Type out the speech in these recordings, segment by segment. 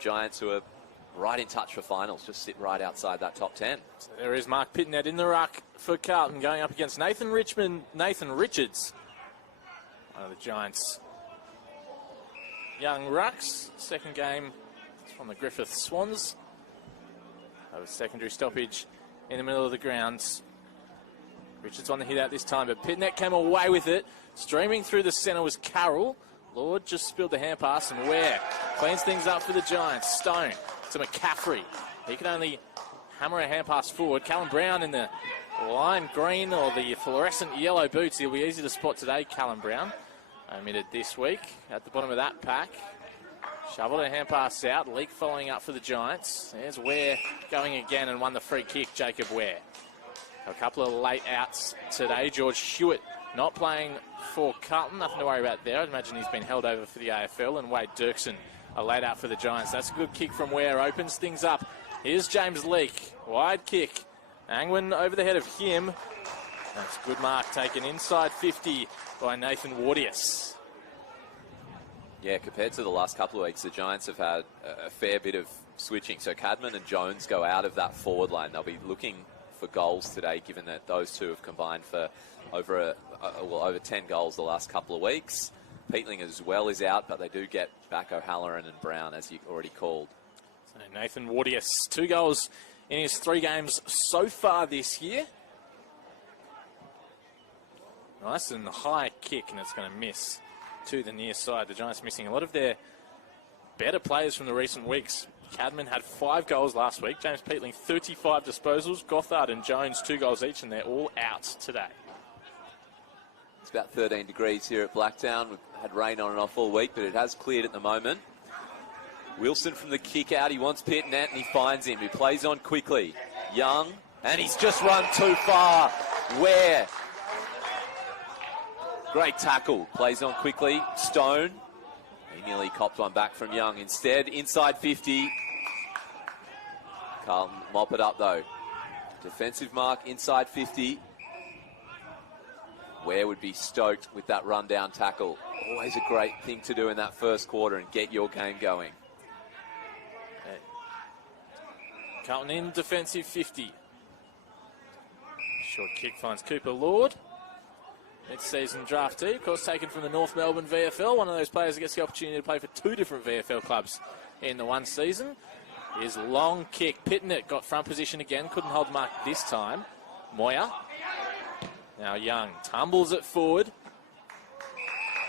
Giants, who are right in touch for finals, just sit right outside that top 10. So there is Mark Pitnet in the ruck for Carlton, going up against Nathan Richards, one of the Giants' young rucks. Second game from the Griffith Swans. That was secondary stoppage in the middle of the grounds. Richards on the hit out this time, but Pitnet came away with it. Streaming through the centre was Carroll. Lord just spilled the hand pass, and Ware cleans things up for the Giants. Stone to McCaffrey. He can only hammer a hand pass forward. Callum Brown in the lime green or the fluorescent yellow boots. He'll be easy to spot today, Callum Brown. Omitted this week at the bottom of that pack. Shoveled a hand pass out. Leak following up for the Giants. There's Ware going again and won the free kick, Jacob Ware. A couple of late outs today. George Hewitt not playing for Carlton. Nothing to worry about there. I'd imagine he's been held over for the AFL. And Wade Dirksen a late out for the Giants. That's a good kick from Ware. Opens things up. Here's James Leake. Wide kick. Angwin over the head of him. That's a good mark taken inside 50 by Nathan Wardius. Yeah, compared to the last couple of weeks, the Giants have had a fair bit of switching. So Cadman and Jones go out of that forward line. They'll be looking for goals today, given that those two have combined for over 10 goals the last couple of weeks. Peatling as well is out, but they do get back O'Halloran and Brown, as you already called. So Nathan Wardius, 2 goals in his 3 games so far this year. Nice and high kick, and it's going to miss to the near side. The Giants missing a lot of their better players from the recent weeks. Cadman had 5 goals last week. James Peatling, 35 disposals. Gothard and Jones, 2 goals each, and they're all out today. It's about 13 degrees here at Blacktown. We've had rain on and off all week, but it has cleared at the moment. Wilson from the kick out. He wants Pitnet, and he finds him. He plays on quickly. Young, and he's just run too far. Ware. Great tackle. Plays on quickly. Stone. He nearly copped one back from Young. Instead, inside 50. Carlton mop it up, though. Defensive mark inside 50. Ware would be stoked with that rundown tackle. Always a great thing to do in that first quarter and get your game going. Carlton in defensive 50. Short kick finds Cooper Lord. Mid-season draftee, of course, taken from the North Melbourne VFL. One of those players that gets the opportunity to play for 2 different VFL clubs in the one season. His long kick. Pitnet got front position again. Couldn't hold the mark this time. Moya. Now Young tumbles it forward.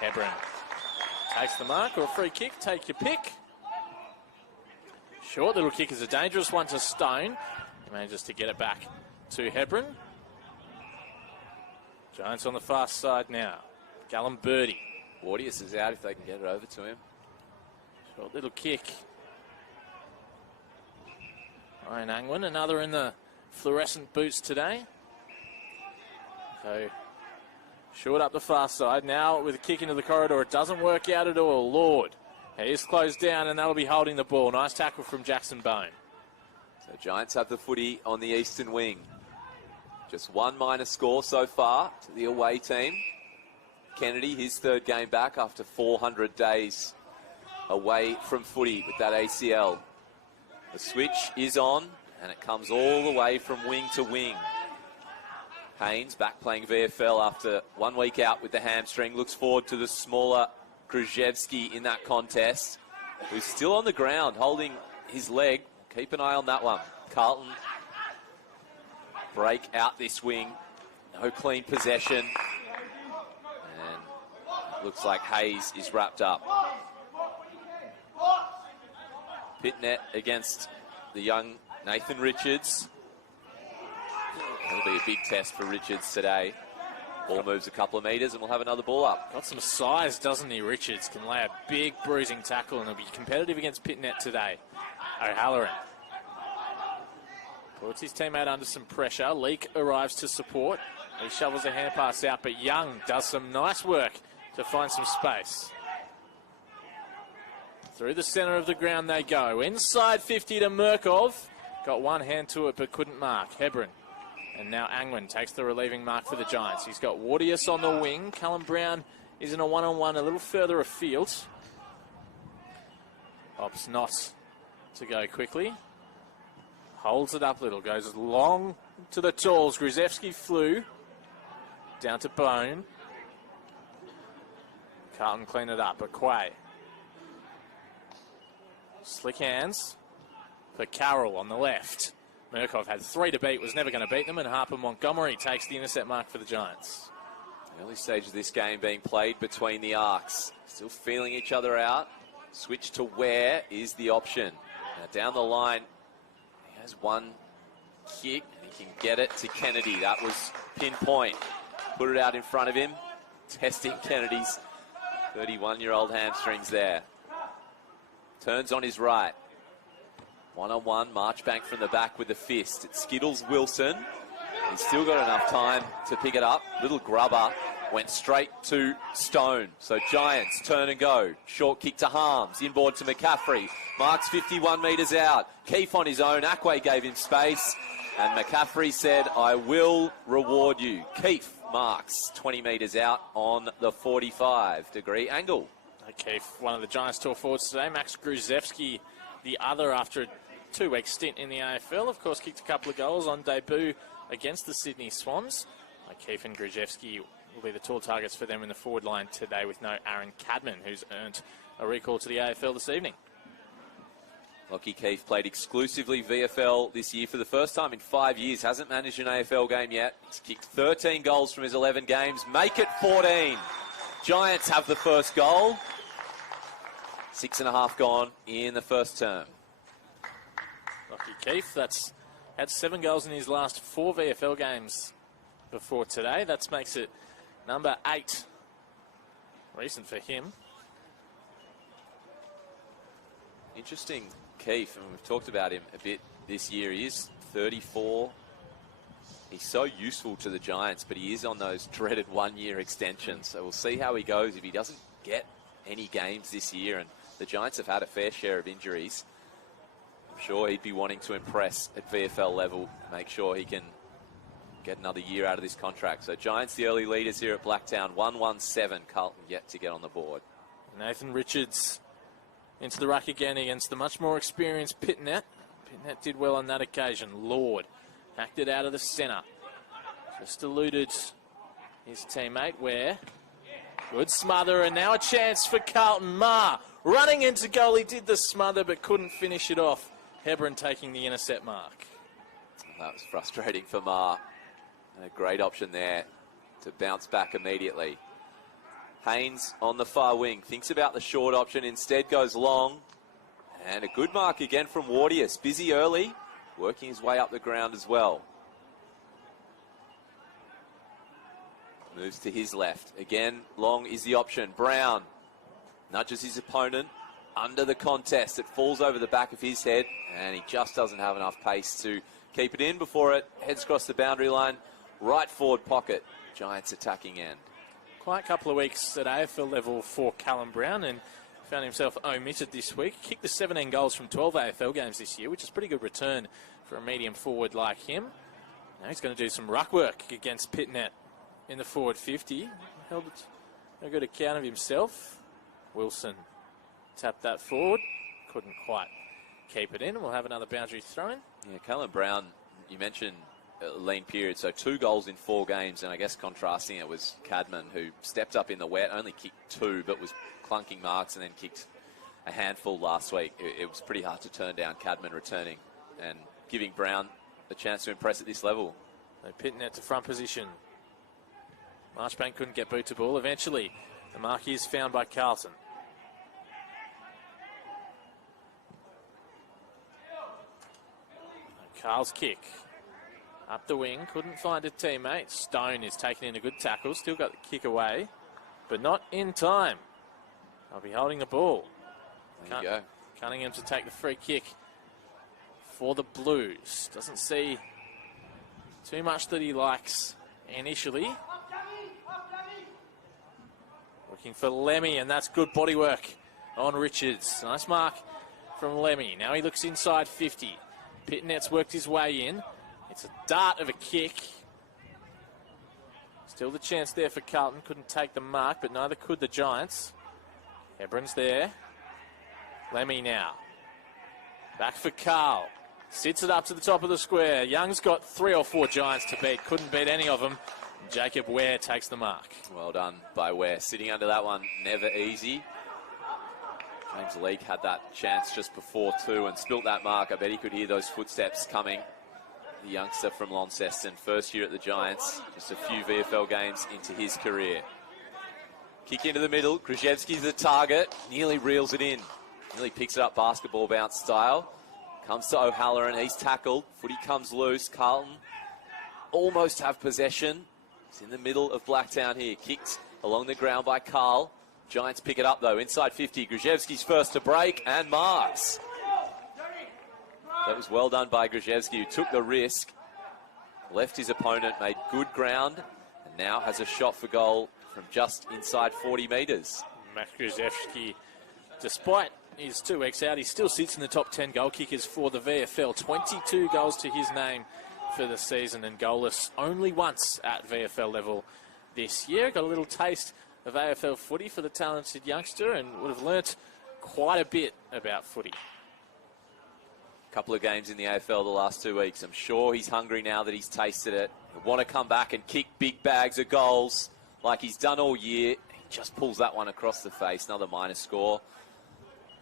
Hebron takes the mark, or a free kick. Take your pick. Short little kick is a dangerous one to Stone. He manages to get it back to Hebron. Giants on the fast side now. Callum Birdie. Wardius is out if they can get it over to him. Short little kick. Ryan Angwin, another in the fluorescent boots today. So, short up the far side. Now with a kick into the corridor, it doesn't work out at all. Lord, he's closed down, and that'll be holding the ball. Nice tackle from Jackson Bone. So Giants have the footy on the eastern wing. Just 1 minus score so far to the away team. Kennedy, his 3rd game back after 400 days away from footy with that ACL. The switch is on, and it comes all the way from wing to wing. Haynes back playing VFL after 1 week out with the hamstring. Looks forward to the smaller Krzyzewski in that contest, who's still on the ground holding his leg. Keep an eye on that one. Carlton break out this wing. No clean possession. And looks like Hayes is wrapped up. Pitnet against the young Nathan Richards. It'll be a big test for Richards today. Ball moves a couple of metres and we'll have another ball up. Got some size, doesn't he? Richards can lay a big bruising tackle, and he'll be competitive against Pitnet today. O'Halloran puts his teammate under some pressure. Leake arrives to support. He shovels a hand pass out, but Young does some nice work to find some space. Through the centre of the ground they go. Inside 50 to Murkov. Got one hand to it but couldn't mark. Hebron. And now Angwin takes the relieving mark for the Giants. He's got Wardius on the wing. Callum Brown is in a one-on-one a little further afield. Opts not to go quickly. Holds it up a little, goes long to the tools. Gruzevski flew down to Bone. Carlton clean it up. Aquay. Slick hands for Carroll on the left. Murkoff had 3 to beat, was never going to beat them, and Harper Montgomery takes the intercept mark for the Giants. Early stage of this game being played between the arcs. Still feeling each other out. Switch to Ware is the option. Now down the line, he has one kick, and he can get it to Kennedy. That was pinpoint. Put it out in front of him. Testing Kennedy's 31-year-old hamstrings there. Turns on his right. One-on-one, Marchbank from the back with the fist. It skittles Wilson. He's still got enough time to pick it up. Little grubber went straight to Stone. So Giants turn and go. Short kick to Harms. Inboard to McCaffrey. Marks 51 metres out. Keefe on his own. Aquay gave him space. And McCaffrey said, I will reward you. Keefe marks 20 metres out on the 45-degree angle. Keefe, one of the Giants tour forwards today. Max Gruzevski, the other, after a 2-week stint in the AFL. Of course, kicked a couple of goals on debut against the Sydney Swans. Keefe and Gruzevski will be the tall targets for them in the forward line today, with no Aaron Cadman, who's earned a recall to the AFL this evening. Lockie Keefe played exclusively VFL this year for the first time in 5 years. Hasn't managed an AFL game yet. He's kicked 13 goals from his 11 games. Make it 14. Giants have the first goal. 6.5 gone in the first term. Lockie Keefe, that's had 7 goals in his last 4 VFL games before today. That makes it number 8 recent for him. Interesting, Keefe, and we've talked about him a bit this year. He is 34. He's so useful to the Giants, but he is on those dreaded 1-year extensions. So we'll see how he goes if he doesn't get any games this year. And the Giants have had a fair share of injuries. I'm sure he'd be wanting to impress at VFL level, make sure he can get another year out of this contract. So Giants, the early leaders here at Blacktown, 1-1-7. Carlton yet to get on the board. Nathan Richards into the ruck again against the much more experienced Pitnet. Pitnet did well on that occasion. Lord hacked it out of the centre. Just eluded his teammate Ware. Good smother, and now a chance for Carlton. Ma running into goal. He did the smother but couldn't finish it off. Hebron taking the intercept mark. That was frustrating for Ma. And a great option there to bounce back immediately. Haynes on the far wing. Thinks about the short option. Instead goes long. And a good mark again from Wardius. Busy early. Working his way up the ground as well. Moves to his left. Again, long is the option. Brown nudges his opponent under the contest. It falls over the back of his head, and he just doesn't have enough pace to keep it in before it heads across the boundary line. Right forward pocket. Giants attacking end. Quite a couple of weeks at AFL level for Callum Brown, and found himself omitted this week. Kicked the 17 goals from 12 AFL games this year, which is a pretty good return for a medium forward like him. Now he's going to do some ruck work against Pitnet in the forward 50. Held a good account of himself. Wilson tapped that forward. Couldn't quite keep it in, and we'll have another boundary throw in. Yeah, Callum Brown, you mentioned lean period, so 2 goals in 4 games, and I guess contrasting it was Cadman, who stepped up in the wet, only kicked 2, but was clunking marks and then kicked a handful last week. It was pretty hard to turn down Cadman returning and giving Brown a chance to impress at this level. They Pitnet to front position. Marchbank couldn't get boot to ball. Eventually, the mark is found by Carlton. Carl's kick. Up the wing, couldn't find a teammate. Stone is taking in a good tackle. Still got the kick away, but not in time. I'll be holding the ball. There you go. Cunningham to take the free kick for the Blues. Doesn't see too much that he likes initially. Looking for Lemmy, and that's good body work on Richards. Nice mark from Lemmy. Now he looks inside 50. Pitnet's worked his way in. It's a dart of a kick. Still the chance there for Carlton. Couldn't take the mark, but neither could the Giants. Hebron's there. Lemmy now. Back for Carl. Sits it up to the top of the square. Young's got 3 or 4 Giants to beat. Couldn't beat any of them. Jacob Ware takes the mark. Well done by Ware. Sitting under that one, never easy. James Leake had that chance just before too and spilt that mark. I bet he could hear those footsteps coming. The youngster from Launceston, first year at the Giants, just a few VFL games into his career. Kick into the middle, Krzyzewski's the target, nearly reels it in. Nearly picks it up basketball bounce style. Comes to O'Halloran, he's tackled. Footy comes loose, Carlton almost have possession. It's in the middle of Blacktown here, kicked along the ground by Carl. Giants pick it up though, inside 50. Grzewski's first to break and marks. That was well done by Grzewski, who took the risk, left his opponent, made good ground, and now has a shot for goal from just inside 40 metres. Max Grzewski, despite his 2 weeks out, he still sits in the top 10 goal kickers for the VFL. 22 goals to his name for the season and goalless only once at VFL level this year. Got a little taste of AFL footy for the talented youngster and would have learnt quite a bit about footy. Couple of games in the AFL the last 2 weeks. I'm sure he's hungry now that he's tasted it. He'll want to come back and kick big bags of goals like he's done all year. He just pulls that one across the face. Another minus score.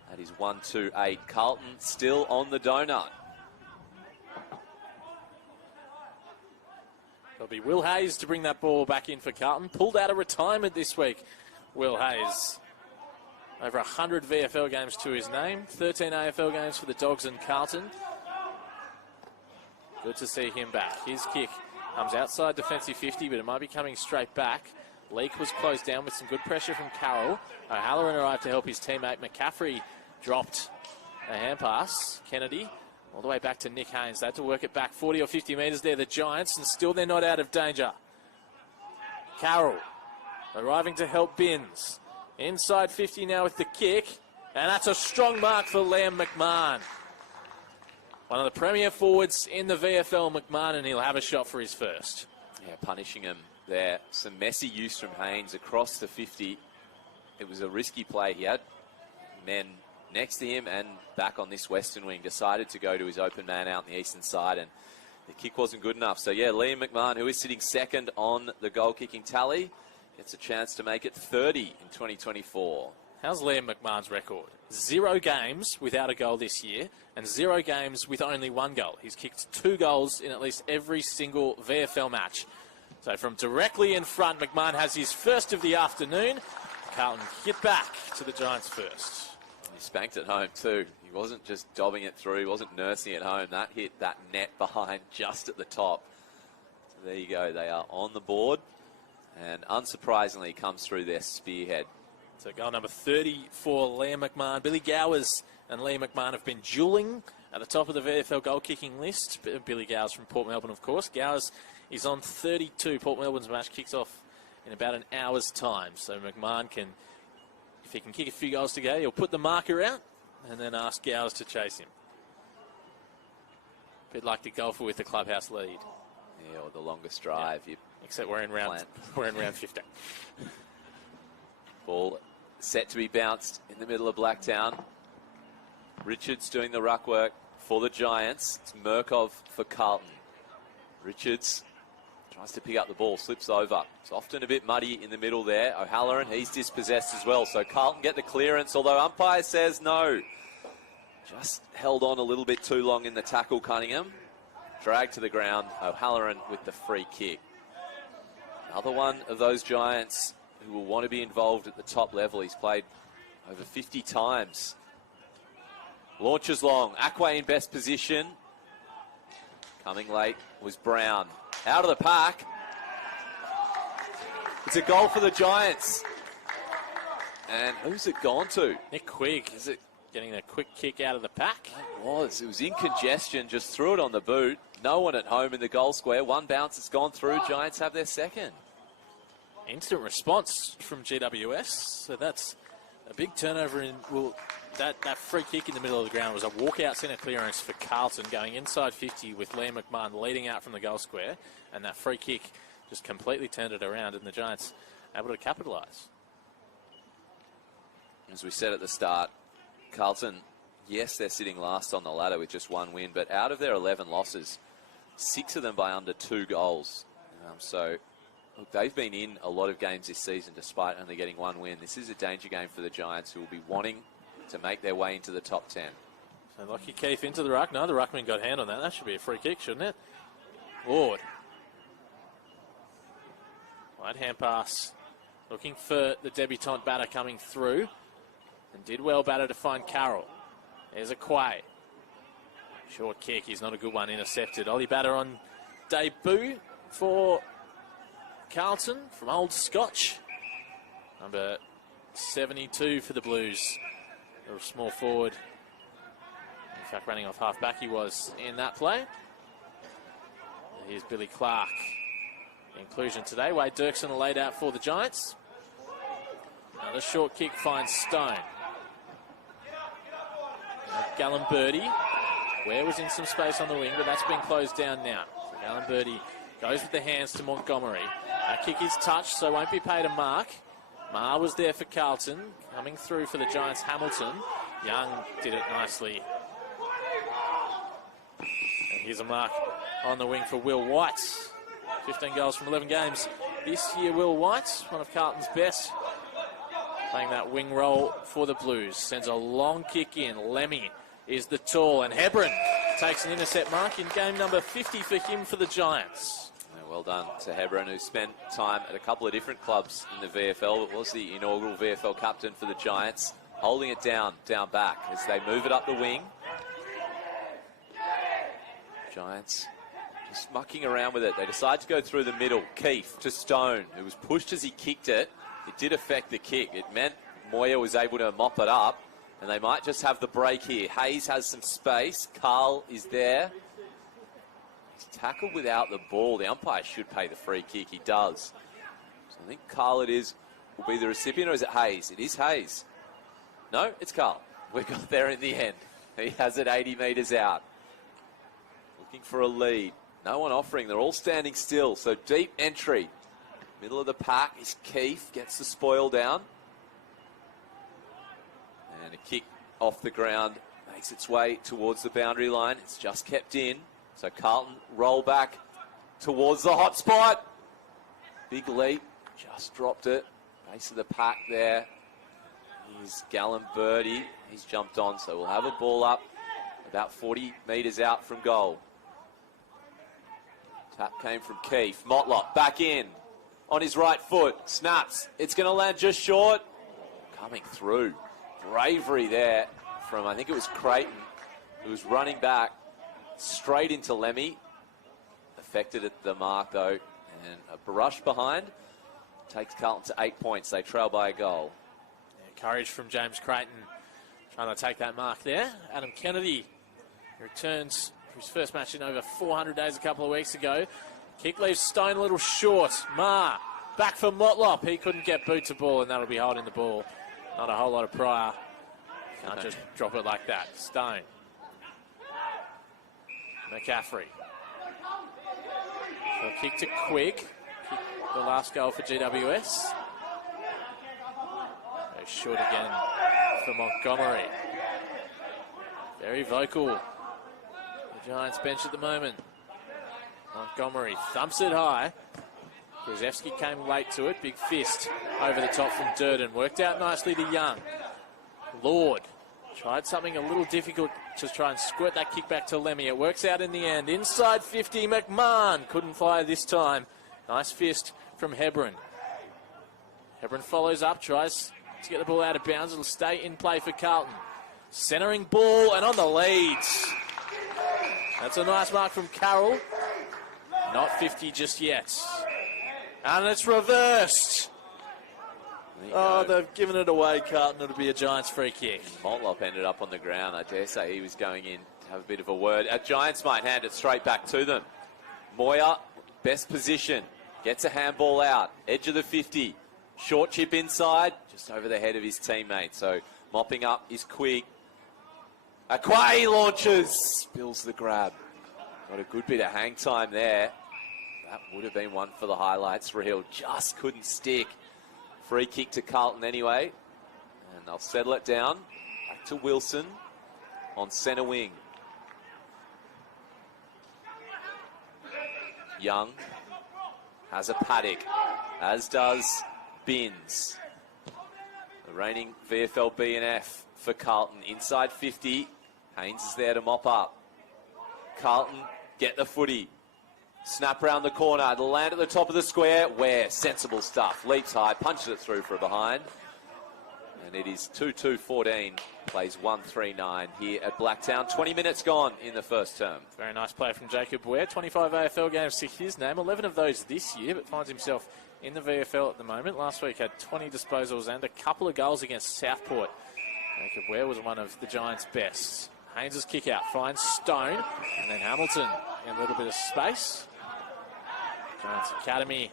That is 1-2-8. Carlton still on the donut. There'll be Will Hayes to bring that ball back in for Carlton. Pulled out of retirement this week, Will Hayes. Over 100 VFL games to his name. 13 AFL games for the Dogs and Carlton. Good to see him back. His kick comes outside defensive 50, but it might be coming straight back. Leake was closed down with some good pressure from Carroll. O'Halloran arrived to help his teammate. McCaffrey dropped a hand pass. Kennedy all the way back to Nick Haynes. They had to work it back 40 or 50 metres there, the Giants, and still they're not out of danger. Carroll arriving to help Binns. Inside 50 now with the kick, and that's a strong mark for Liam McMahon. One of the premier forwards in the VFL, McMahon, and he'll have a shot for his first. Yeah, punishing him there. Some messy use from Haynes across the 50. It was a risky play. He had men next to him and back on this western wing. Decided to go to his open man out on the eastern side, and the kick wasn't good enough. So, yeah, Liam McMahon, who is sitting second on the goal-kicking tally, gets a chance to make it 30 in 2024. How's Liam McMahon's record? 0 games without a goal this year and 0 games with only 1 goal. He's kicked 2 goals in at least every single VFL match. So from directly in front, McMahon has his first of the afternoon. Carlton hit back to the Giants first. He spanked it home too. He wasn't just dobbing it through. He wasn't nursing it home. That hit that net behind just at the top. So there you go. They are on the board. And unsurprisingly, comes through their spearhead. So goal number 30 for Liam McMahon. Billy Gowers and Liam McMahon have been duelling at the top of the VFL goal-kicking list. Billy Gowers from Port Melbourne, of course. Gowers is on 32. Port Melbourne's match kicks off in about an hour's time. So McMahon can, if he can kick a few goals to go, he'll put the marker out and then ask Gowers to chase him. A bit like the golfer with the clubhouse lead. Yeah, or the longest drive. Yeah. Except we're in round 15. Ball set to be bounced in the middle of Blacktown. Richards doing the ruck work for the Giants. It's Murkov for Carlton. Richards tries to pick up the ball, slips over. It's often a bit muddy in the middle there. O'Halloran, he's dispossessed as well. So Carlton get the clearance, although umpire says no. Just held on a little bit too long in the tackle, Cunningham. Dragged to the ground. O'Halloran with the free kick. Another one of those Giants who will want to be involved at the top level. He's played over 50 times. Launches long. Akwe in best position. Coming late was Brown. Out of the pack. It's a goal for the Giants. And who's it gone to? Nick Quigg. Is it getting a quick kick out of the pack? It was. It was in congestion. Just threw it on the boot. No one at home in the goal square. One bounce, it's gone through. Giants have their second. Instant response from GWS. So that's a big turnover in... Well, that free kick in the middle of the ground was a walkout centre clearance for Carlton going inside 50 with Liam McMahon leading out from the goal square. And that free kick just completely turned it around and the Giants able to capitalise. As we said at the start, Carlton Yes, they're sitting last on the ladder with just 1 win, but out of their 11 losses, 6 of them by under 2 goals. So look, they've been in a lot of games this season despite only getting 1 win. This is a danger game for the Giants, who will be wanting to make their way into the top 10. So Lockie Keefe into the ruck. No, the ruckman got hand on that. That should be a free kick, shouldn't it? Ward. Wide hand pass. Looking for the debutant batter coming through. And did well batter to find Carroll. There's a Quay. Short kick. He's not a good one. Intercepted. Ollie batter on debut for Carlton from Old Scotch. Number 72 for the Blues. A small forward. In fact, running off half back he was in that play. Here's Billy Clark. Inclusion today. Wade Dirksen laid out for the Giants. Another short kick finds Stone. Gallenberti. Ware was in some space on the wing, but that's been closed down now. So Gallenberti goes with the hands to Montgomery. That kick is touched, so won't be paid a mark. Maher was there for Carlton. Coming through for the Giants, Hamilton. Young did it nicely. And here's a mark on the wing for Will White. 15 goals from 11 games this year, Will White, one of Carlton's best. Playing that wing role for the Blues. Sends a long kick in. Lemmy is the tall, and Hebron takes an intercept mark in game number 50 for him for the Giants. Well done to Hebron, who spent time at a couple of different clubs in the VFL. It was the inaugural VFL captain for the Giants, holding it down back as they move it up the wing. Giants just mucking around with it. They decide to go through the middle. Keefe to Stone, who was pushed as he kicked it. It did affect the kick. It meant Moyer was able to mop it up, and they might just have the break here. Hayes has some space. Carl is there. He's tackled without the ball. The umpire should pay the free kick. He does. So I think Carl will be the recipient, or is it Hayes? It is Hayes. No, it's Carl. We got there in the end. He has it 80 metres out. Looking for a lead. No one offering. They're all standing still. So deep entry. Middle of the pack is Keefe. Gets the spoil down. And a kick off the ground. Makes its way towards the boundary line. It's just kept in. So Carlton roll back towards the hot spot. Big leap. Just dropped it. Base of the pack there. Here's Gallenberti. He's jumped on. So we'll have a ball up about 40 metres out from goal. Tap came from Keefe. Motlop back in. On his right foot. Snaps. It's going to land just short. Coming through. Bravery there from, I think it was Creighton, who was running back straight into Lemmy. Affected at the mark, though. And a brush behind. Takes Carlton to 8 points. They trail by a goal. Yeah, courage from James Creighton. Trying to take that mark there. Adam Kennedy returns for his first match in over 400 days a couple of weeks ago. Kick leaves Stone a little short. Maher back for Motlop. He couldn't get boot to ball, and that'll be holding the ball. Not a whole lot of prior. Can't just drop it like that. Stone. McCaffrey. So kick to Quigg. The last goal for GWS. Goes short again for Montgomery. Very vocal. The Giants bench at the moment. Montgomery thumps it high. Petrevski came late to it. Big fist over the top from Durden. Worked out nicely to Young. Lord tried something a little difficult to try and squirt that kick back to Lemmy. It works out in the end. Inside 50, McMahon couldn't fire this time. Nice fist from Hebron. Hebron follows up, tries to get the ball out of bounds. It'll stay in play for Carlton. Centering ball and on the leads. That's a nice mark from Carroll. Not 50 just yet. And it's reversed. Oh, they've given it away, Carlton. It'll be a Giants free kick. Motlop ended up on the ground. I dare say he was going in to have a bit of a word. Giants might hand it straight back to them. Moyer, best position. Gets a handball out. Edge of the 50. Short chip inside. Just over the head of his teammate. So mopping up is Quigg. Quay launches. Spills the grab. Got a good bit of hang time there. That would have been one for the highlights reel. Just couldn't stick. Free kick to Carlton anyway. And they'll settle it down. Back to Wilson. on centre wing. Young has a paddock, as does Binns. The reigning VFL B&F for Carlton. Inside 50. Haynes is there to mop up. Carlton get the footy. Snap round the corner. The land at the top of the square. Where sensible stuff. Leaps high, punches it through for a behind. And it is 2-2-14. Plays 1-3-9 here at Blacktown. 20 minutes gone in the first term. Very nice play from Jacob Ware. 25 AFL games to his name. 11 of those this year, but finds himself in the VFL at the moment. Last week had 20 disposals and a couple of goals against Southport. Jacob Ware was one of the Giants' best. Haynes' kick out finds Stone, and then Hamilton in a little bit of space. Giants Academy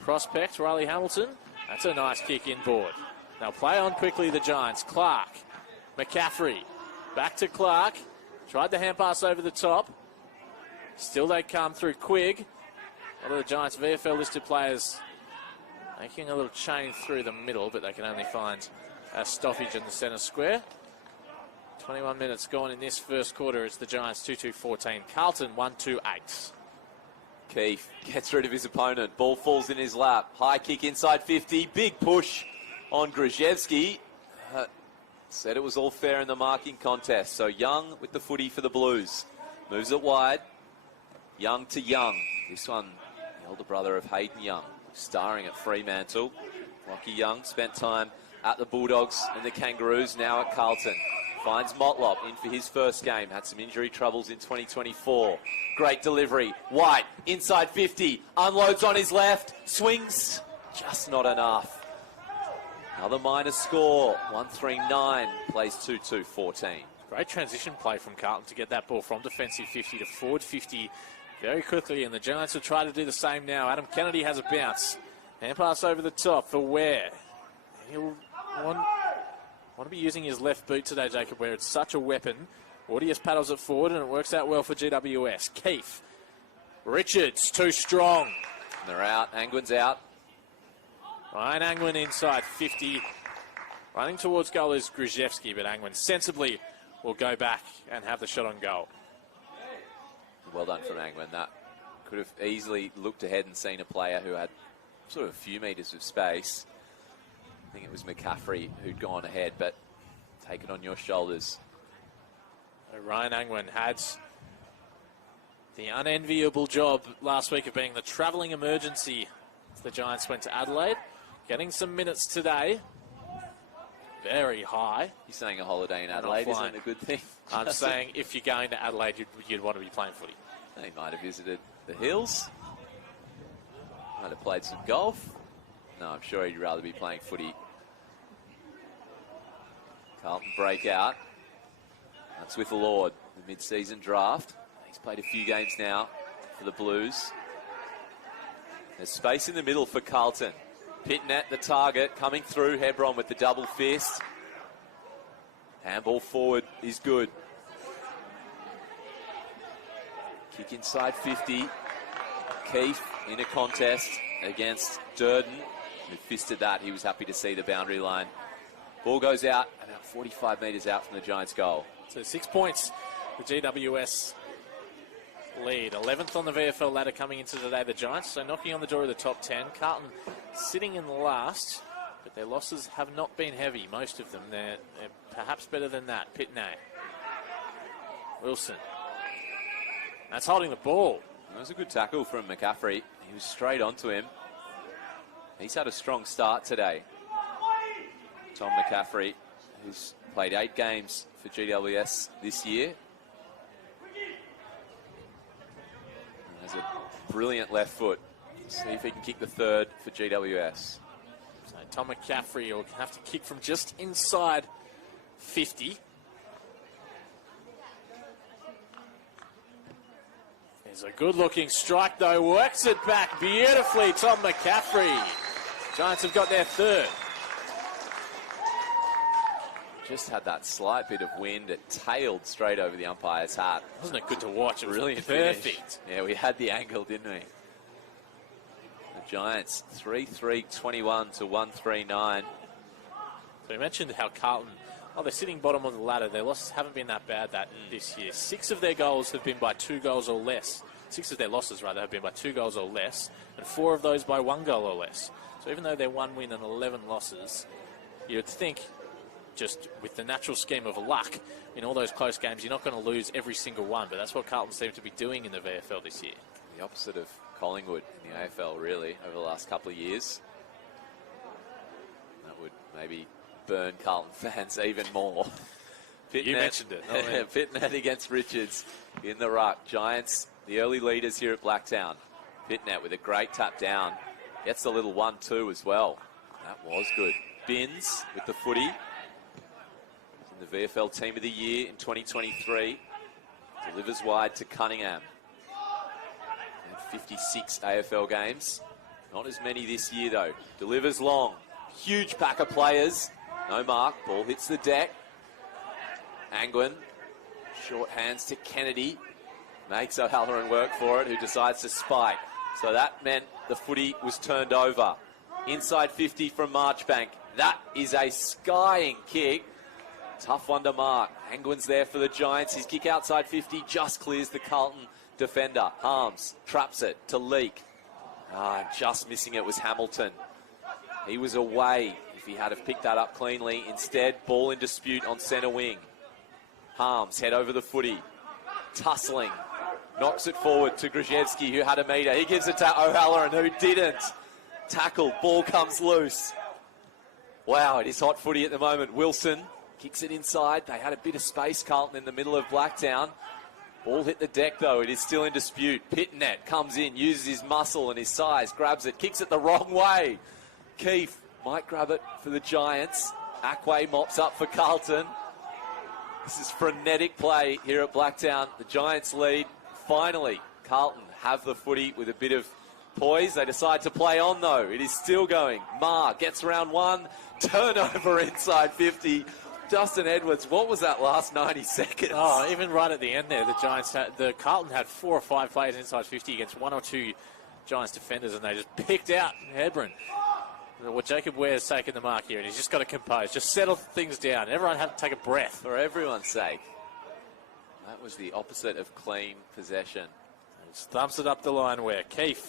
prospect, Riley Hamilton. That's a nice kick inboard. They'll play on quickly, the Giants. Clark, McCaffrey, back to Clark. Tried the hand pass over the top. Still they come through Quigg. A lot of the Giants VFL listed players making a little chain through the middle, but they can only find a stoppage in the centre square. 21 minutes gone in this first quarter. It's the Giants 2-2-14. Carlton 1-2-8. Keefe gets rid of his opponent. Ball falls in his lap. High kick inside 50. Big push on Petrevski. Said it was all fair in the marking contest. So Young with the footy for the Blues. Moves it wide. Young to Young. This one, the older brother of Hayden Young, starring at Fremantle. Lockie Young spent time at the Bulldogs and the Kangaroos, now at Carlton. Finds Motlop in for his first game. Had some injury troubles in 2024. Great delivery. White, inside 50. Unloads on his left. Swings. Just not enough. Another minor score. 1-3-9. Plays 2-2-14. Great transition play from Carlton to get that ball from defensive 50 to forward 50 very quickly. And the Giants will try to do the same now. Adam Kennedy has a bounce. Hand pass over the top for Ware. He'll want to be using his left boot today, Jacob Ware. It's such a weapon. Audius paddles it forward, and it works out well for GWS. Keefe. Richards, too strong. They're out. Angwin's out. Ryan Angwin inside 50. Running towards goal is Petrevski, but Angwin sensibly will go back and have the shot on goal. Well done from Angwin. That could have easily looked ahead and seen a player who had sort of a few metres of space. I think it was McCaffrey who'd gone ahead, but take it on your shoulders. So Ryan Angwin had the unenviable job last week of being the travelling emergency as the Giants went to Adelaide. Getting some minutes today. Very high. You're saying a holiday in Adelaide isn't a good thing? I'm saying if you're going to Adelaide, you'd want to be playing footy. He might have visited the hills. Might have played some golf. No, I'm sure he'd rather be playing footy. Carlton break out. That's with Lord, the mid-season draft. He's played a few games now for the Blues. There's space in the middle for Carlton. Pitnet, the target, coming through. Hebron with the double fist. Handball forward is good. Kick inside 50. Keefe in a contest against Durden, who fisted that. He was happy to see the boundary line. Ball goes out about 45 metres out from the Giants' goal. So 6 points, the GWS lead. 11th on the VFL ladder coming into today, the Giants. So knocking on the door of the top 10. Carlton sitting in last, but their losses have not been heavy, most of them. They're perhaps better than that. Pitney. Wilson. That's holding the ball. That was a good tackle from McCaffrey. He was straight onto him. He's had a strong start today. Tom McCaffrey, who's played 8 games for GWS this year. Has a brilliant left foot. See if he can kick the third for GWS. So Tom McCaffrey will have to kick from just inside 50. There's a good-looking strike, though. Works it back beautifully, Tom McCaffrey. Giants have got their third. Just had that slight bit of wind. It tailed straight over the umpire's hat. Wasn't it good to watch? It was brilliant. Perfect. Finish. Yeah, we had the angle, didn't we? The Giants 3-3-21 to 1-3-9. So we mentioned how Carlton Oh, they're sitting bottom of the ladder. Their losses haven't been that bad this year. 6 of their goals have been by 2 goals or less. 6 of their losses, rather, have been by 2 goals or less, and 4 of those by 1 goal or less. So even though they're 1 win and 11 losses, you'd think, just with the natural scheme of luck, in all those close games, you're not going to lose every single one. But that's what Carlton seem to be doing in the VFL this year. The opposite of Collingwood in the AFL, really, over the last couple of years. That would maybe burn Carlton fans even more. You mentioned it. Pitnet against Richards in the ruck. Giants, the early leaders here at Blacktown. Pitnet with a great tap down. Gets the little 1-2 as well. That was good. Binns with the footy. In the VFL Team of the Year in 2023. Delivers wide to Cunningham. And 56 AFL games. Not as many this year, though. Delivers long. Huge pack of players. No mark. Ball hits the deck. Angwin. Short hands to Kennedy. Makes O'Halloran work for it, who decides to spike. So that meant the footy was turned over. Inside 50 from Marchbank. That is a skying kick. Tough one to mark. Angwin's there for the Giants. His kick outside 50 just clears the Carlton defender. Harms traps it to Leak. Just missing it was Hamilton. He was away if he had have picked that up cleanly. Instead, ball in dispute on centre wing. Harms head over the footy. Tussling. Knocks it forward to Grzyewski, who had a metre. He gives it to O'Halloran, who didn't. Tackle. Ball comes loose. Wow, it is hot footy at the moment. Wilson kicks it inside. They had a bit of space, Carlton, in the middle of Blacktown. Ball hit the deck, though. It is still in dispute. Pitnet comes in, uses his muscle and his size, grabs it, kicks it the wrong way. Keefe might grab it for the Giants. Ackway mops up for Carlton. This is frenetic play here at Blacktown. The Giants lead. Finally, Carlton have the footy with a bit of poise. They decide to play on, though. It is still going. Marr gets around one. Turnover inside 50. Justin Edwards, what was that last 90 seconds? Oh, even right at the end there, the Carlton had 4 or 5 players inside 50 against 1 or 2 Giants defenders, and they just picked out Hebron. Well, Jacob Ware's taken the mark here, and he's just got to compose, just settle things down. Everyone had to take a breath. For everyone's sake. That was the opposite of clean possession. Just thumps it up the line where Keefe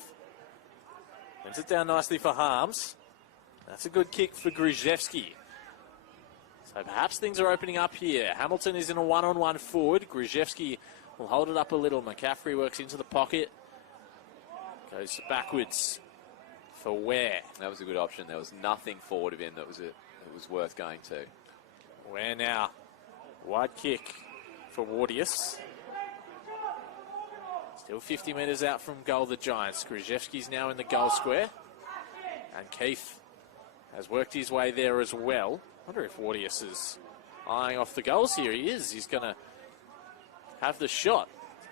wins it down nicely for Harms. That's a good kick for Grzyewski. So perhaps things are opening up here. Hamilton is in a one-on-one forward. Grzyewski will hold it up a little. McCaffrey works into the pocket. Goes backwards for Ware. That was a good option. There was nothing forward of him that was worth going to. Ware now. Wide kick for Wardius. Still 50 metres out from goal, the Giants. Grzyewski's now in the goal square. And Keefe has worked his way there as well. I wonder if Wardius is eyeing off the goals here. He is. He's going to have the shot.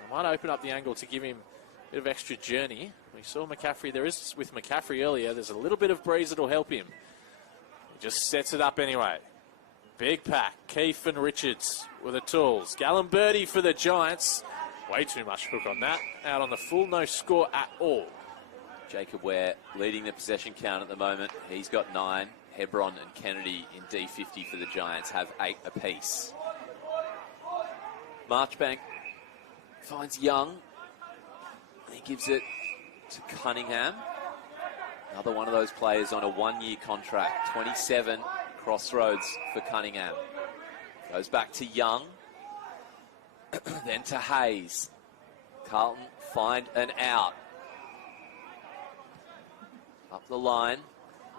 I might open up the angle to give him a bit of extra journey. We saw McCaffrey. There is with McCaffrey earlier. There's a little bit of breeze that'll help him. He just sets it up anyway. Big pack. Keefe and Richards with the tools. Gallimberti for the Giants. Way too much hook on that. Out on the full. No score at all. Jacob Ware leading the possession count at the moment. He's got 9. Hebron and Kennedy in D50 for the Giants have 8 apiece. Marchbank finds Young. He gives it to Cunningham. Another one of those players on a 1-year contract. 27, crossroads for Cunningham. Goes back to Young. Then to Hayes. Carlton find an out. Up the line.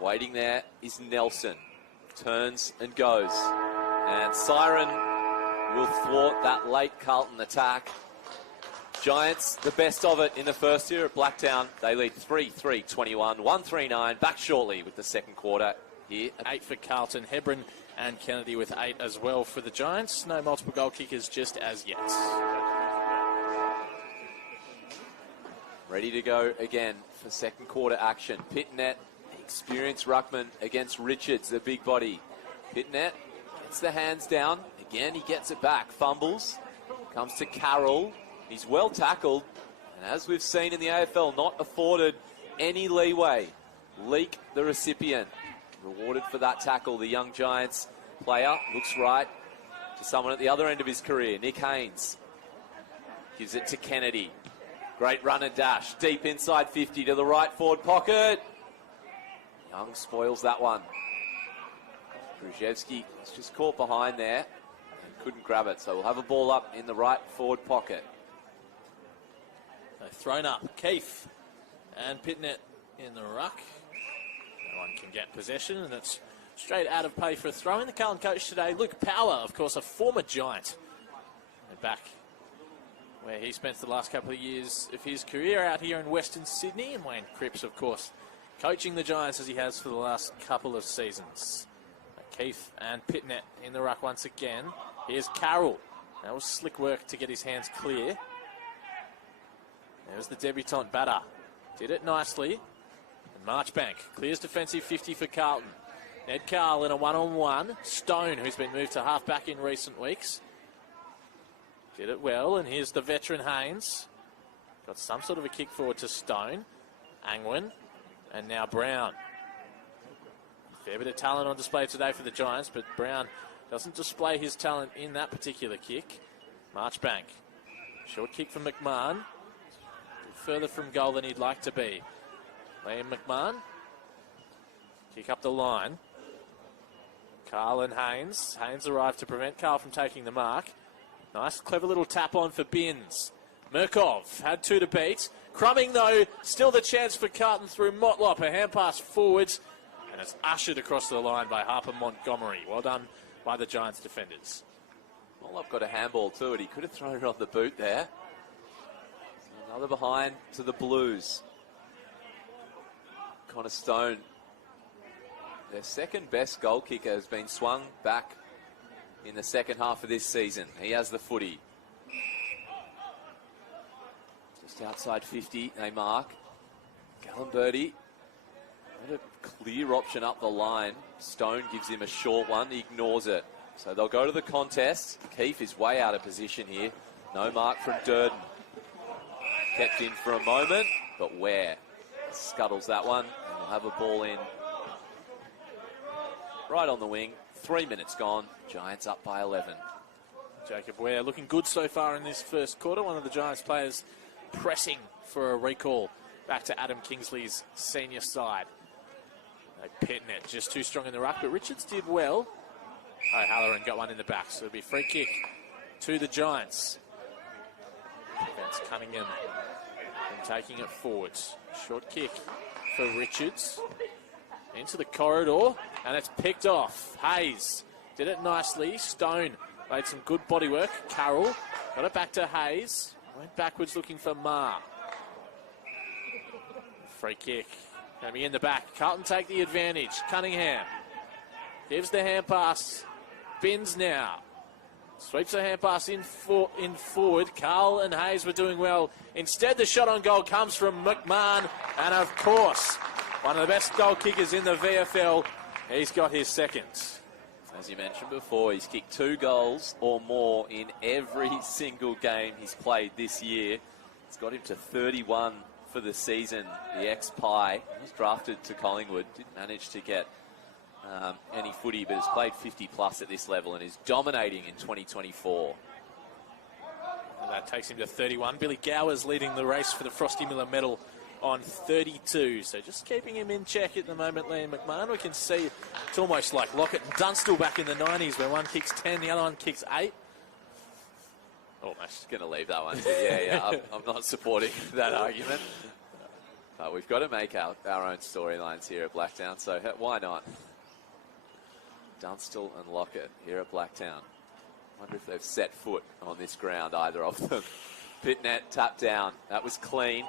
Waiting there is Nelson. Turns and goes. And Siren will thwart that late Carlton attack. Giants, the best of it in the first here at Blacktown. They lead 3-3-21, 1-3-9. Back shortly with the second quarter here. 8 for Carlton. Hebron and Kennedy with 8 as well for the Giants. No multiple goal kickers just as yet. Ready to go again for second quarter action. Pitnet, experienced ruckman against Richards, the big body. Pitnet gets the hands down. Again, he gets it back. Fumbles. Comes to Carroll. He's well tackled. And as we've seen in the AFL, not afforded any leeway. Leak, the recipient. Rewarded for that tackle. The young Giants player. Looks right to someone at the other end of his career. Nick Haynes gives it to Kennedy. Great run and dash. Deep inside 50 to the right forward pocket. Young spoils that one. Petrevski was just caught behind there and couldn't grab it. So we'll have a ball up in the right forward pocket. They've thrown up. Keith and Pitnet in the ruck. No one can get possession, and it's straight out of play for a throw in. The Carlton coach today, Luke Power, of course, a former Giant. And back where he spent the last couple of years of his career out here in Western Sydney. And Wayne Cripps, of course, coaching the Giants as he has for the last couple of seasons. Keith and Pitnet in the ruck once again. Here's Carroll. That was slick work to get his hands clear. There's the debutant batter. Did it nicely. And Marchbank clears defensive 50 for Carlton. Ned Carl in a one-on-one. Stone, who's been moved to half-back in recent weeks. Did it well, and here's the veteran Haynes. Got some sort of a kick forward to Stone. Angwin, and now Brown. Fair bit of talent on display today for the Giants, but Brown doesn't display his talent in that particular kick. Marchbank. Short kick from McMahon. Further from goal than he'd like to be. Liam McMahon. Kick up the line. Carl and Haynes. Haynes arrived to prevent Carl from taking the mark. Nice, clever little tap on for Binns. Murkov had two to beat. Crumbing, though, still the chance for Carlton through Motlop. A hand pass forwards. And it's ushered across the line by Harper Montgomery. Well done by the Giants defenders. Motlop got a handball to it. He could have thrown it on the boot there. Another behind to the Blues. Connor Stone, their second best goal kicker, has been swung back in the second half of this season. He has the footy. Just outside 50, they mark. Gallenberti had a clear option up the line. Stone gives him a short one. He ignores it. So they'll go to the contest. Keefe is way out of position here. No mark from Durden. Kept in for a moment, but Ware scuttles that one. And we'll have a ball in right on the wing. 3 minutes gone. Giants up by 11. Jacob Ware looking good so far in this first quarter. One of the Giants players pressing for a recall back to Adam Kingsley's senior side. Pitnet just too strong in the ruck, but Richards did well. O'Halloran got one in the back, so it'll be free kick to the Giants. That's Cunningham and taking it forwards. Short kick for Richards. Into the corridor, and it's picked off. Hayes did it nicely. Stone made some good body work. Carroll got it back to Hayes. Went backwards looking for Ma. Free kick. Going to be in the back. Carlton take the advantage. Cunningham gives the hand pass. Binns now. Sweeps a hand pass in forward. Carl and Hayes were doing well. Instead, the shot on goal comes from McMahon. And, of course, one of the best goal kickers in the VFL. He's got his second. As you mentioned before, he's kicked 2 goals or more in every single game he's played this year. It's got him to 31 for the season. The ex-Pie was drafted to Collingwood. Didn't manage to get any footy, but has played 50-plus at this level and is dominating in 2024. And that takes him to 31. Billy Gower's leading the race for the Frosty Miller medal on 32. So just keeping him in check at the moment, Liam McMahon. We can see it's almost like Lockett and Dunstall back in the 90s where one kicks 10, the other one kicks 8. Almost. Going to leave that one. Yeah. I'm not supporting that argument. But we've got to make our own storylines here at Blacktown, so why not? Dunstall and Lockett here at Blacktown. Wonder if they've set foot on this ground, either of them. Pitnet tapped down. That was clean.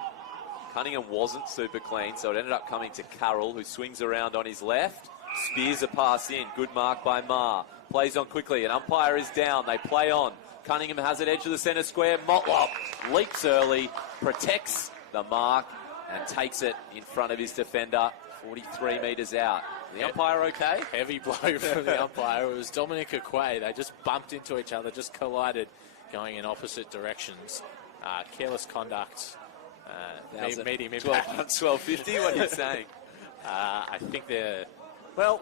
Cunningham wasn't super clean, so it ended up coming to Carroll, who swings around on his left. Spears a pass in. Good mark by Ma. Plays on quickly. An umpire is down. They play on. Cunningham has it edge of the centre square. Motlop leaps early, protects the mark, and takes it in front of his defender, 43 metres out. The umpire okay? Heavy blow from the umpire. It was Dominic Aquay. They just bumped into each other, just collided, going in opposite directions. Careless conduct. Medium impact. 12.50, what are you saying? I think they're Well,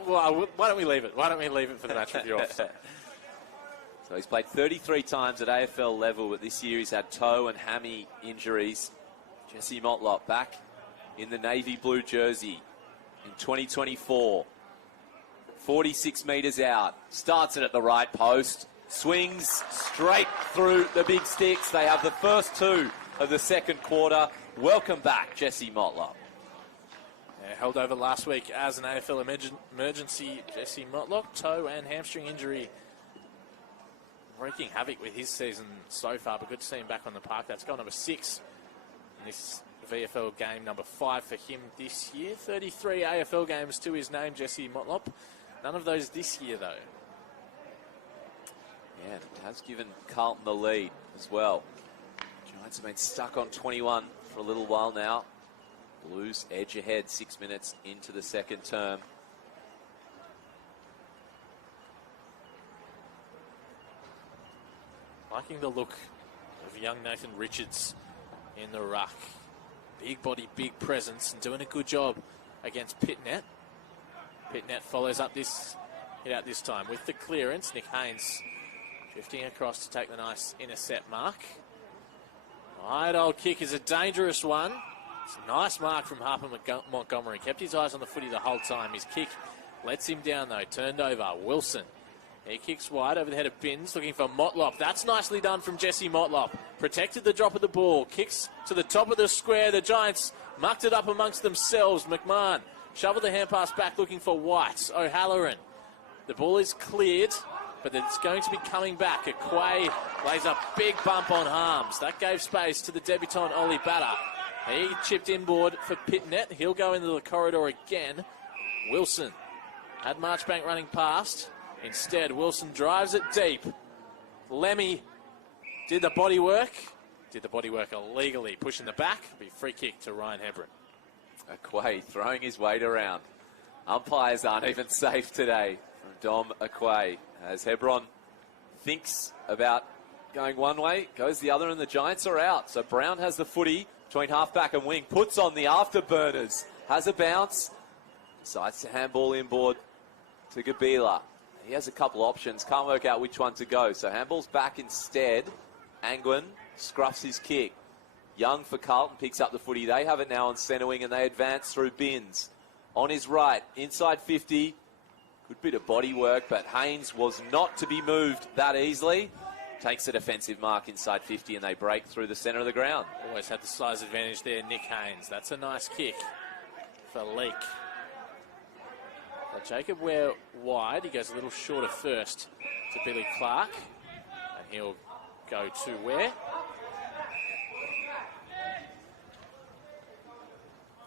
why don't we leave it? Why don't we leave it for the match review officer? So he's played 33 times at AFL level, but this year he's had toe and hammy injuries. Jesse Motlop back in the navy blue jersey in 2024. 46 metres out. Starts it at the right post. Swings straight through the big sticks. They have the first two of the second quarter. Welcome back, Jesse Motlop. Yeah, held over last week as an AFL emergency. Jesse Motlop, toe and hamstring injury, wreaking havoc with his season so far, but good to see him back on the park. That's goal number 6 in this VFL game, number 5 for him this year. 33 AFL games to his name, Jesse Motlop. None of those this year, though. Yeah, it has given Carlton the lead as well. Giants have been stuck on 21 for a little while now. Blues edge ahead 6 minutes into the second term. Liking the look of young Nathan Richards in the ruck. Big body, big presence, and doing a good job against Pitnet. Pitnet follows up this hit out this time with the clearance. Nick Haynes drifting across to take the nice intercept mark. Wide old kick is a dangerous one. It's a nice mark from Harper Montgomery. Kept his eyes on the footy the whole time. His kick lets him down though. Turned over. Wilson. He kicks wide over the head of Binns, looking for Motlop. That's nicely done from Jesse Motlop. Protected the drop of the ball. Kicks to the top of the square. The Giants mucked it up amongst themselves. McMahon shoveled the hand pass back, looking for White. O'Halloran. The ball is cleared, but it's going to be coming back. Aquay lays a big bump on Harms. That gave space to the debutant Ollie Batter. He chipped inboard for Pitnet. He'll go into the corridor again. Wilson had Marchbank running past. Instead, Wilson drives it deep. Lemmy did the body work. Did the body work illegally, pushing the back. Be free kick to Ryan Hebron. Aquay throwing his weight around. Umpires aren't even safe today from Dom Aquay. As Hebron thinks about going one way, goes the other, and the Giants are out. So Brown has the footy between halfback and wing, puts on the afterburners, has a bounce, decides to handball inboard to Gabila. He has a couple options, can't work out which one to go. So handball's back instead. Angwin scruffs his kick. Young for Carlton picks up the footy. They have it now on centre wing and they advance through Binns. On his right, inside 50. Good bit of body work, but Haynes was not to be moved that easily. Takes a defensive mark inside 50 and they break through the centre of the ground. Always had the size advantage there, Nick Haynes. That's a nice kick for Leake. But Jacob Ware wide. He goes a little shorter first to Billy Clark. And he'll go to Ware.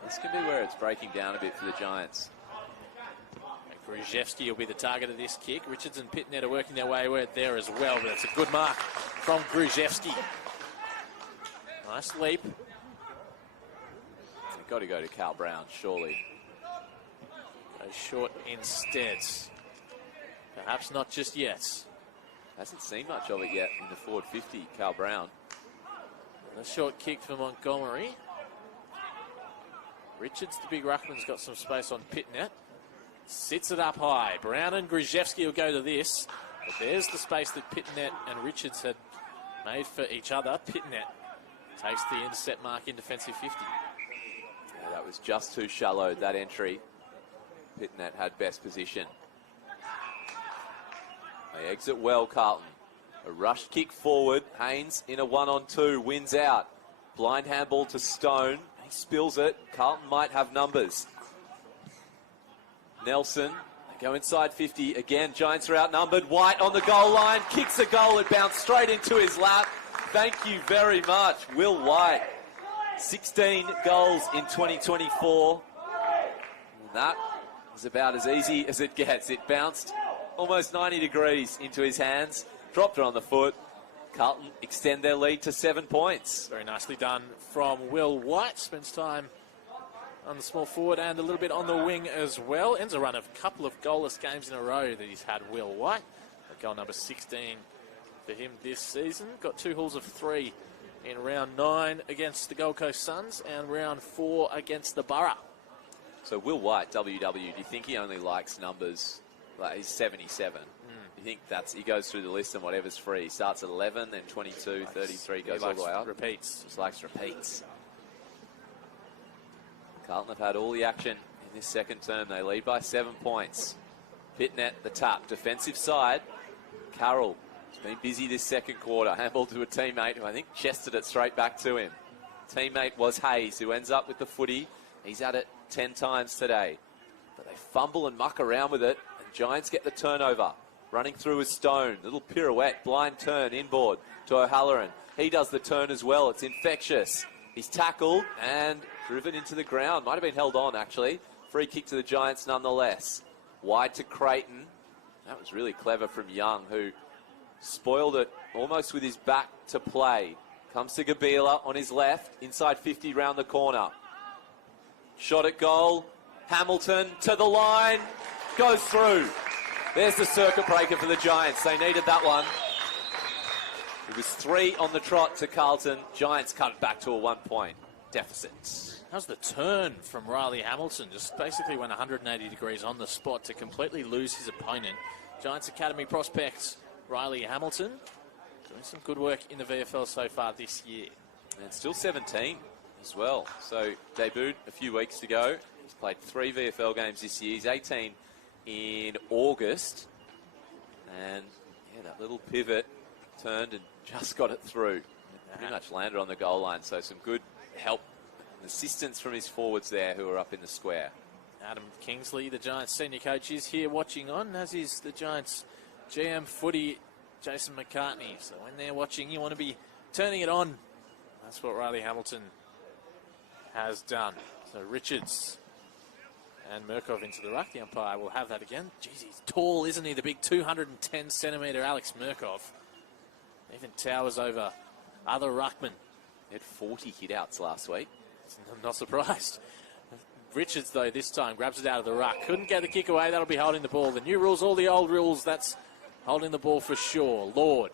This can be where it's breaking down a bit for the Giants. Grujewski will be the target of this kick. Richards and Pitnet are working their way there as well, but it's a good mark from Grujewski. Nice leap. They've got to go to Cal Brown, surely. Go short instead. Perhaps not just yet. Hasn't seen much of it yet in the forward 50, Cal Brown. A short kick for Montgomery. Richards, the big ruckman's got some space on Pitnet. Sits it up high. Brown and Grujewski will go to this. But there's the space that Pitnet and Richards had made for each other. Pitnet takes the intercept mark in defensive 50. Yeah, that was just too shallow, that entry. Pitnet had best position. They exit well, Carlton. A rush kick forward. Haynes in a 1-on-2. Wins out. Blind handball to Stone. He spills it. Carlton might have numbers. Nelson, they go inside 50. Again, Giants are outnumbered. White on the goal line. Kicks a goal. It bounced straight into his lap. Thank you very much, Will White. 16 goals in 2024. That is about as easy as it gets. It bounced almost 90 degrees into his hands. Dropped it on the foot. Carlton extend their lead to 7 points. Very nicely done from Will White. Spends time on the small forward and a little bit on the wing as well. Ends a run of a couple of goalless games in a row that he's had, Will White. Goal number 16 for him this season. Got 2 hauls of 3 in round 9 against the Gold Coast Suns and round 4 against the Borough. So Will White, WW, do you think he only likes numbers, like he's 77? You think he goes through the list and whatever's free. He starts at 11, then 22, 33, goes all the way up. Repeats. Just likes repeats. Carlton have had all the action in this second term. They lead by 7 points. Pitnet, the tap, defensive side. Carroll has been busy this second quarter. Handball to a teammate who I think chested it straight back to him. Teammate was Hayes, who ends up with the footy. He's at it 10 times today. But they fumble and muck around with it, and Giants get the turnover. Running through is Stone. Little pirouette, blind turn, inboard to O'Halloran. He does the turn as well. It's infectious. He's tackled and driven into the ground. Might have been held on, actually. Free kick to the Giants nonetheless. Wide to Creighton. That was really clever from Young, who spoiled it almost with his back to play. Comes to Gabila on his left, inside 50 round the corner. Shot at goal. Hamilton to the line. Goes through. There's the circuit breaker for the Giants. They needed that one. It was 3 on the trot to Carlton. Giants cut it back to a 1-point deficit. How's the turn from Riley Hamilton? Just basically went 180 degrees on the spot to completely lose his opponent. Giants Academy prospect Riley Hamilton doing some good work in the VFL so far this year. And still 17 as well. So debuted a few weeks ago. He's played 3 VFL games this year. He's 18 in August. And yeah, that little pivot turned and just got it through. Pretty much landed on the goal line. So some good help and assistance from his forwards there who are up in the square. Adam Kingsley, the Giants senior coach, is here watching on, as is the Giants GM footy, Jason McCartney. So when they're watching, you want to be turning it on. That's what Riley Hamilton has done. So Richards and Murkov into the ruck. The umpire will have that again. Jeez, he's tall, isn't he? The big 210-centimetre Alex Murkov. Even towers over other ruckmen. He had 40 hit-outs last week. I'm not surprised. Richards, though, this time grabs it out of the ruck. Couldn't get the kick away. That'll be holding the ball. The new rules, all the old rules, that's holding the ball for sure. Lord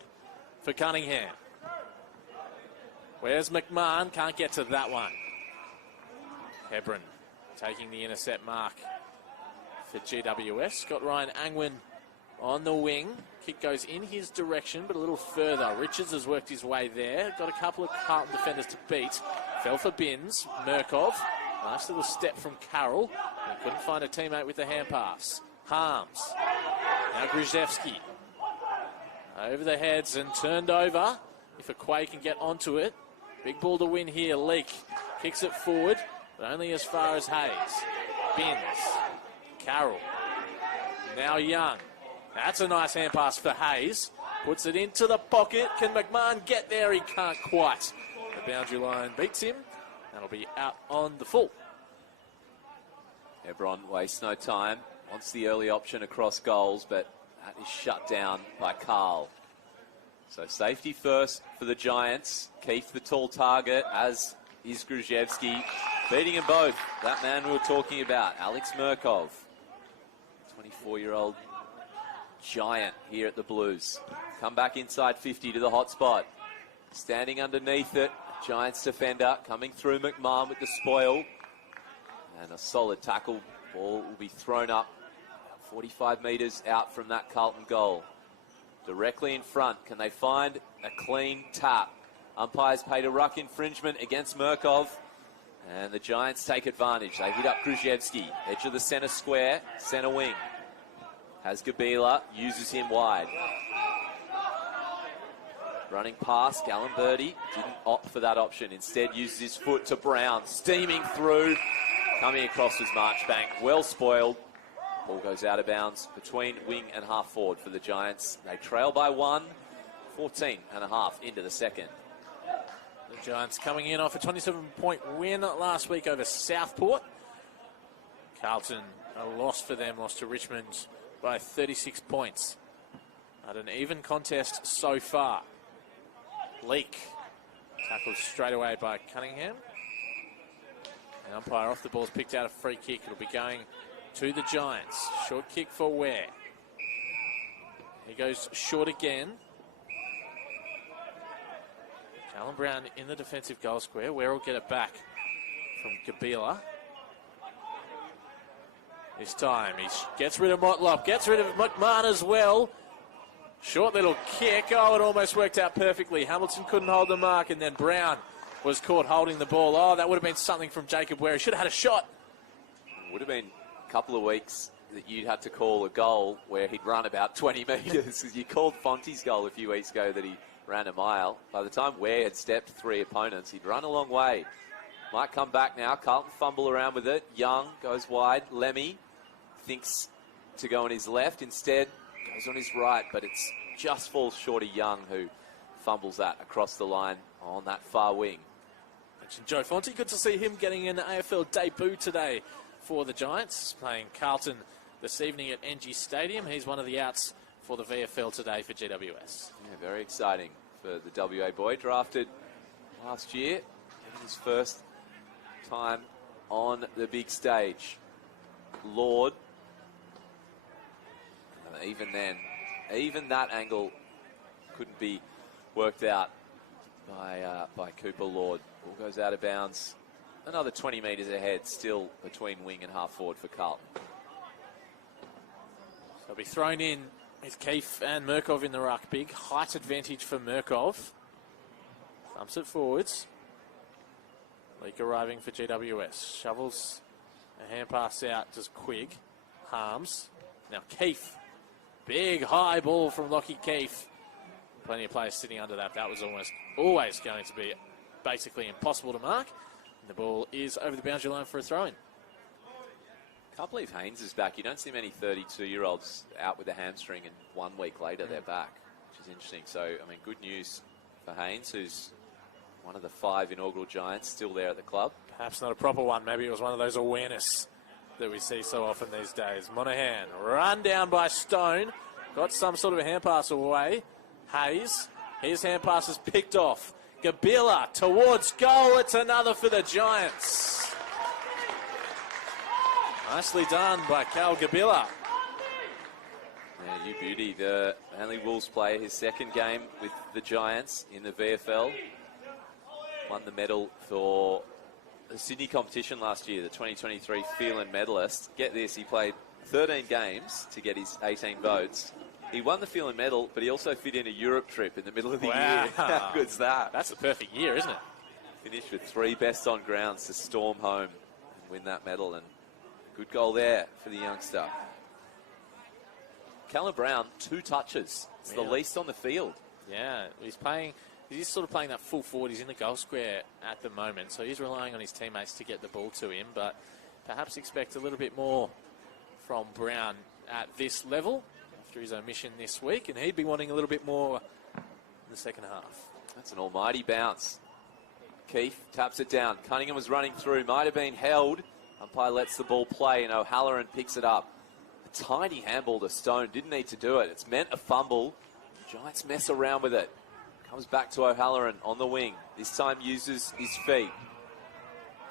for Cunningham. Where's McMahon? Can't get to that one. Hebron taking the intercept mark for GWS. Got Ryan Angwin on the wing. Kick goes in his direction, but a little further. Richards has worked his way there. Got a couple of Carlton defenders to beat. Fell for Binns. Murkov. Nice little step from Carroll. He couldn't find a teammate with the hand pass. Harms. Now Grzyzewski. Over the heads and turned over. If a Quay can get onto it. Big ball to win here. Leak kicks it forward, but only as far as Hayes. Binns. Carroll. Now Young. That's a nice hand pass for Hayes. Puts it into the pocket. Can McMahon get there? He can't quite. The boundary line beats him. That'll be out on the full. Hebron wastes no time. Wants the early option across goals, but that is shut down by Carl. So safety first for the Giants. Keith the tall target, as is Grzyzewski. Beating them both. That man we were talking about, Alex Murkov. 24-year-old giant here at the Blues. Come back inside 50 to the hot spot. Standing underneath it, Giants defender coming through McMahon with the spoil. And a solid tackle. Ball will be thrown up 45 metres out from that Carlton goal. Directly in front. Can they find a clean tap? Umpires paid a ruck infringement against Murkov. And the Giants take advantage. They hit up Grzyzewski. Edge of the centre square. Centre wing. Has Gabila. Uses him wide. Running past Gallenberti. Didn't opt for that option. Instead uses his foot to Brown. Steaming through. Coming across was Marchbank. Well spoiled. Ball goes out of bounds between wing and half forward for the Giants. They trail by 1. 14 and a half into the second. The Giants coming in off a 27-point win last week over Southport. Carlton, a loss for them. Lost to Richmond by 36 points. At an even contest so far. Leak. Tackled straight away by Cunningham. And umpire off the ball has picked out a free kick. It'll be going to the Giants. Short kick for Ware. He goes short again. Alan Brown in the defensive goal square. Ware will get it back from Gabila. this time. He gets rid of Motlop, gets rid of McMahon as well. Short little kick. Oh, it almost worked out perfectly. Hamilton couldn't hold the mark, and then Brown was caught holding the ball. Oh, that would have been something from Jacob Ware. He should have had a shot. Would have been a couple of weeks that you'd had to call a goal where he'd run about 20 metres. You called Fonte's goal a few weeks ago that he ran a mile. By the time Ware had stepped 3 opponents, he'd run a long way. Might come back now. Carlton fumble around with it. Young goes wide. Lemmy thinks to go on his left. Instead, goes on his right, but it's just falls short of Young, who fumbles that across the line on that far wing. Mentioned Joe Fonte. Good to see him getting an AFL debut today for the Giants, playing Carlton this evening at NG Stadium. He's one of the outs for the VFL today for GWS. Yeah, very exciting for the WA boy. Drafted last year, his first time on the big stage. Lord, and even that angle couldn't be worked out by Cooper Lord. Ball goes out of bounds. Another 20 metres ahead, still between wing and half forward for Carlton. So he'll be thrown in with Keefe and Murkov in the ruck. Big height advantage for Murkov. Thumps it forwards. Leak arriving for GWS. Shovels a hand pass out, just Quigg. Harms. Now Keefe. Big high ball from Lockie Keefe. Plenty of players sitting under that. That was almost always going to be basically impossible to mark. And the ball is over the boundary line for a throw-in. Can't believe Haynes is back. You don't see many 32-year-olds out with a hamstring and 1 week later they're back, which is interesting. So, I mean, good news for Haynes, who's one of the 5 inaugural Giants still there at the club. Perhaps not a proper one. Maybe it was one of those awareness that we see so often these days. Monahan run down by Stone. Got some sort of a hand pass away. Hayes. His hand pass is picked off. Gabila towards goal. It's another for the Giants. Nicely done by Cal Gabila. Yeah, you beauty. The Manly Wolves player, his second game with the Giants in the VFL. Won the medal for the Sydney competition last year, the 2023 Phelan medalist. Get this, he played 13 games to get his 18 votes. He won the Phelan medal, but he also fit in a Europe trip in the middle of the year. How good's that? That's a perfect year, isn't it? Finished with 3 best on grounds to storm home and win that medal, and good goal there for the youngster. Callum Brown, 2 touches. It's the least on the field. Yeah, he's sort of playing that full forward. He's in the goal square at the moment, so he's relying on his teammates to get the ball to him, but perhaps expect a little bit more from Brown at this level after his omission this week, and he'd be wanting a little bit more in the second half. That's an almighty bounce. Keefe taps it down. Cunningham was running through, might have been held. Umpire lets the ball play, and O'Halloran picks it up. A tiny handball to Stone, didn't need to do it. It's meant a fumble. Giants mess around with it. Comes back to O'Halloran on the wing. This time uses his feet.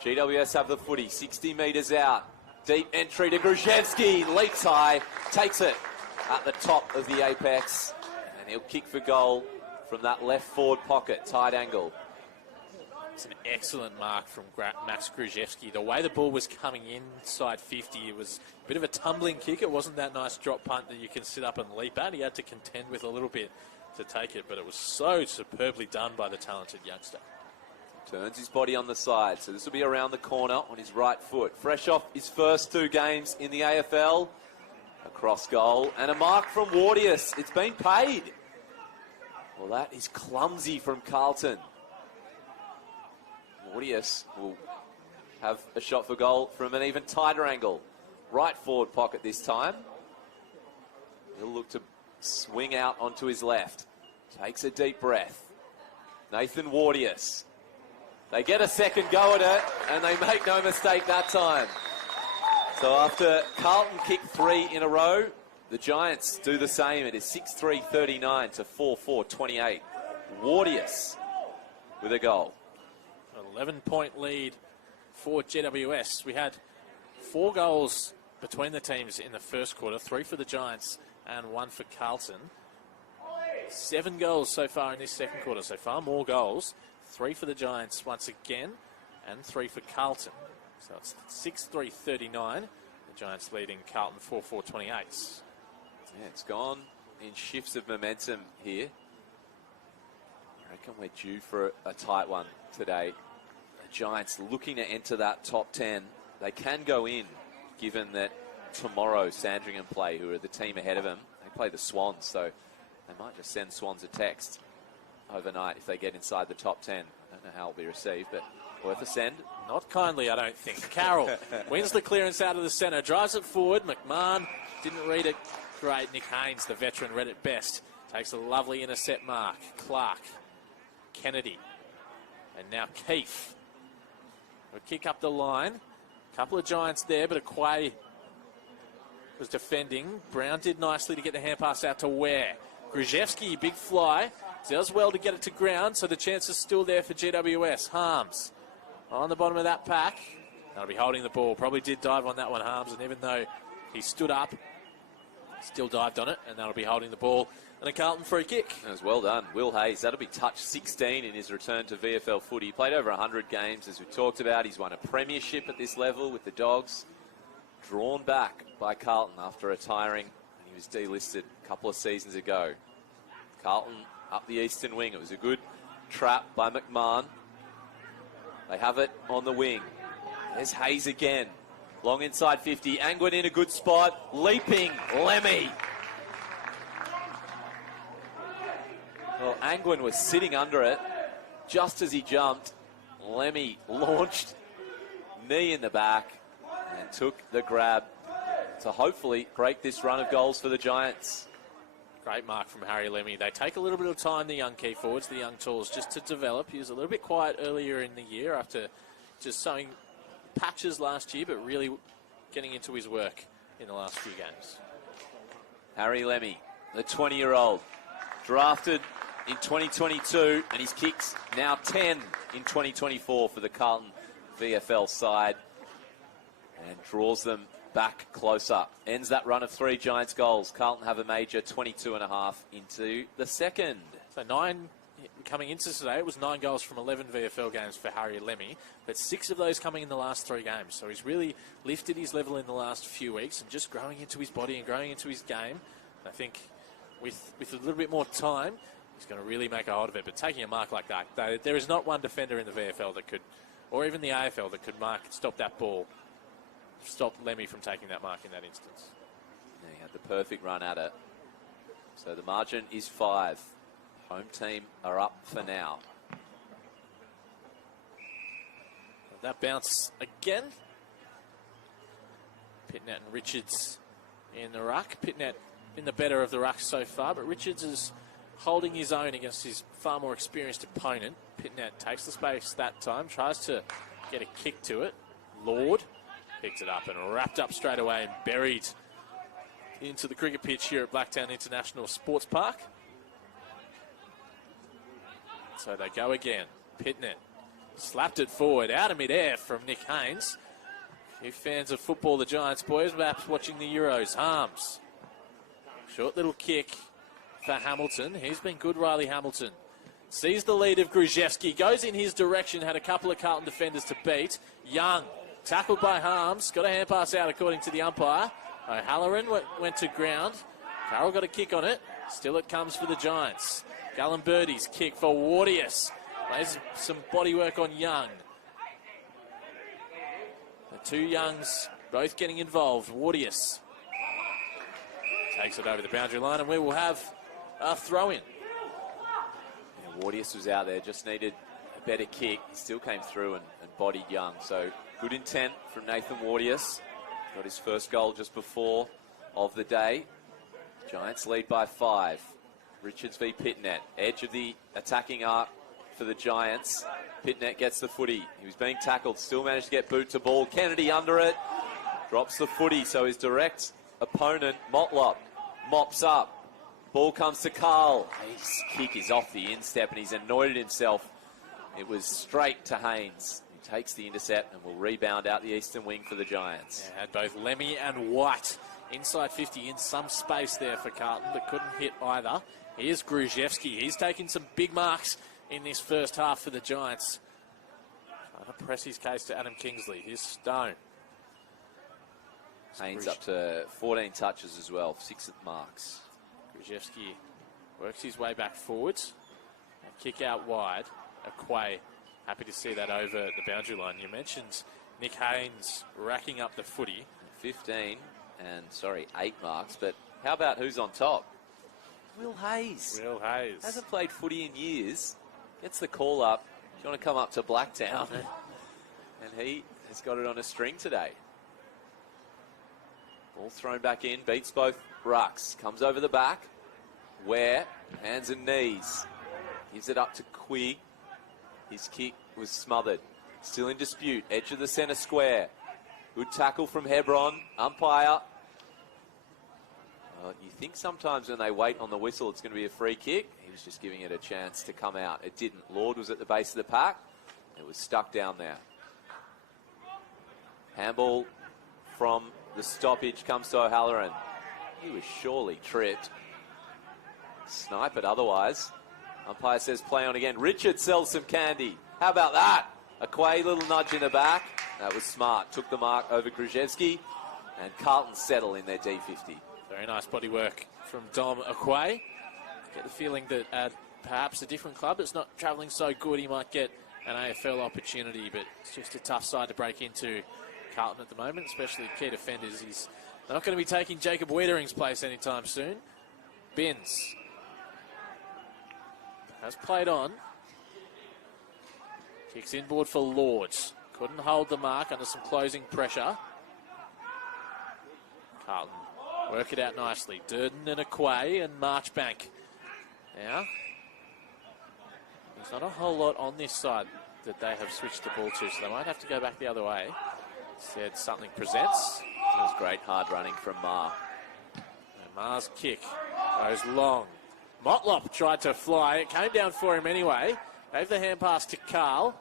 GWS have the footy, 60 metres out. Deep entry to Gruszewski, leaps high, takes it at the top of the apex, and he'll kick for goal from that left forward pocket, tight angle. It's an excellent mark from Max Gruszewski. The way the ball was coming inside 50, it was a bit of a tumbling kick. It wasn't that nice drop punt that you can sit up and leap at. He had to contend with a little bit to take it, but it was so superbly done by the talented youngster. Turns his body on the side, so this will be around the corner on his right foot. Fresh off his first 2 games in the AFL. A cross goal and a mark from Wardius. It's been paid. Well, that is clumsy from Carlton. Wardius will have a shot for goal from an even tighter angle. Right forward pocket this time. He'll look to swing out onto his left. Takes a deep breath. Nathan Wardius. They get a second go at it, and they make no mistake that time. So after Carlton kicked 3 in a row, the Giants do the same. It is 6-3-39 to 4-4-28. Wardius with a goal. An 11-point lead for GWS. We had 4 goals between the teams in the first quarter, 3 for the Giants and 1 for Carlton. 7 goals so far in this second quarter, so far more goals. 3 for the Giants once again, and 3 for Carlton. So it's 6-3-39. The Giants leading Carlton 4-4-28. Yeah, it's gone in shifts of momentum here. I reckon we're due for a tight one today. The Giants looking to enter that top 10. They can go in, given that tomorrow Sandringham play, who are the team ahead of them. They play the Swans, so they might just send Swans a text overnight if they get inside the top 10. I don't know how it'll be received, but worth a send. Not kindly, I don't think. Carroll wins the clearance out of the centre, drives it forward. McMahon didn't read it great. Nick Haynes, the veteran, read it best. Takes a lovely intercept mark. Clark, Kennedy, and now Keefe. Will kick up the line. Couple of Giants there, but Aquay was defending. Brown did nicely to get the hand pass out to Ware. Grzyzewski, big fly. Does well to get it to ground, so the chance is still there for GWS. Harms on the bottom of that pack. That'll be holding the ball. Probably did dive on that one, Harms, and even though he stood up, still dived on it, and that'll be holding the ball. And a Carlton free kick. That was well done. Will Hayes, that'll be touch 16 in his return to VFL footy. He played over 100 games, as we talked about. He's won a premiership at this level with the Dogs. Drawn back by Carlton after retiring, and he was delisted a couple of seasons ago. Carlton up the eastern wing. It was a good trap by McMahon. They have it on the wing. There's Hayes again. Long inside 50. Angwin in a good spot. Leaping Lemmy. Well, Angwin was sitting under it. Just as he jumped, Lemmy launched. Knee in the back. And took the grab to hopefully break this run of goals for the Giants. Great mark from Harry Lemmy. They take a little bit of time, the young key forwards, the young tools, just to develop. He was a little bit quiet earlier in the year after just sowing patches last year, but really getting into his work in the last few games. Harry Lemmy, the 20-year-old, drafted in 2022, and his kicks now 10 in 2024 for the Carlton VFL side, and draws them back closer. Ends that run of 3 Giants goals. Carlton have a major 22.5 into the second. So 9 coming into today. It was 9 goals from 11 VFL games for Harry Lemmy, but 6 of those coming in the last 3 games. So he's really lifted his level in the last few weeks and just growing into his body and growing into his game. I think with a little bit more time, he's going to really make a hold of it. But taking a mark like that, there is not one defender in the VFL that could, or even the AFL, that could stop that ball. Stop Lemmy from taking that mark in that instance. Yeah, he had the perfect run at it. So the margin is 5. Home team are up for now. That bounce again. Pitnet and Richards in the ruck. Pitnet in the better of the ruck so far, but Richards is holding his own against his far more experienced opponent. Pitnet takes the space that time, tries to get a kick to it. Lord picks it up and wrapped up straight away and buried into the cricket pitch here at Blacktown International Sports Park. So they go again. Pitnet slapped it forward out of midair from Nick Haynes. A few fans of football, the Giants boys, perhaps watching the Euros. Harms. Short little kick for Hamilton. He's been good, Riley Hamilton. Sees the lead of Grzyzewski, goes in his direction, had a couple of Carlton defenders to beat. Young, tackled by Harms, got a hand pass out according to the umpire. O'Halloran went to ground. Carroll got a kick on it. Still it comes for the Giants. Gallenberdy's kick for Wardius. Lays some body work on Young. The 2 Youngs both getting involved. Wardius takes it over the boundary line, and we will have a throw-in. Yeah, Wardius was out there, just needed a better kick. He still came through and bodied Young. So good intent from Nathan Wardius. Got his first goal just before of the day. Giants lead by 5. Richards v Pitnet. Edge of the attacking arc for the Giants. Pitnet gets the footy. He was being tackled. Still managed to get boot to ball. Kennedy under it. Drops the footy. So his direct opponent, Motlop, mops up. Ball comes to Carl. His kick is off the instep and he's annoyed at himself. It was straight to Haynes. He takes the intercept and will rebound out the eastern wing for the Giants. Yeah, had both Lemmy and White inside 50 in some space there for Carlton, but couldn't hit either. Here's Grzyzewski. He's taken some big marks in this first half for the Giants. Trying to press his case to Adam Kingsley. Here's Stone. Haynes up to 14 touches as well, 6 marks. Petrevski works his way back forwards. Kick out wide. Aquay, happy to see that over the boundary line. You mentioned Nick Haynes racking up the footy. 15 and, 8 marks. But how about who's on top? Will Hayes. Will Hayes. Hasn't played footy in years. Gets the call up. Do you want to come up to Blacktown? And he has got it on a string today. Ball thrown back in. Beats both rucks. Comes over the back. Ware. Hands and knees. Gives it up to Quigg. His kick was smothered. Still in dispute. Edge of the centre square. Good tackle from Hebron. Umpire. You think sometimes when they wait on the whistle it's going to be a free kick. He was just giving it a chance to come out. It didn't. Lord was at the base of the pack. It was stuck down there. Handball from the stoppage comes to O'Halloran. He was surely tripped. Snipe it otherwise. Umpire says play on again. Richard sells some candy. How about that? A Quay little nudge in the back. That was smart. Took the mark over Petrevski. And Carlton settle in their D50. Very nice body work from Dom Aquay. Get the feeling that at perhaps a different club that's not travelling so good, he might get an AFL opportunity, but it's just a tough side to break into, Carlton, at the moment, especially key defenders. They're not going to be taking Jacob Wiedering's place anytime soon. Binns has played on. Kicks inboard for Lords. Couldn't hold the mark under some closing pressure. Carlton work it out nicely. Durden and Aquay and Marchbank. Now, there's not a whole lot on this side that they have switched the ball to, so they might have to go back the other way. Said something presents. It was great hard running from Mar. And Mar's kick goes long. Motlop tried to fly. It came down for him anyway. Gave the hand pass to Carl.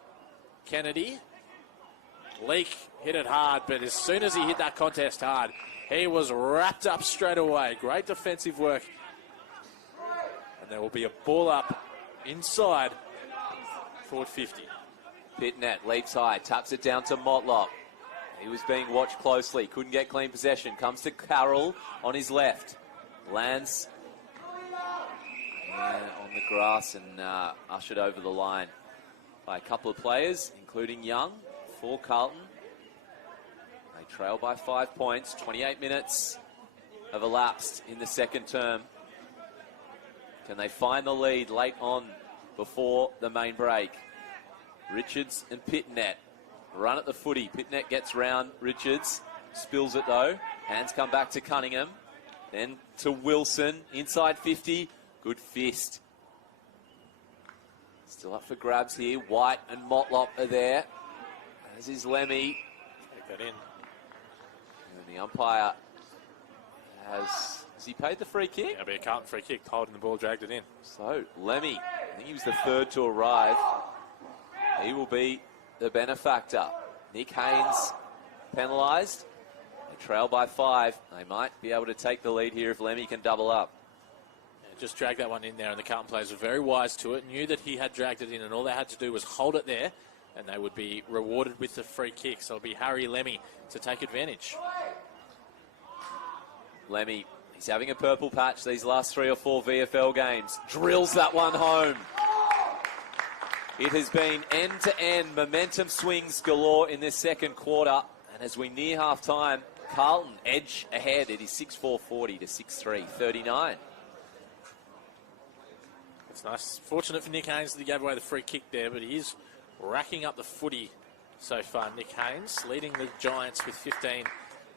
Kennedy. Leak hit it hard, but as soon as he hit that contest hard, he was wrapped up straight away. Great defensive work. And there will be a ball up inside forward 50. Pitnet leaps high, taps it down to Motlop. He was being watched closely, couldn't get clean possession. Comes to Carroll on his left. Lands on the grass and ushered over the line by a couple of players, including Young, for Carlton. They trail by 5 points. 28 minutes have elapsed in the second term. Can they find the lead late on before the main break? Richards and Pitnet run at the footy. Pitnet gets round Richards. Spills it though. Hands come back to Cunningham. Then to Wilson. Inside 50. Good fist. Still up for grabs here. White and Motlop are there. As is Lemmy. Take that in. And the umpire has he paid the free kick? It'll be a Carlton free kick. Holding the ball, dragged it in. So, Lemmy, I think he was the third to arrive. He will be the benefactor. Nick Haynes penalised. They trail by 5. They might be able to take the lead here if Lemmy can double up. Just dragged that one in there, and the Carlton players were very wise to it, knew that he had dragged it in, and all they had to do was hold it there, and they would be rewarded with the free kick. So it'll be Harry Lemmy to take advantage. Lemmy, he's having a purple patch these last 3 or 4 VFL games. Drills that one home. It has been end-to-end momentum swings galore in this second quarter, and as we near half-time, Carlton edge ahead. It is 6-4-40 to 6-3-39. It's nice. Fortunate for Nick Haynes that he gave away the free kick there, but he is racking up the footy so far. Nick Haynes leading the Giants with 15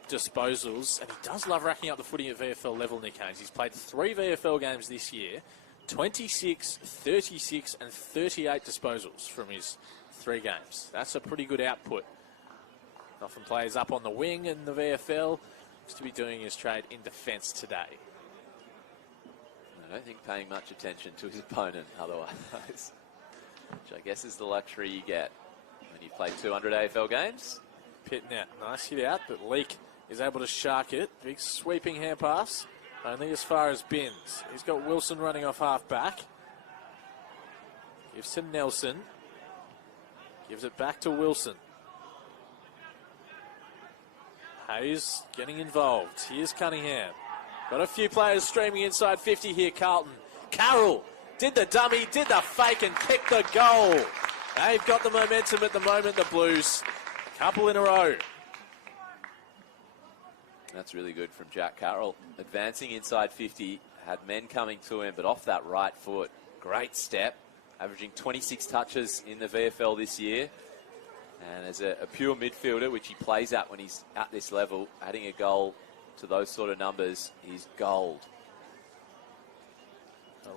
disposals, and he does love racking up the footy at VFL level, Nick Haynes. He's played 3 VFL games this year, 26, 36 and 38 disposals from his 3 games. That's a pretty good output. Often plays up on the wing in the VFL. Looks to be doing his trade in defence today. I don't think paying much attention to his opponent otherwise, which I guess is the luxury you get when you've played 200 AFL games. Pitnet, nice hit out, but Leak is able to shark it. Big sweeping hand pass, only as far as Binns. He's got Wilson running off half back. Gives to Nelson. Gives it back to Wilson. Hayes getting involved. Here's Cunningham. Got a few players streaming inside 50 here, Carlton. Carroll did the dummy, did the fake and kicked the goal. They've got the momentum at the moment, the Blues. A couple in a row. That's really good from Jack Carroll. Advancing inside 50, had men coming to him, but off that right foot. Great step, averaging 26 touches in the VFL this year. And as a pure midfielder, which he plays at when he's at this level, adding a goal to those sort of numbers is gold.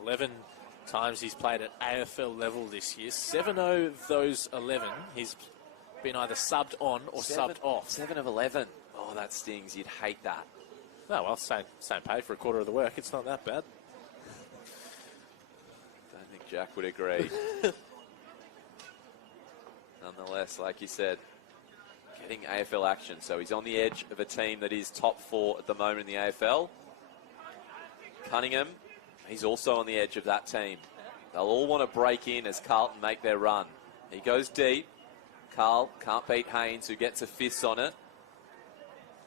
11 times he's played at AFL level this year. 7 of those 11, he's been either subbed on or subbed off. 7 of 11. Oh, that stings. You'd hate that. Oh, well, same pay for a quarter of the work. It's not that bad. Don't think Jack would agree. Nonetheless, like you said, getting AFL action. So he's on the edge of a team that is top 4 at the moment in the AFL. Cunningham, he's also on the edge of that team. They'll all want to break in as Carlton make their run. He goes deep. Carl can't beat Haynes, who gets a fist on it.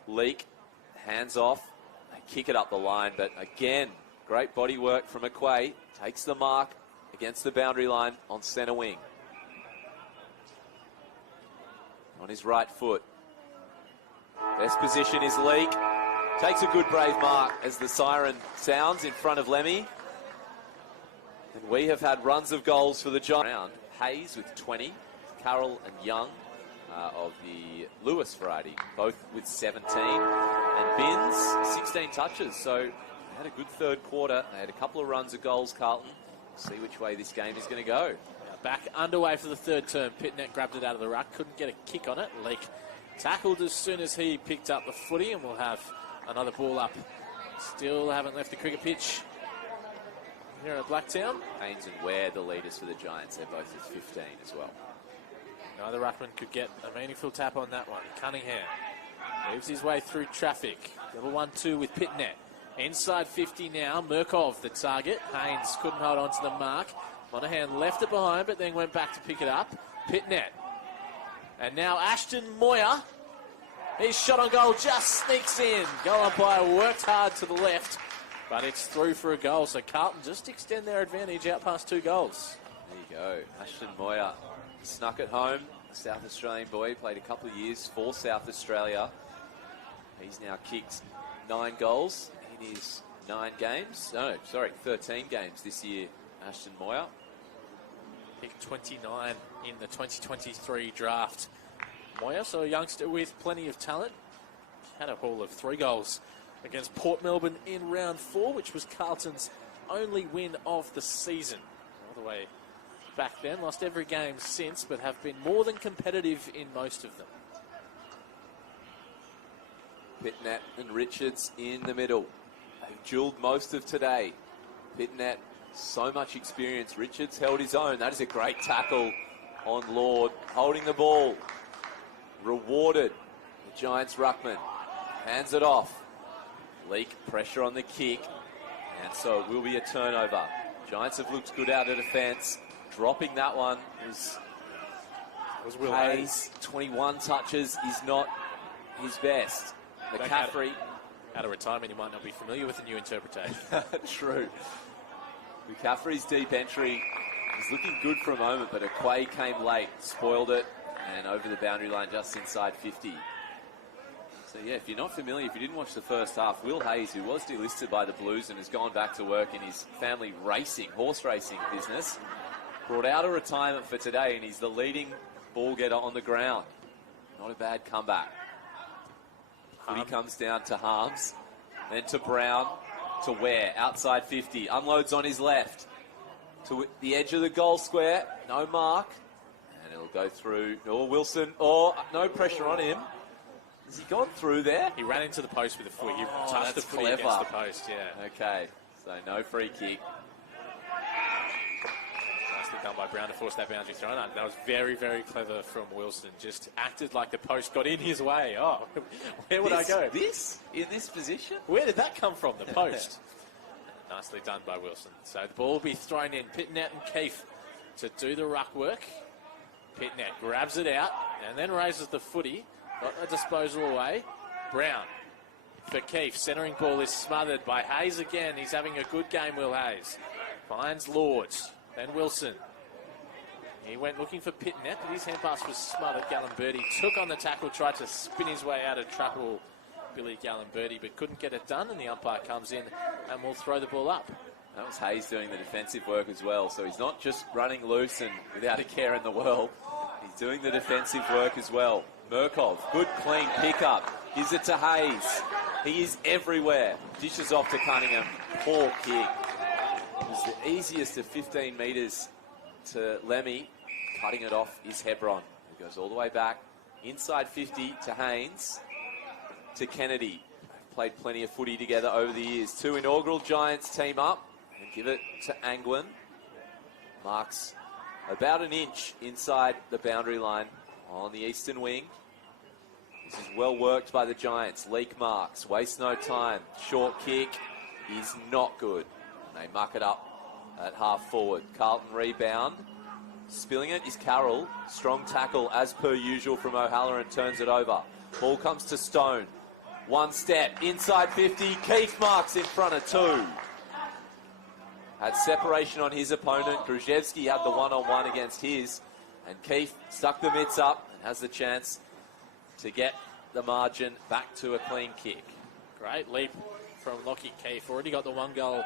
Leak, hands off. They kick it up the line, but again, great body work from McQuay. Takes the mark against the boundary line on centre wing. On his right foot. Best position is Leak. Takes a good brave mark as the siren sounds in front of Lemmy. And we have had runs of goals for the Giants. Hayes with 20. Carroll and Young of the Lewis variety, both with 17. And Binns, 16 touches. So had a good third quarter. They had a couple of runs of goals, Carlton. See which way this game is going to go. Back underway for the third term. Pitnet grabbed it out of the ruck. Couldn't get a kick on it. Leak tackled as soon as he picked up the footy, and we'll have another ball up. Still haven't left the cricket pitch here at Blacktown. Haynes and Ware, the leaders for the Giants. They're both with 15 as well. Neither ruckman could get a meaningful tap on that one. Cunningham moves his way through traffic. Little 1-2 with Pitnet. Inside 50 now. Murkov, the target. Haynes couldn't hold on to the mark. Monahan left it behind, but then went back to pick it up. Pitnet. And now Ashton Moyer. His shot on goal just sneaks in. Goal umpire worked hard to the left, but it's through for a goal. So Carlton just extend their advantage out past 2 goals. There you go. Ashton Moyer snuck it home. South Australian boy, played a couple of years for South Australia. He's now kicked 9 goals in his 13 games this year. Ashton Moyer. Picked 29 in the 2023 draft. Moyer, so a youngster with plenty of talent. Had a haul of 3 goals against Port Melbourne in round 4, which was Carlton's only win of the season. All the way back then, lost every game since, but have been more than competitive in most of them. Pitnet and Richards in the middle. They've duelled most of today. Pitnet, so much experience. Richards held his own. That is a great tackle on Lord. Holding the ball. Rewarded. The Giants ruckman hands it off. Leak, pressure on the kick. And so it will be a turnover. Giants have looked good out of defence. Dropping that one was Will Hayes. 21 touches is not his best. McCaffrey. Out of retirement, you might not be familiar with the new interpretation. True. McCaffrey's deep entry was looking good for a moment, but Aquay came late, spoiled it, and over the boundary line just inside 50. So yeah, if you're not familiar, if you didn't watch the first half, Will Hayes, who was delisted by the Blues and has gone back to work in his family horse racing business, brought out of retirement for today, and he's the leading ball getter on the ground. Not a bad comeback. Footy comes down to Harms, then to Brown, to Ware, outside 50, unloads on his left, to the edge of the goal square, no mark, and it'll go through, Wilson, no pressure on him. Has he gone through there? He ran into the post with the foot. He touched the foot against the post, yeah. Okay, so no free kick. Nicely done by Brown to force that boundary throw. That was very, very clever from Wilson. Just acted like the post got in his way. Oh, where would I go? In this position? Where did that come from, the post? Nicely done by Wilson. So the ball will be thrown in. Pitnet and Keefe to do the ruck work. Pitnet grabs it out and then raises the footy. Got a disposal away. Brown for Keefe. Centering ball is smothered by Hayes again. He's having a good game, Will Hayes. Finds Lord, then Wilson. He went looking for Pitnet, but his hand pass was smothered. Gallimberti took on the tackle, tried to spin his way out of trouble, Billy Gallimberti, but couldn't get it done, and the umpire comes in and will throw the ball up. That was Hayes doing the defensive work as well, so he's not just running loose and without a care in the world. He's doing the defensive work as well. Murkov, good clean pickup. Gives it to Hayes. He is everywhere. Dishes off to Cunningham. Poor kick. It was the easiest of 15 metres to Lemmy. Cutting it off is Hebron. It goes all the way back. Inside 50 to Haynes. To Kennedy. They've played plenty of footy together over the years. Two inaugural Giants team up. And give it to Angwin. Marks about an inch inside the boundary line on the eastern wing. This is well worked by the Giants. Leak marks, waste no time. Short kick is not good. They muck it up at half forward. Carlton rebound. Spilling it is Carroll. Strong tackle as per usual from O'Halloran, turns it over. Ball comes to Stone. One step, inside 50. Keefe marks in front of two. Had separation on his opponent. Gruszewski had the one-on-one against his. And Keefe stuck the mitts up and has the chance to get the margin back to a clean kick. Great leap from Lockie Keefe. Already got the one goal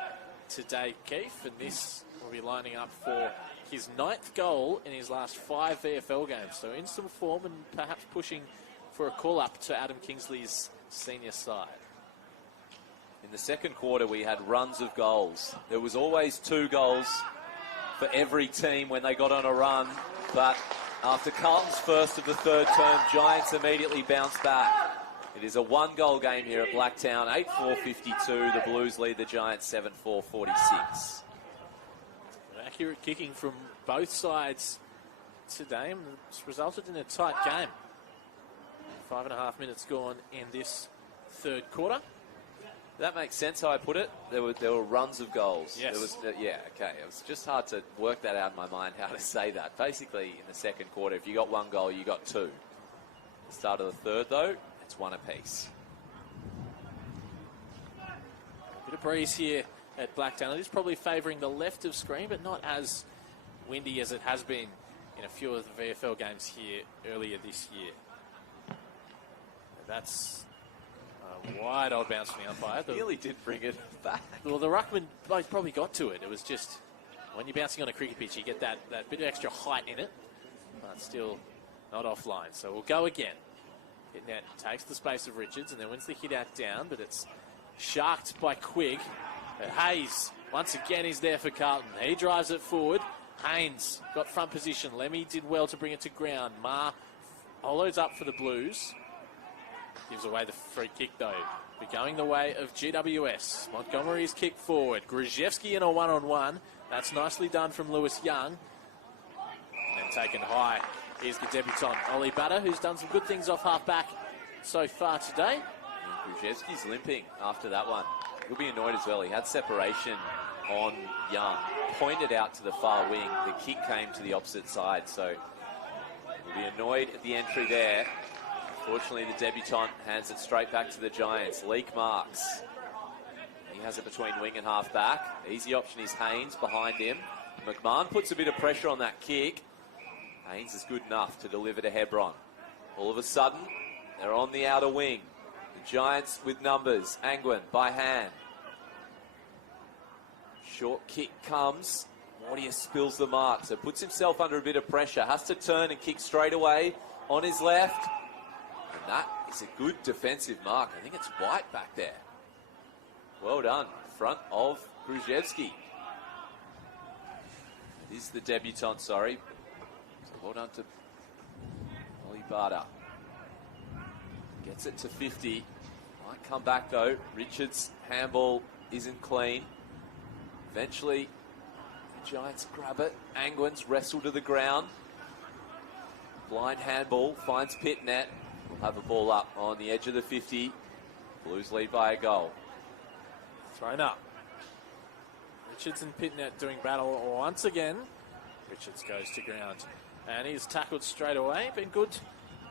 today, Keefe, and this will be lining up for his 9th goal in his last 5 VFL games. So in some form and perhaps pushing for a call-up to Adam Kingsley's senior side. In the second quarter, we had runs of goals. There was always 2 goals for every team when they got on a run, but after Carlton's first of the third term, Giants immediately bounced back. It is a 1-goal game here at Blacktown, 8-4-52. The Blues lead the Giants 7-4-46. Accurate kicking from both sides today, and it's resulted in a tight game. 5.5 minutes gone in this third quarter. That makes sense how I put it. There were runs of goals. Yes. There was, yeah, okay. It was just hard to work that out in my mind, how to say that. Basically, in the second quarter, if you got 1 goal, you got 2. The start of the third, though, it's 1 apiece. Bit of breeze here at Blacktown. It is probably favouring the left of screen, but not as windy as it has been in a few of the VFL games here earlier this year. That's a wide old bounce from the umpire. Really did bring it back. Well, the ruckman probably got to it. It was just, when you're bouncing on a cricket pitch, you get that bit of extra height in it, but still not offline. So we'll go again. Pitnet takes the space of Richards and then wins the hit out down, but it's sharked by Quigg. But Hayes, once again, is there for Carlton. He drives it forward. Haynes got front position. Lemmy did well to bring it to ground. Marr hollows up for the Blues. Gives away the free kick, though. But going the way of GWS. Montgomery's kick forward. Gruszewski in a one-on-one. That's nicely done from Lewis Young. And taken high. Here's the debutant, Ollie Butter, who's done some good things off half-back so far today. Gruszewski's limping after that one. He'll be annoyed as well. He had separation on Young. Pointed out to the far wing. The kick came to the opposite side, so he'll be annoyed at the entry there. Fortunately, the debutant hands it straight back to the Giants. Leak marks. He has it between wing and half-back. Easy option is Haynes behind him. McMahon puts a bit of pressure on that kick. Haynes is good enough to deliver to Hebron. All of a sudden, they're on the outer wing. The Giants with numbers. Angwin by hand. Short kick comes. Mortier spills the mark, so puts himself under a bit of pressure. Has to turn and kick straight away on his left. And that is a good defensive mark. I think it's White back there. Well done. Front of Gruszewski. It is the debutant, sorry. So well done to Ollie Barter. Gets it to 50. Might come back though. Richards' handball isn't clean. Eventually, the Giants grab it. Angwin's wrestle to the ground. Blind handball finds Pitnet. We'll have a ball up on the edge of the 50. Blues lead by a goal. Thrown up. Richards and Pitnet doing battle once again. Richards goes to ground. And he's tackled straight away. Been good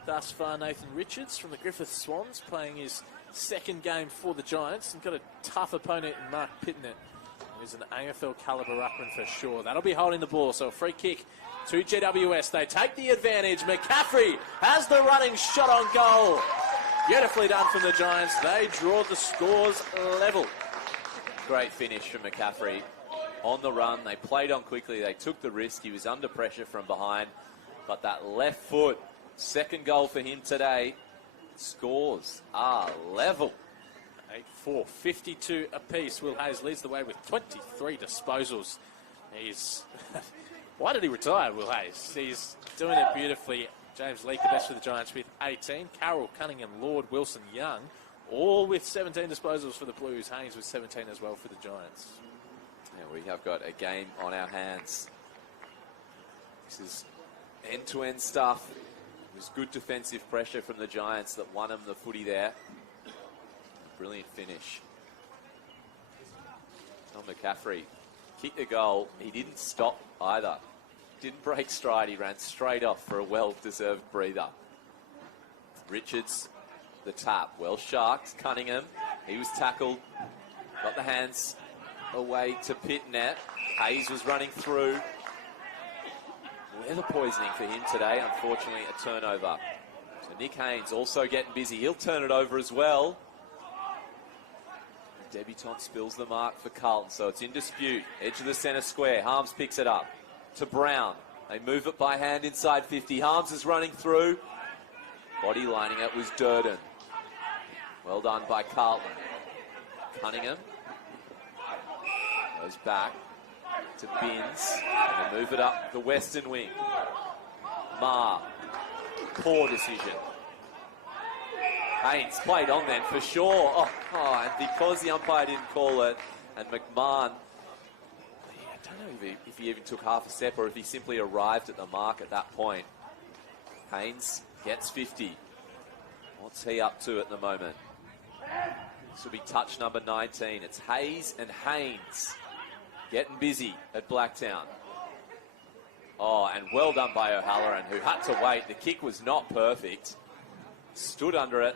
thus far, Nathan Richards from the Griffith Swans, playing his second game for the Giants, and got a tough opponent in Mark Pitnett, who's an AFL calibre ruckman for sure. That'll be holding the ball, so a free kick to GWS. They take the advantage. McCaffrey has the running shot on goal. Beautifully done from the Giants. They draw the scores level. Great finish from McCaffrey. On the run, they played on quickly. They took the risk. He was under pressure from behind. But that left foot, second goal for him today. Scores are level. 8-4, 52 apiece. Will Hayes leads the way with 23 disposals. He's... Why did he retire, Will Hayes? He's doing it beautifully. James Leake, the best for the Giants, with 18. Carroll, Cunningham, Lord, Wilson, Young, all with 17 disposals for the Blues. Haynes with 17 as well for the Giants. Yeah, we have got a game on our hands. This is end-to-end stuff. It was good defensive pressure from the Giants that won them the footy there. Brilliant finish. Tom McCaffrey kicked the goal. He didn't stop either. Didn't break stride. He ran straight off for a well-deserved breather. Richards, the tap. Well sharked. Cunningham. He was tackled. Got the hands away to Pitnett. Hayes was running through. Weather poisoning for him today. Unfortunately, a turnover. So Nick Haynes also getting busy. He'll turn it over as well. The debutant spills the mark for Carlton, so it's in dispute. Edge of the centre square. Harms picks it up to Brown. They move it by hand inside 50. Harms is running through. Body lining it was Durden. Well done by Carlton. Cunningham goes back to Binns. And they move it up the western wing. Marr. Poor decision. Haynes played on then for sure. And because the umpire didn't call it, and McMahon, I don't know if he even took half a step or if he simply arrived at the mark at that point. Haynes gets 50. What's he up to at the moment? This will be touch number 19. It's Hayes and Haynes getting busy at Blacktown. And well done by O'Halloran, who had to wait. The kick was not perfect. Stood under it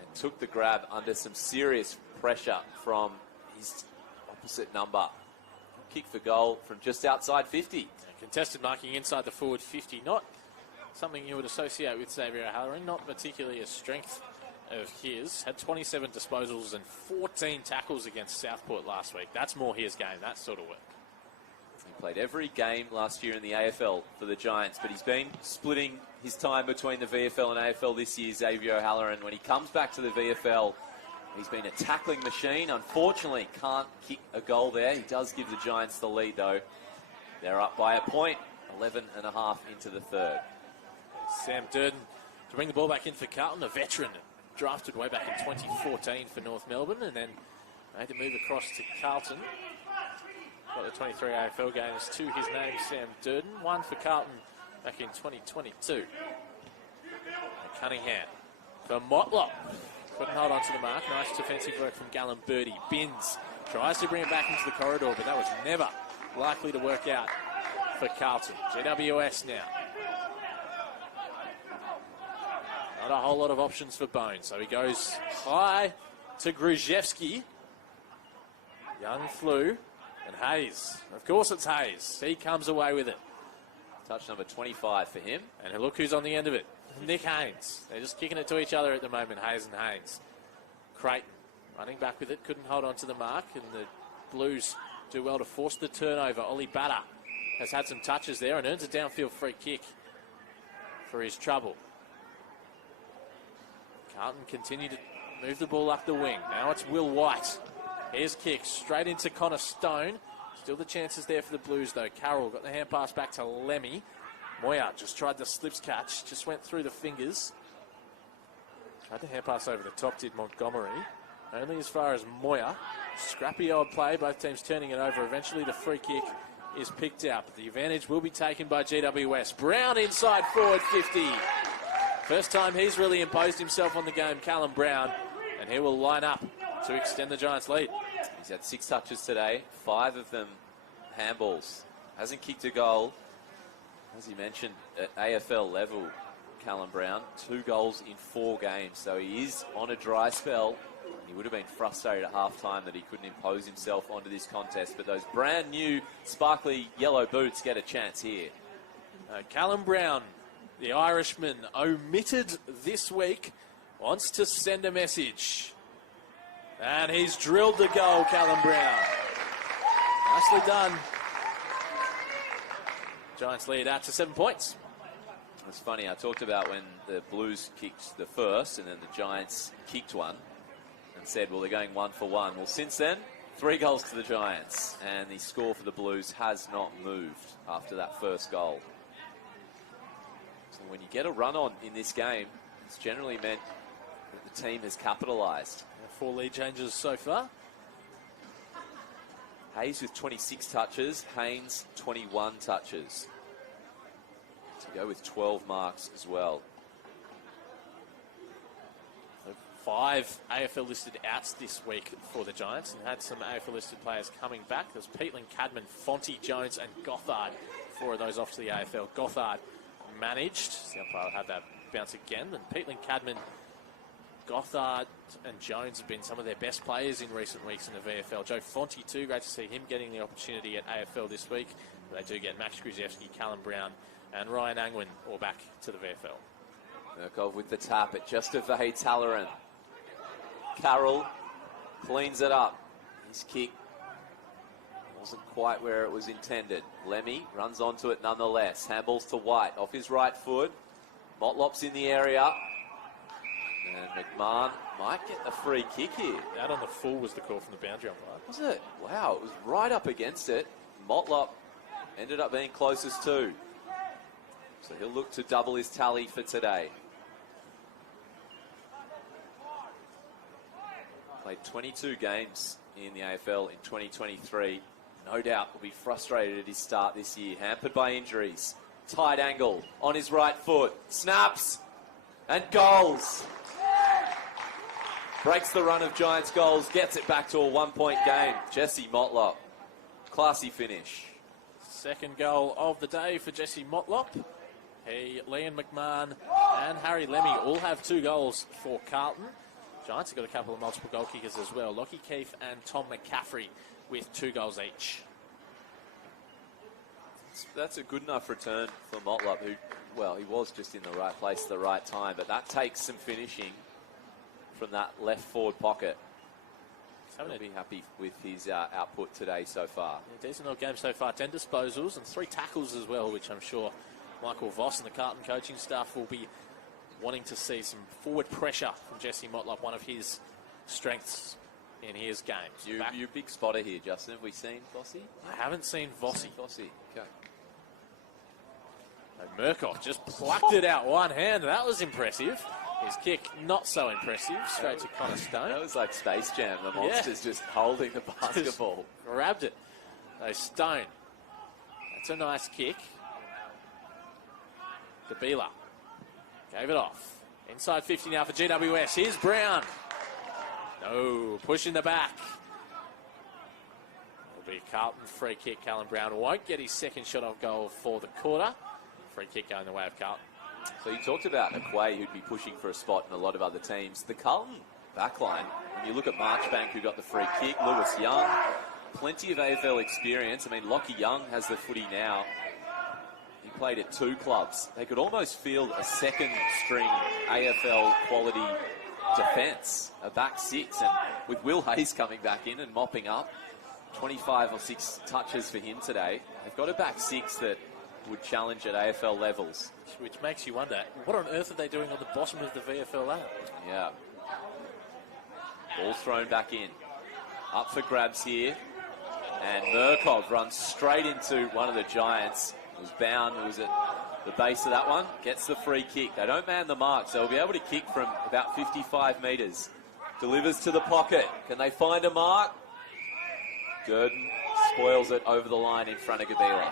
and took the grab under some serious pressure from his opposite number. Kick for goal from just outside 50. Contested marking inside the forward 50. Not something you would associate with Xavier O'Halloran. Not particularly a strength of his. Had 27 disposals and 14 tackles against Southport last week. That's more his game, that sort of work. He played every game last year in the AFL for the Giants, but he's been splitting his time between the VFL and AFL this year, Xavier O'Halloran. When he comes back to the VFL, he's been a tackling machine. Unfortunately, can't kick a goal there. He does give the Giants the lead, though. They're up by a point, 11.5 into the third. Sam Durden to bring the ball back in for Carlton, a veteran, drafted way back in 2014 for North Melbourne, and then made the move across to Carlton. Got the 23 AFL games to his name, Sam Durden. One for Carlton back in 2022. And Cunningham for Motlop. Couldn't hold on to the mark. Nice defensive work from Gallon Birdie. Binns tries to bring it back into the corridor, but that was never likely to work out for Carlton. GWS now. Not a whole lot of options for Bones, so he goes high to Gruszewski. Young flew, and Hayes. Of course it's Hayes. He comes away with it. Touch number 25 for him. And look who's on the end of it. Nick Haynes. They're just kicking it to each other at the moment, Hayes and Haynes. Creighton running back with it, couldn't hold on to the mark, and the Blues do well to force the turnover. Ollie Batter has had some touches there and earns a downfield free kick for his trouble. Carlton continue to move the ball up the wing. Now it's Will White. Here's kick straight into Connor Stone. Still the chances there for the Blues, though. Carroll got the hand pass back to Lemmy. Moya just tried the slips catch, just went through the fingers. Tried to hand pass over the top, did Montgomery. Only as far as Moya. Scrappy old play, both teams turning it over. Eventually the free kick is picked out, but the advantage will be taken by GWS. Brown inside forward 50. First time he's really imposed himself on the game, Callum Brown, and he will line up to extend the Giants' lead. He's had 6 touches today, 5 of them handballs. Hasn't kicked a goal. As he mentioned, at AFL level, Callum Brown. 2 goals in 4 games, so he is on a dry spell. He would have been frustrated at half-time that he couldn't impose himself onto this contest, but those brand new sparkly yellow boots get a chance here. Callum Brown, the Irishman, omitted this week, wants to send a message. And he's drilled the goal, Callum Brown. Nicely done. Giants lead out to 7 points. It's funny, I talked about when the Blues kicked the first and then the Giants kicked one and said, well, they're going 1 for 1. Well, since then, 3 goals to the Giants, and the score for the Blues has not moved after that first goal. So when you get a run on in this game, it's generally meant that the team has capitalised. 4 lead changes so far. Hayes with 26 touches, Haynes 21 touches. To go with 12 marks as well. 5 AFL listed outs this week for the Giants, and had some AFL listed players coming back. There's Peatland, Cadman, Fonte, Jones and Gothard. 4 of those off to the AFL. Gothard managed. The umpire had that bounce again. And Peatland, Cadman, Gothard and Jones have been some of their best players in recent weeks in the VFL. Joe Fonte too, great to see him getting the opportunity at AFL this week. They do get Max Krzyzewski, Callum Brown and Ryan Angwin all back to the VFL. Murkov with the tap, it just evades Halloran. Carroll cleans it up. His kick wasn't quite where it was intended. Lemmy runs onto it nonetheless. Handballs to White off his right foot. Motlop's in the area. And McMahon might get the free kick here. Out on the full was the call from the boundary umpire. Was it? Wow, it was right up against it. Motlop ended up being closest too. So he'll look to double his tally for today. Played 22 games in the AFL in 2023. No doubt will be frustrated at his start this year. Hampered by injuries. Tight angle on his right foot. Snaps and goals. Breaks the run of Giants goals. Gets it back to a 1-point game. Jesse Motlop. Classy finish. Second goal of the day for Jesse Motlop. Liam McMahon and Harry Lemmy all have 2 goals for Carlton. Giants have got a couple of multiple goal kickers as well. Lockie Keefe and Tom McCaffrey with 2 goals each. That's a good enough return for Motlop, who, well, he was just in the right place at the right time, but that takes some finishing from that left forward pocket. He'll be happy with his output today so far. Yeah, decent little game so far. 10 disposals and 3 tackles as well, which I'm sure Michael Voss and the Carlton coaching staff will be wanting to see some forward pressure from Jesse Motlop, one of his strengths in his games. You big spotter here, Justin. Have we seen Vossi? I haven't seen Vossi. Vossi, okay. And Murkoff just plucked it out one hand. That was impressive. His kick, not so impressive. Straight to Connor Stone. That was like Space Jam. The monster's just holding the basketball. Just grabbed it. No, Stone. That's a nice kick. Dabila gave it off. Inside 50 now for GWS. Here's Brown. No, push in the back. It'll be a Carlton free kick. Callum Brown won't get his second shot on goal for the quarter. Free kick going the way of Carlton. So you talked about Aquay, who'd be pushing for a spot in a lot of other teams. The Carlton backline, when you look at Marchbank, who got the free kick, Lewis Young, plenty of AFL experience. I mean, Lockie Young has the footy now. He played at 2 clubs. They could almost field a second-string AFL quality defence, a back 6. And with Will Hayes coming back in and mopping up, 25 or 6 touches for him today, they've got a back 6 that would challenge at AFL levels. Which makes you wonder, what on earth are they doing on the bottom of the VFL ladder? Yeah. Ball thrown back in. Up for grabs here. And Murkov runs straight into one of the Giants. It was bound. It was at the base of that one. Gets the free kick. They don't man the mark, so they'll be able to kick from about 55 metres. Delivers to the pocket. Can they find a mark? Durden spoils it over the line in front of Gabila.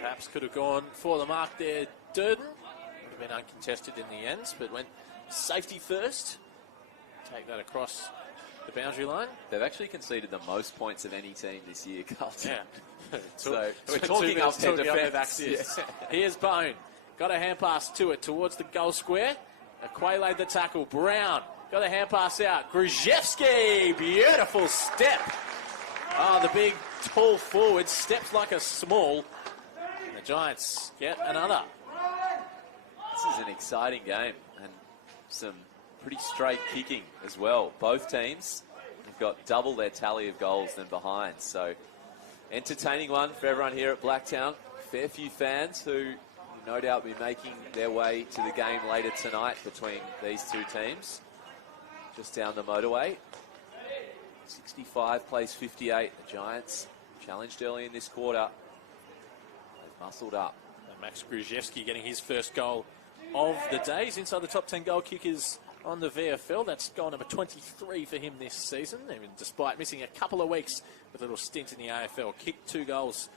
Perhaps could have gone for the mark there, Durden. Would have been uncontested in the end, but went safety first. Take that across the boundary line. They've actually conceded the most points of any team this year, Carlton. Yeah. So we're talking up to defence. Yeah. Here's Bone. got a hand pass to it towards the goal square. Aquay the tackle. Brown got a hand pass out. Grzyewski, beautiful step. Oh, the big, tall forward steps like a small. And the Giants get another. This is an exciting game and some pretty straight kicking as well. Both teams have got double their tally of goals than behind. So, entertaining one for everyone here at Blacktown. Fair few fans who no doubt be making their way to the game later tonight between these two teams. Just down the motorway. 65 plays 58. The Giants challenged early in this quarter. They've muscled up. And Max Grzyewski getting his first goal of the day. He's inside the top 10 goal kickers on the VFL. That's goal number 23 for him this season. Even despite missing a couple of weeks with a little stint in the AFL. Kicked 2 goals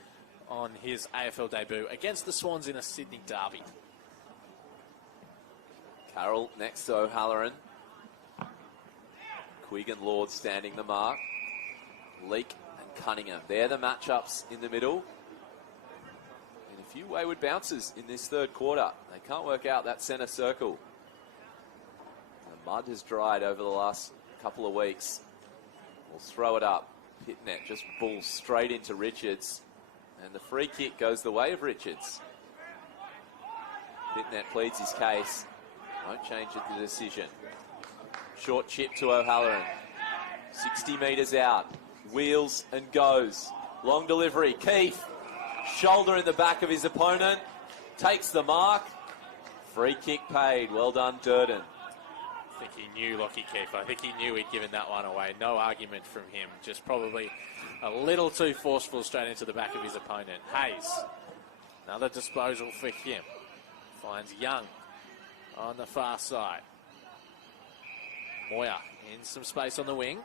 on his AFL debut against the Swans in a Sydney derby. Carroll next to O'Halloran. Quigg and Lord standing the mark. Leake and Cunningham. They're the matchups in the middle. And a few wayward bounces in this third quarter. They can't work out that centre circle. The mud has dried over the last couple of weeks. We'll throw it up. Pitnet just bulls straight into Richards. And the free kick goes the way of Richards. Pitnet pleads his case. Won't change the decision. Short chip to O'Halloran. 60 metres out. Wheels and goes. Long delivery. Keefe. Shoulder in the back of his opponent. Takes the mark. Free kick paid. Well done, Durden. I think he knew Lockie Keefe. I think he knew he'd given that one away. No argument from him. Just probably a little too forceful straight into the back of his opponent. Hayes. Another disposal for him. Finds Young on the far side. Moyer in some space on the wing.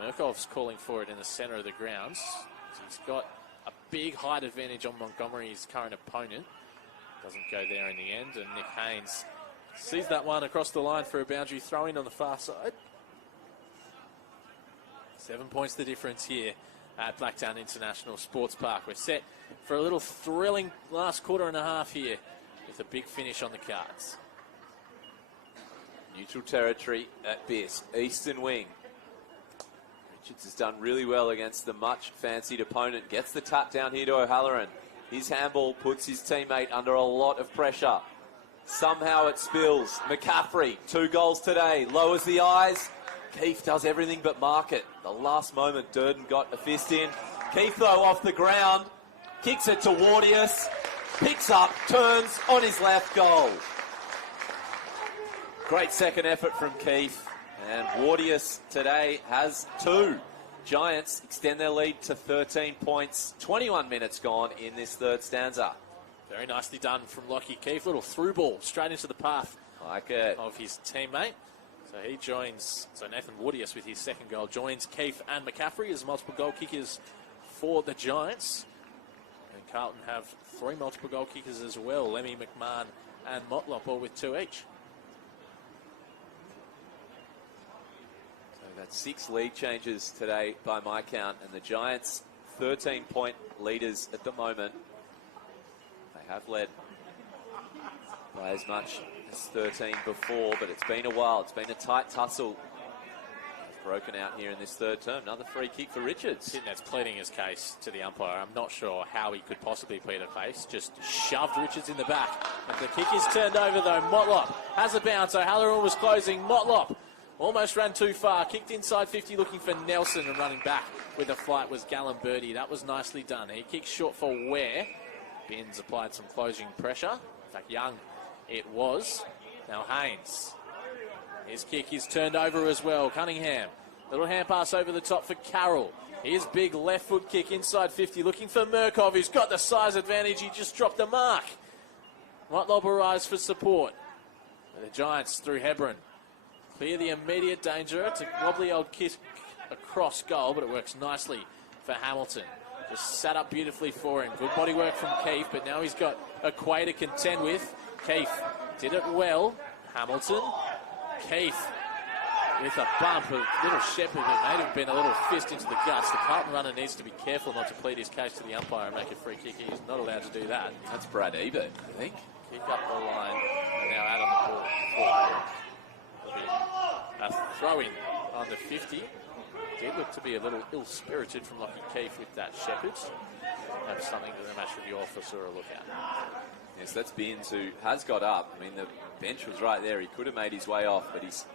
Murkov's calling for it in the centre of the grounds. He's got a big height advantage on Montgomery's current opponent. Doesn't go there in the end, and Nick Haynes sees that one across the line for a boundary throw-in on the far side. 7 points the difference here at Blacktown International Sports Park. We're set for a little thrilling last quarter and a half here with a big finish on the cards. Neutral territory at Bisk. Eastern wing. Richards has done really well against the much fancied opponent. Gets the tap down here to O'Halloran. His handball puts his teammate under a lot of pressure. Somehow it spills. McCaffrey, 2 goals today. Lowers the eyes. Keefe does everything but mark it. The last moment Durden got a fist in. Keefe though off the ground. Kicks it to Wardius. Picks up, turns on his left goal. Great second effort from Keefe. And Wardius today has 2. Giants extend their lead to 13 points. 21 minutes gone in this third stanza. Very nicely done from Lockie Keefe. Little through ball straight into the path like it. Of his teammate. So he joins, Nathan Wardius with his second goal joins Keefe and McCaffrey as multiple goal kickers for the Giants. And Carlton have 3 multiple goal kickers as well. Lemmy, McMahon and Motlop all with 2 each. So that's 6 league changes today by my count. And the Giants 13-point leaders at the moment. They have led by as much as 13 before, but it's been a while. It's been a tight tussle. It's broken out here in this third term. Another free kick for Richards. That's pleading his case to the umpire. I'm not sure how he could possibly plead a case. Just shoved Richards in the back. And the kick is turned over though. Motlop has a bounce. O'Halloran was closing. Motlop almost ran too far. Kicked inside 50 looking for Nelson, and running back with the flight was Gallen-Birdie. That was nicely done. He kicked short for Ware. Binns applied some closing pressure. In fact, Young it was. Now Haynes. His kick is turned over as well. Cunningham. Little hand pass over the top for Carroll. His big left foot kick inside 50 looking for Murkov, who's got the size advantage. He just dropped the mark. Motlop arrives for support. The Giants through Hebron. Clear the immediate danger. It's a wobbly old kick across goal, but it works nicely for Hamilton. Just sat up beautifully for him. Good body work from Keefe, but now he's got Aquay to contend with. Keefe did it well. Hamilton. Keefe with a bump. A little shepherd. It may have been a little fist into the guts. The Carlton runner needs to be careful not to plead his case to the umpire and make a free kick. He's not allowed to do that. That's Brad Ebert, I think. Kick up the line. Now out on the ball. A throw-in on the 50. Did look to be a little ill-spirited from Lockie Keefe with that Shepherd. That's something that the match review officer will look at. Yes, that's Binns, who has got up. I mean, the bench was right there. He could have made his way off, but he's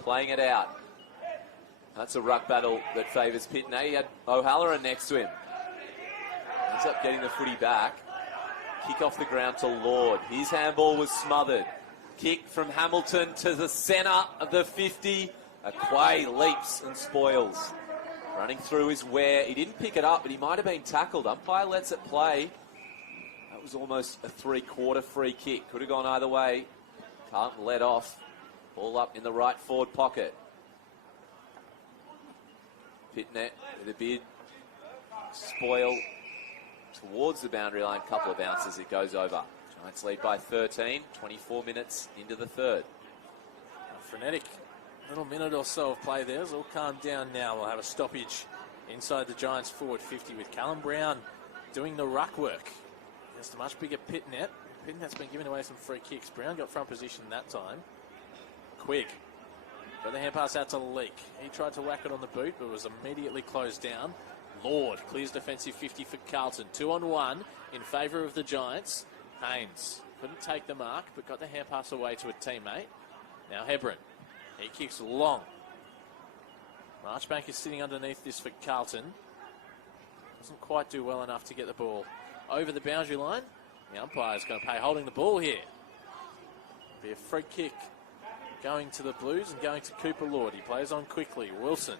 playing it out. That's a ruck battle that favours Pitney. He had O'Halloran next to him. Ends up getting the footy back. Kick off the ground to Lord. His handball was smothered. Kick from Hamilton to the centre of the 50. Quay leaps and spoils. Running through his Ware. He didn't pick it up, but he might have been tackled. Umpire lets it play. That was almost a three-quarter free kick. Could have gone either way. Carlton let off. Ball up in the right forward pocket. Pitnet with a bid. Spoil towards the boundary line. Couple of bounces. It goes over. Giants lead by 13. 24 minutes into the third. Frenetic little minute or so of play there. It's all calmed down now. We'll have a stoppage inside the Giants forward 50 with Callum Brown doing the ruck work. Against a much bigger Pitnet. Pitnet's been giving away some free kicks. Brown got front position that time. Quigg got the hand pass out to Leak. He tried to whack it on the boot, but was immediately closed down. Lord clears defensive 50 for Carlton. 2-on-1 in favour of the Giants. Haynes couldn't take the mark, but got the hand pass away to a teammate. Now Hebron. He kicks long. Marchbank is sitting underneath this for Carlton. Doesn't quite do well enough to get the ball over the boundary line. The umpire's going to pay holding the ball here. Be a free kick going to the Blues and going to Cooper Lord. He plays on quickly. Wilson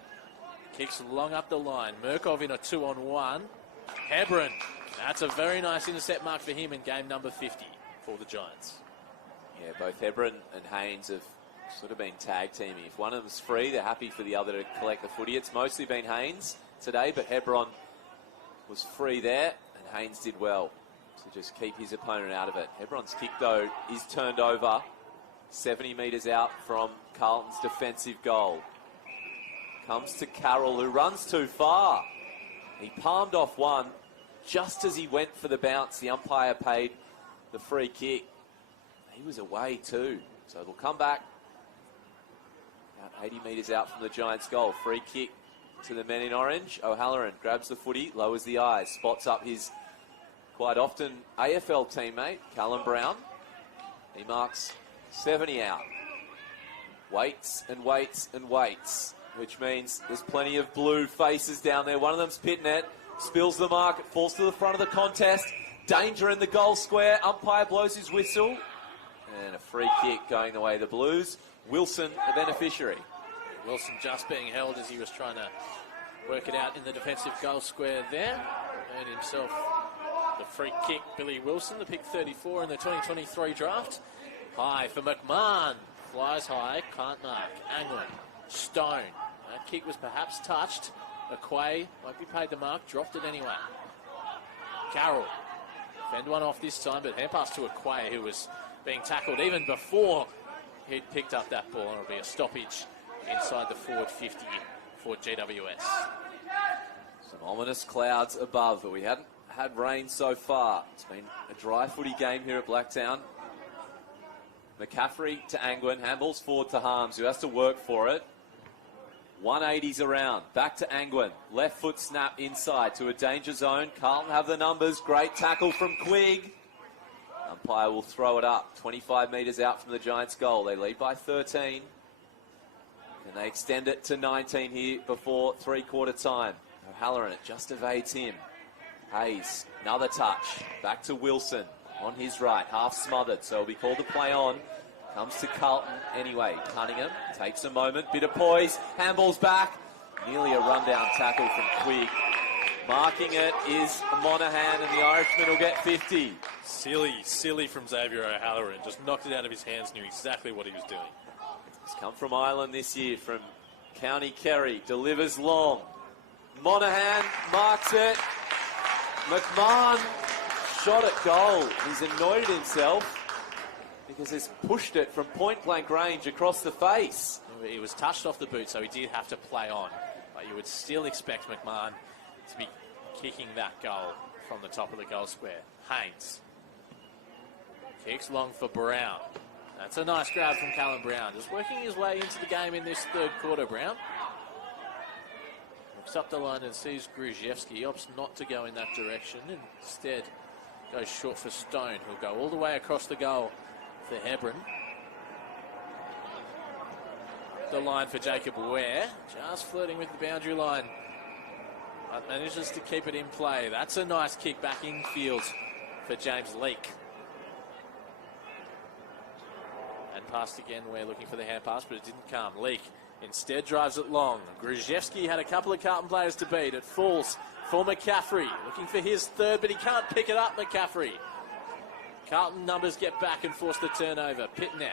kicks long up the line. Murkov in a 2-on-1. Hebron. That's a very nice intercept mark for him in game number 50 for the Giants. Yeah, both Hebron and Haynes have sort of been tag teaming. If one of them's free, they're happy for the other to collect the footy. It's mostly been Haynes today, but Hebron was free there, and Haynes did well to just keep his opponent out of it. Hebron's kick, though, is turned over 70 metres out from Carlton's defensive goal. Comes to Carroll, who runs too far. He palmed off one just as he went for the bounce. The umpire paid the free kick. He was away too, so it'll come back. About 80 metres out from the Giants' goal. Free kick to the men in orange. O'Halloran grabs the footy, lowers the eyes, spots up his quite often AFL teammate, Callum Brown. He marks 70 out. Waits and waits and waits, which means there's plenty of blue faces down there. One of them's Pitnet. Spills the mark. It falls to the front of the contest. Danger in the goal square. Umpire blows his whistle. And a free kick going the way of the Blues. Wilson, the beneficiary. Wilson just being held as he was trying to work it out in the defensive goal square there. Earned himself the free kick. Billy Wilson, the pick 34 in the 2023 draft. High for McMahon. Flies high, can't mark. Anglin, Stone. That kick was perhaps touched. Aquay might be paid the mark, dropped it anyway. Carroll. Fend one off this time, but hand pass to Aquay, who was being tackled even before he'd picked up that ball, and it'll be a stoppage inside the forward 50 for GWS. Some ominous clouds above, but we hadn't had rain so far. It's been a dry footy game here at Blacktown. McCaffrey to Angwin, handballs forward to Harms, who has to work for it. 180s around, back to Angwin. Left foot snap inside to a danger zone. Carlton have the numbers. Great tackle from Quigg. Umpire will throw it up. 25 metres out from the Giants' goal. They lead by 13. And they extend it to 19 here before three-quarter time. O'Halloran, it just evades him. Hayes, another touch. Back to Wilson on his right, half smothered, so it'll be called to play on. Comes to Carlton anyway. Cunningham takes a moment, bit of poise, handball's back. Nearly a rundown tackle from Quigg. Marking it is Monaghan, and the Irishman will get 50. Silly from Xavier O'Halloran. Just knocked it out of his hands, knew exactly what he was doing. He's come from Ireland this year, from County Kerry. Delivers long. Monaghan marks it. McMahon shot at goal. He's annoyed at himself because he's pushed it from point-blank range across the face. He was touched off the boot, so he did have to play on. But you would still expect McMahon to be kicking that goal from the top of the goal square. Haynes Kicks long for Brown. That's a nice grab from Callum Brown. Just working his way into the game in this third quarter, Brown. Looks up the line and sees Gruszewski. Opts not to go in that direction. Instead, goes short for Stone. He'll go all the way across the goal for Hebron. The line for Jacob Ware. Just flirting with the boundary line. But manages to keep it in play. That's a nice kick back infield for James Leake. And passed again. We're looking for the hand pass, but it didn't come. Leake instead drives it long. Gruszewski had a couple of Carlton players to beat. It falls for McCaffrey. Looking for his third, but he can't pick it up, McCaffrey. Carlton numbers get back and force the turnover. Pitnet.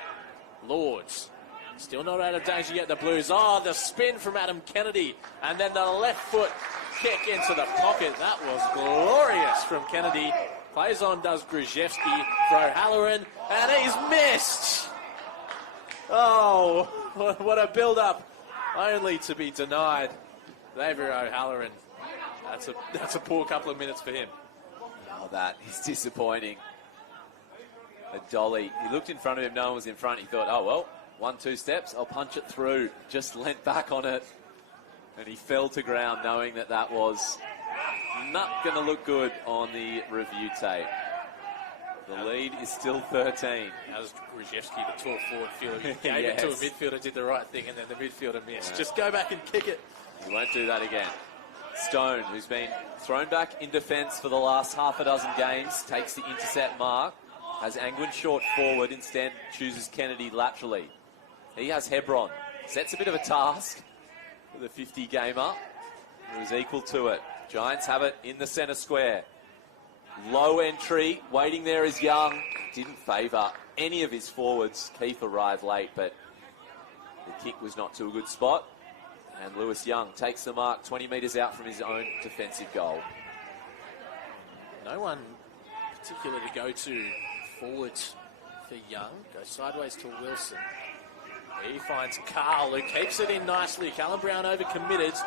Lords. Still not out of danger yet, the Blues. Oh, the spin from Adam Kennedy. And then the left foot kick into the pocket. That was glorious from Kennedy. Plays on, does Gruszewski. For O'Halloran. And he's missed. Oh, what a build-up. Only to be denied. Xavier O'Halloran. That's a poor couple of minutes for him. Oh, that is disappointing. A dolly. He looked in front of him. No one was in front. He thought, oh, well. 1-2 steps, I'll punch it through. Just leant back on it. And he fell to ground knowing that that was not going to look good on the review tape. The lead is still 13. That was Gruszewski, the tall forward fielder. He gave it to a midfielder, did the right thing, and then the midfielder missed. Yeah. Just go back and kick it. He won't do that again. Stone, who's been thrown back in defence for the last half a dozen games, takes the intercept mark. Has Angwin short forward, instead chooses Kennedy laterally. He has Hebron. Sets a bit of a task for the 50 gamer. He was equal to it. Giants have it in the centre square. Low entry. Waiting there is Young. Didn't favour any of his forwards. Keith arrived late, but the kick was not to a good spot. And Lewis Young takes the mark 20 metres out from his own defensive goal. No one particular to go to forwards for Young. Goes sideways to Wilson. He finds Carl, who keeps it in nicely. Callum Brown overcommitted.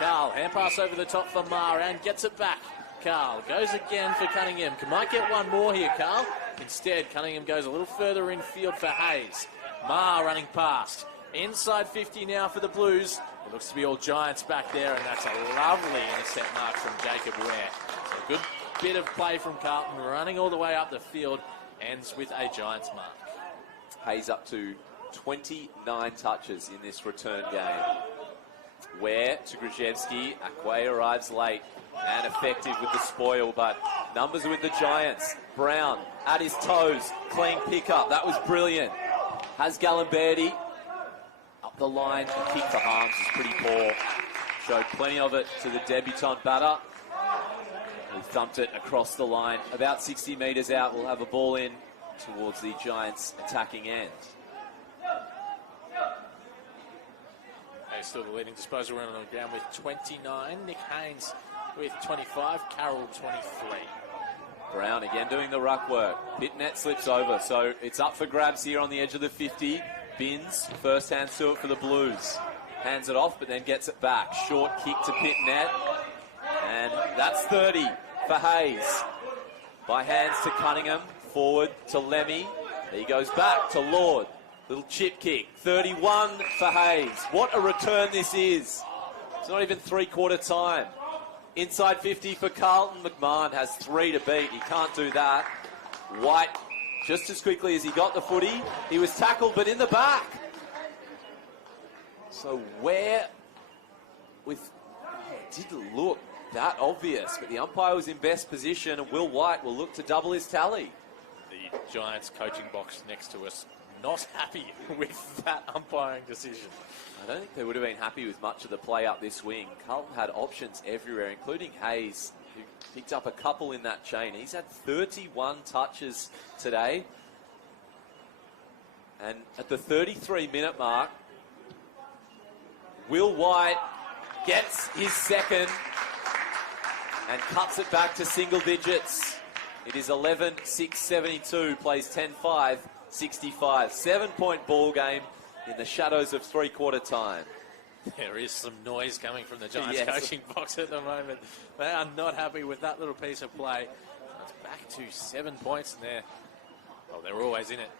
Carl, hand pass over the top for Maher and gets it back. Carl goes again for Cunningham. Might get one more here, Carl. Instead, Cunningham goes a little further infield for Hayes. Maher running past. Inside 50 now for the Blues. It looks to be all Giants back there, and that's a lovely intercept mark from Jacob Ware. So a good bit of play from Carlton, running all the way up the field. Ends with a Giants mark. Hayes up to 29 touches in this return game. Ware to Gruszewski. Akwe arrives late and effective with the spoil, but numbers are with the Giants. Brown at his toes. Clean pickup. That was brilliant. Has Gallimberti up the line. The kick for Harms is pretty poor. Showed plenty of it to the debutant batter. He thumped it across the line. About 60 metres out, we'll have a ball in towards the Giants' attacking end. Still the leading disposal run on the ground with 29. Nick Haynes with 25. Carroll 23. Brown again doing the ruck work. Pitnet slips over, so it's up for grabs here on the edge of the 50. Binns, first hands to it for the Blues. Hands it off, but then gets it back. Short kick to Pitnet. And that's 30 for Hayes. By hands to Cunningham. Forward to Lemmy. He goes back to Lord. Little chip kick. 31 for Hayes. What a return this is. It's not even three-quarter time. Inside 50 for Carlton. McMahon has 3 to beat. He can't do that. White, just as quickly as he got the footy, he was tackled, but in the back. So Ware with... It didn't look that obvious, but the umpire was in best position, and Will White will look to double his tally. The Giants coaching box next to us, not happy with that umpiring decision. I don't think they would have been happy with much of the play up this wing. Carlton had options everywhere, including Hayes, who picked up a couple in that chain. He's had 31 touches today. And at the 33-minute mark, Will White gets his second and cuts it back to single digits. It is 11-6-72, plays 10-5. 65. 7-point ball game in the shadows of three-quarter time. There is some noise coming from the Giants coaching box at the moment. They are not happy with that little piece of play. It's back to 7 points, and they're Well, they're always in it,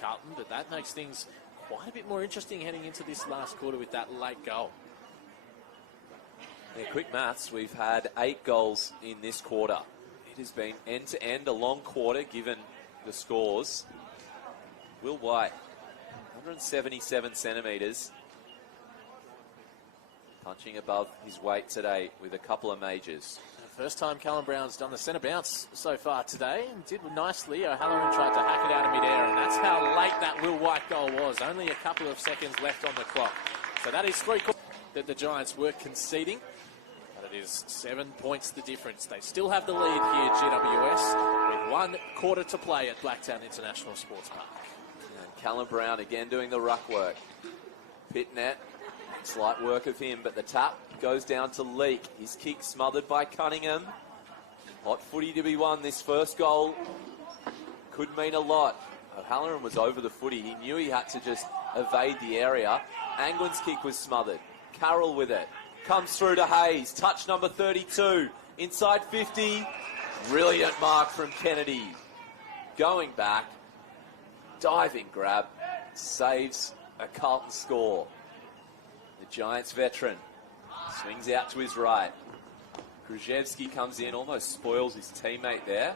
Carlton, but that makes things quite a bit more interesting heading into this last quarter with that late goal. Yeah, quick maths, we've had 8 goals in this quarter. It has been end-to-end, a long quarter given the scores. Will White, 177 centimetres. Punching above his weight today with a couple of majors. First time Callum Brown's done the centre bounce so far today, and did nicely. O'Halloran tried to hack it out of midair, and that's how late that Will White goal was. Only a couple of seconds left on the clock. So that is 3 quarters that the Giants were conceding. But it is 7 points the difference. They still have the lead here, GWS, with 1 quarter to play at Blacktown International Sports Park. And Callum Brown again doing the ruck work. Pitnet, slight work of him, but the tap goes down to Leake. His kick smothered by Cunningham. Hot footy to be won. This first goal could mean a lot. O'Halloran was over the footy. He knew he had to just evade the area. Anglin's kick was smothered. Carroll with it. Comes through to Hayes. Touch number 32. Inside 50. Brilliant mark from Kennedy. Going back. Diving grab. Saves a Carlton score. The Giants veteran swings out to his right. Petrevski comes in, almost spoils his teammate there.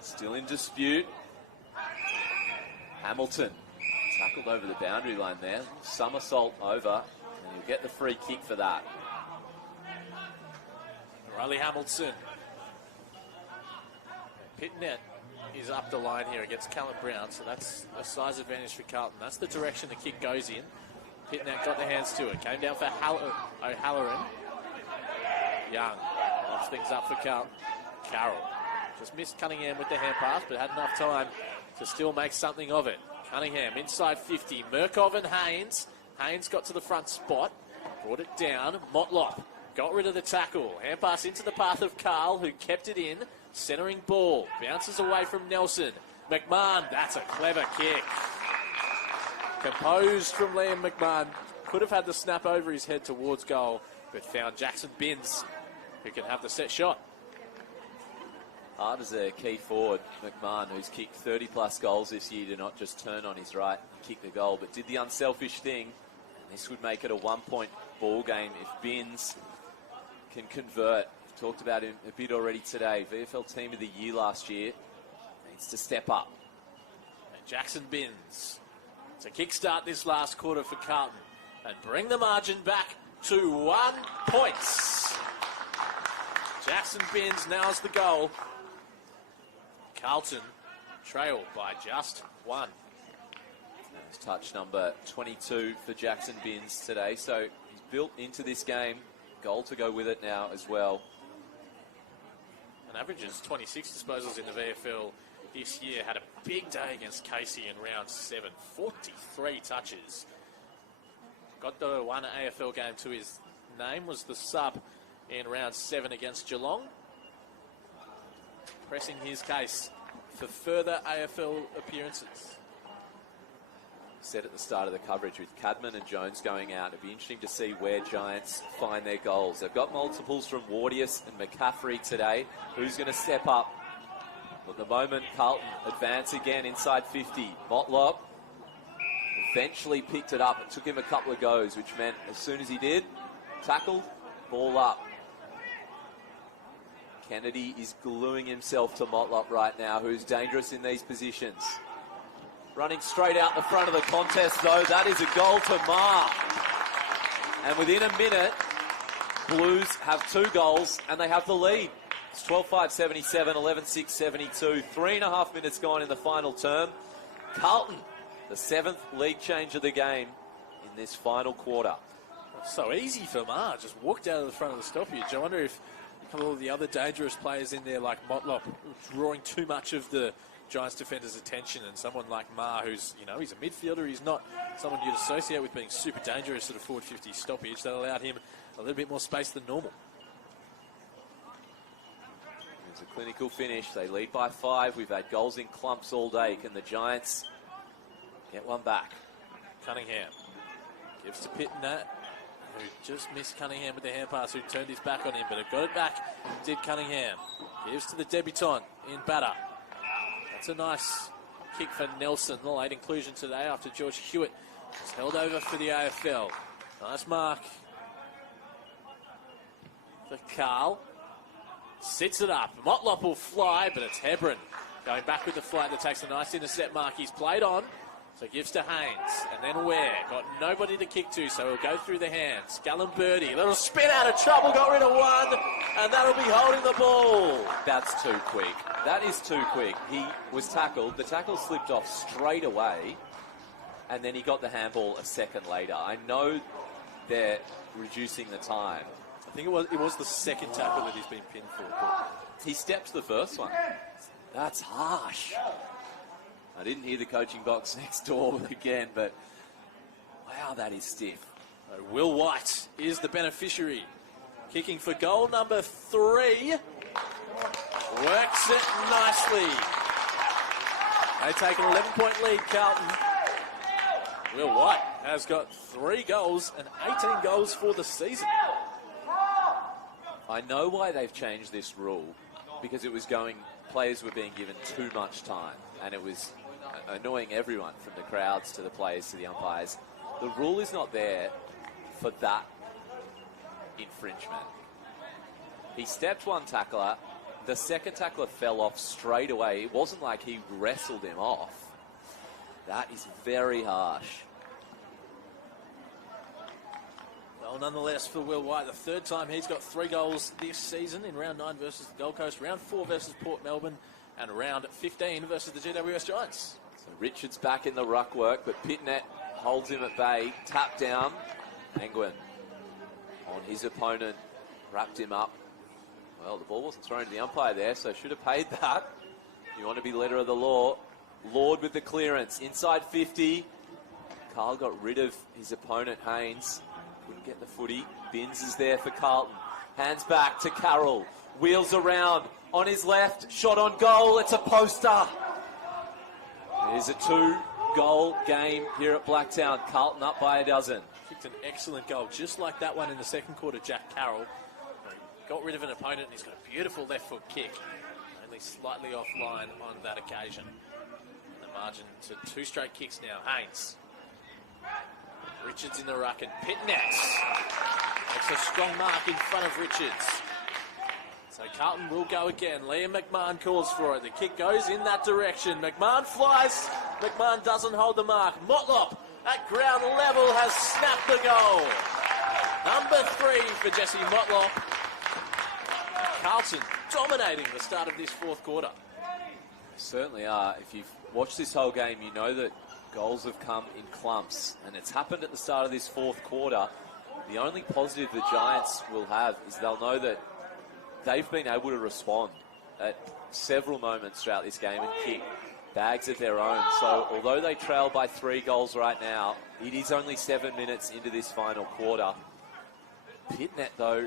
Still in dispute. Hamilton tackled over the boundary line there. Somersault over, and he'll get the free kick for that. Riley Hamilton. Pitnet is up the line here against Callum Brown, so that's a size advantage for Carlton. That's the direction the kick goes in. Pitnet got the hands to it. Came down for O'Halloran. Young locks things up for Carlton. Carroll just missed Cunningham with the hand pass, but had enough time to still make something of it. Cunningham inside 50. Murkov and Haynes. Haynes got to the front spot. Brought it down. Motlop got rid of the tackle. Hand pass into the path of Carl, who kept it in. Centering ball. Bounces away from Nelson. McMahon. That's a clever kick. Composed from Liam McMahon. Could have had the snap over his head towards goal, but found Jackson Binns, who can have the set shot. Hard as a key forward, McMahon, who's kicked 30-plus goals this year, to not just turn on his right and kick the goal, but did the unselfish thing. And this would make it a 1-point ball game if Binns can convert. We've talked about him a bit already today. VFL Team of the Year last year. Needs to step up. And Jackson Binns to kickstart this last quarter for Carlton and bring the margin back to 1 point. Jackson Binns nails the goal. Carlton trail by just 1. That's touch number 22 for Jackson Binns today. So he's built into this game. Goal to go with it now as well. And averages 26 disposals in the VFL this year. Had a big day against Casey in round 7. 43 touches. Got the 1 AFL game to his name. Was the sub in round 7 against Geelong. Pressing his case for further AFL appearances. Said at the start of the coverage, with Cadman and Jones going out, it'd be interesting to see where Giants find their goals. They've got multiples from Wardius and McCaffrey today. Who's going to step up? At the moment, Carlton advance again inside 50. Motlop eventually picked it up. It took him a couple of goes, which meant as soon as he did, tackled, ball up. Kennedy is gluing himself to Motlop right now, who's dangerous in these positions. Running straight out the front of the contest, though. That is a goal to mark. And within a minute, Blues have 2 goals and they have the lead. It's 12-5-77, 11-6-72. 3.5 minutes gone in the final term. Carlton, the 7th league change of the game in this final quarter. So easy for Ma. Just walked out of the front of the stoppage. I wonder if a couple of the other dangerous players in there, like Motlop, drawing too much of the Giants defenders' attention, and someone like Ma, who's, you know, he's a midfielder. He's not someone you'd associate with being super dangerous at a forward 50 stoppage. That allowed him a little bit more space than normal. It's a clinical finish. They lead by 5. We've had goals in clumps all day. Can the Giants get one back? Cunningham gives to Pitnet, who just missed Cunningham with the hand pass, who turned his back on him, but it got it back. Did Cunningham. Gives to the debutant in batter. That's a nice kick for Nelson. The late inclusion today after George Hewitt was held over for the AFL. Nice mark for Carl. Sits it up. Motlop will fly, but it's Hebron going back with the flight that takes a nice intercept mark. He's played on, so gives to Haynes. And then Ware. Got nobody to kick to, so he'll go through the hands. Gallenberti, little spin out of trouble, got rid of one, and that'll be holding the ball. That's too quick. That is too quick. He was tackled. The tackle slipped off straight away, and then he got the handball a second later. I know they're reducing the time. I think it was the second tackle that he's been pinned for. He stepped the first one. That's harsh. I didn't hear the coaching box next door again, but wow, that is stiff. Will White is the beneficiary. Kicking for goal number 3. Works it nicely. They take an 11-point lead, Carlton. Will White has got 3 goals and 18 goals for the season. I know why they've changed this rule, because it was players were being given too much time, and it was annoying everyone from the crowds to the players to the umpires. The rule is not there for that infringement. He stepped one tackler, the second tackler fell off straight away. It wasn't like he wrestled him off. That is very harsh. Well, nonetheless, for Will White, the third time he's got 3 goals this season in round 9 versus the Gold Coast, round 4 versus Port Melbourne, and round 15 versus the GWS Giants. So Richards back in the ruck work, but Pitnet holds him at bay. Tap down. Angwin on his opponent, wrapped him up. Well, the ball wasn't thrown to the umpire there, so should have paid that. You want to be letter of the law. Lord with the clearance. Inside 50. Carl got rid of his opponent, Haynes. Couldn't get the footy. Binns is there for Carlton. Hands back to Carroll. Wheels around. On his left. Shot on goal. It's a poster. There's a 2-goal game here at Blacktown. Carlton up by a dozen. Kicked an excellent goal, just like that one in the second quarter, Jack Carroll. Got rid of an opponent, and he's got a beautiful left foot kick. Only slightly offline on that occasion. And the margin to 2 straight kicks now. Haynes. Richards in the ruck, and Pitnet makes a strong mark in front of Richards. So Carlton will go again. Liam McMahon calls for it. The kick goes in that direction. McMahon flies. McMahon doesn't hold the mark. Motlop at ground level has snapped the goal. Number 3 for Jesse Motlop. Carlton dominating the start of this 4th quarter. Certainly are. If you've watched this whole game, you know that goals have come in clumps, and it's happened at the start of this 4th quarter. The only positive the Giants will have is they'll know that they've been able to respond at several moments throughout this game and kick bags of their own. So although they trail by 3 goals right now, it is only 7 minutes into this final quarter. Pitnet, though,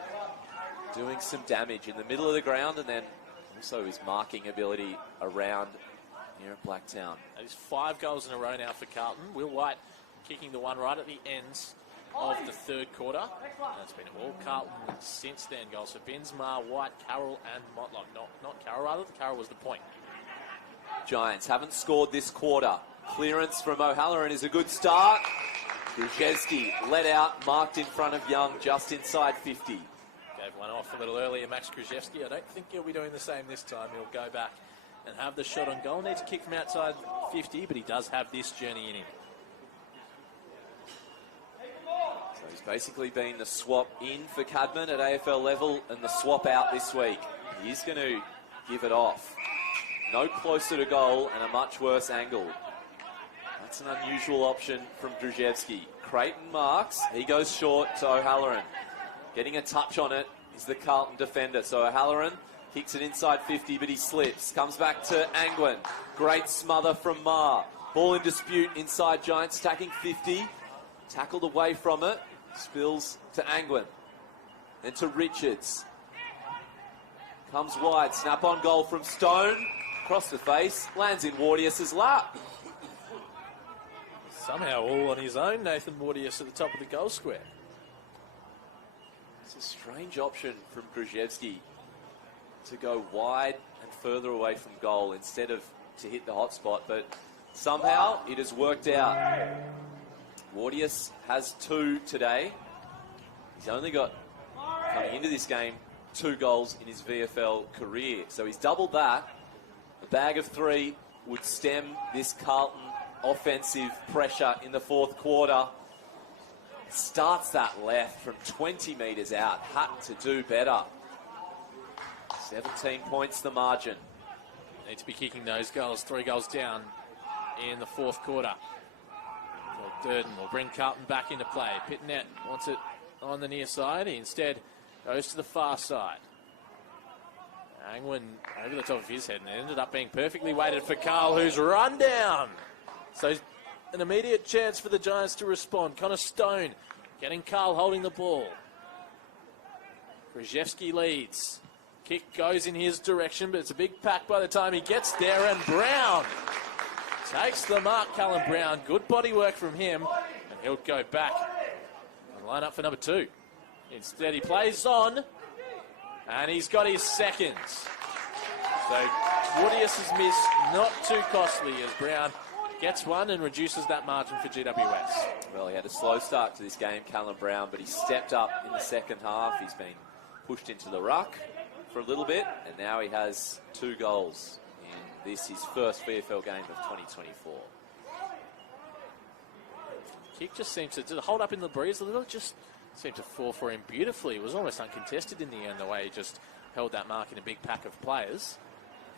doing some damage in the middle of the ground, and then also his marking ability around here at Blacktown. That is 5 goals in a row now for Carlton. Will White kicking the one right at the ends of the 3rd quarter. And it's been all Carlton since then. Goals for Binsmar, White, Carroll and Motlop. Not Carroll, rather. Carroll was the point. Giants haven't scored this quarter. Clearance from O'Halloran is a good start. Petrevski let out, marked in front of Young, just inside 50. Gave one off a little earlier, Max Krzyzewski. I don't think he'll be doing the same this time. He'll go back and have the shot on goal. Needs a kick from outside 50, but he does have this journey in him. So he's basically been the swap in for Cadman at AFL level and the swap out this week. He is going to give it off. No closer to goal and a much worse angle. That's an unusual option from Drzyzewski. Creighton marks. He goes short to O'Halloran. Getting a touch on it is the Carlton defender. So O'Halloran kicks it inside 50, but he slips. Comes back to Angwin. Great smother from Ma. Ball in dispute inside Giants, attacking 50. Tackled away from it. Spills to Angwin. Then to Richards. Comes wide. Snap on goal from Stone. Across the face. Lands in Wardius's lap. Somehow all on his own, Nathan Wardius at the top of the goal square. It's a strange option from Krzyzewski to go wide and further away from goal instead of to hit the hot spot, but somehow it has worked out. Wardius has 2 today. He's only got, coming into this game, 2 goals in his VFL career. So he's doubled that. A bag of 3 would stem this Carlton offensive pressure in the fourth quarter. Starts that left from 20 metres out. Had to do better. 17 points the margin. Need to be kicking those goals. 3 goals down in the fourth quarter. So Durden will bring Carlton back into play. Pitnet wants it on the near side. He instead goes to the far side. Angwin over the top of his head, and it ended up being perfectly weighted for Carl, who's run down. So an immediate chance for the Giants to respond. Connor Stone getting Carl holding the ball. Petrevski leads. Kick goes in his direction, but it's a big pack by the time he gets there, and Brown takes the mark. Callum Brown, good body work from him, and he'll go back and line up for number 2. Instead, he plays on, and he's got his second. So Wardius' miss not too costly as Brown gets one and reduces that margin for GWS. Well, he had a slow start to this game, Callum Brown, but he stepped up in the second half. He's been pushed into the ruck for a little bit, and now he has 2 goals in this, his first VFL game of 2024. Kick just seems to hold up in the breeze a little, just seemed to fall for him beautifully. It was almost uncontested in the end, the way he just held that mark in a big pack of players.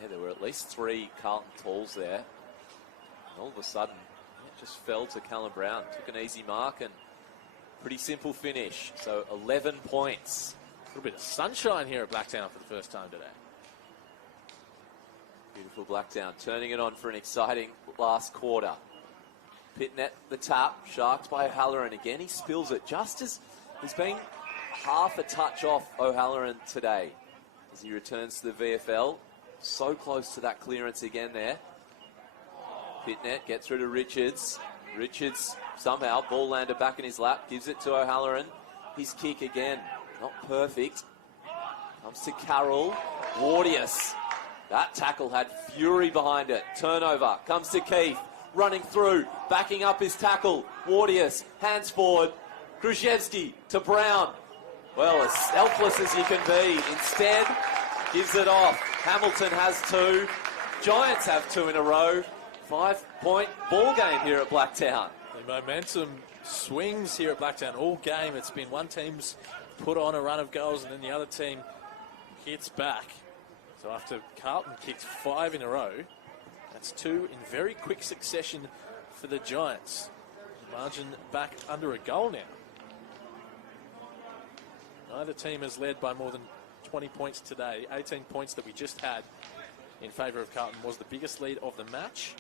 Yeah, there were at least 3 Carlton talls there. And all of a sudden, it just fell to Callum Brown. Took an easy mark and pretty simple finish. So 11 points. A little bit of sunshine here at Blacktown for the first time today. Beautiful Blacktown, turning it on for an exciting last quarter. Pitnet, the tap, sharked by O'Halloran again. He spills it just as he's been half a touch off O'Halloran today as he returns to the VFL. So close to that clearance again there. Pitnet gets through to Richards. Richards somehow, ball landed back in his lap, gives it to O'Halloran. His kick again, not perfect. Comes to Carroll. Wardius. That tackle had fury behind it. Turnover. Comes to Keith. Running through. Backing up his tackle. Wardius. Hands forward. Petrevski to Brown. Well, as selfless as you can be. Instead, gives it off. Hamilton has 2. Giants have 2 in a row. 5-point ball game here at Blacktown. The momentum swings here at Blacktown all game. It's been one team's put on a run of goals and then the other team hits back. So after Carlton kicked 5 in a row, that's 2 in very quick succession for the Giants. Margin back under a goal now. Neither team has led by more than 20 points today. 18 points that we just had in favour of Carlton was the biggest lead of the match.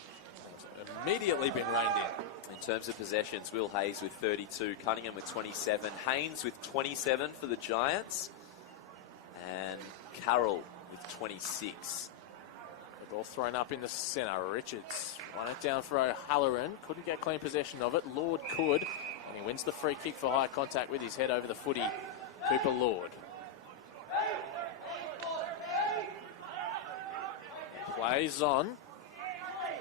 It's immediately been reined in. In terms of possessions, Will Hayes with 32, Cunningham with 27, Haynes with 27 for the Giants, and Carroll with 26. The ball thrown up in the centre. Richards won it down for O'Halloran. Couldn't get clean possession of it. Lord could, and he wins the free kick for high contact with his head over the footy. Cooper Lord. Plays on.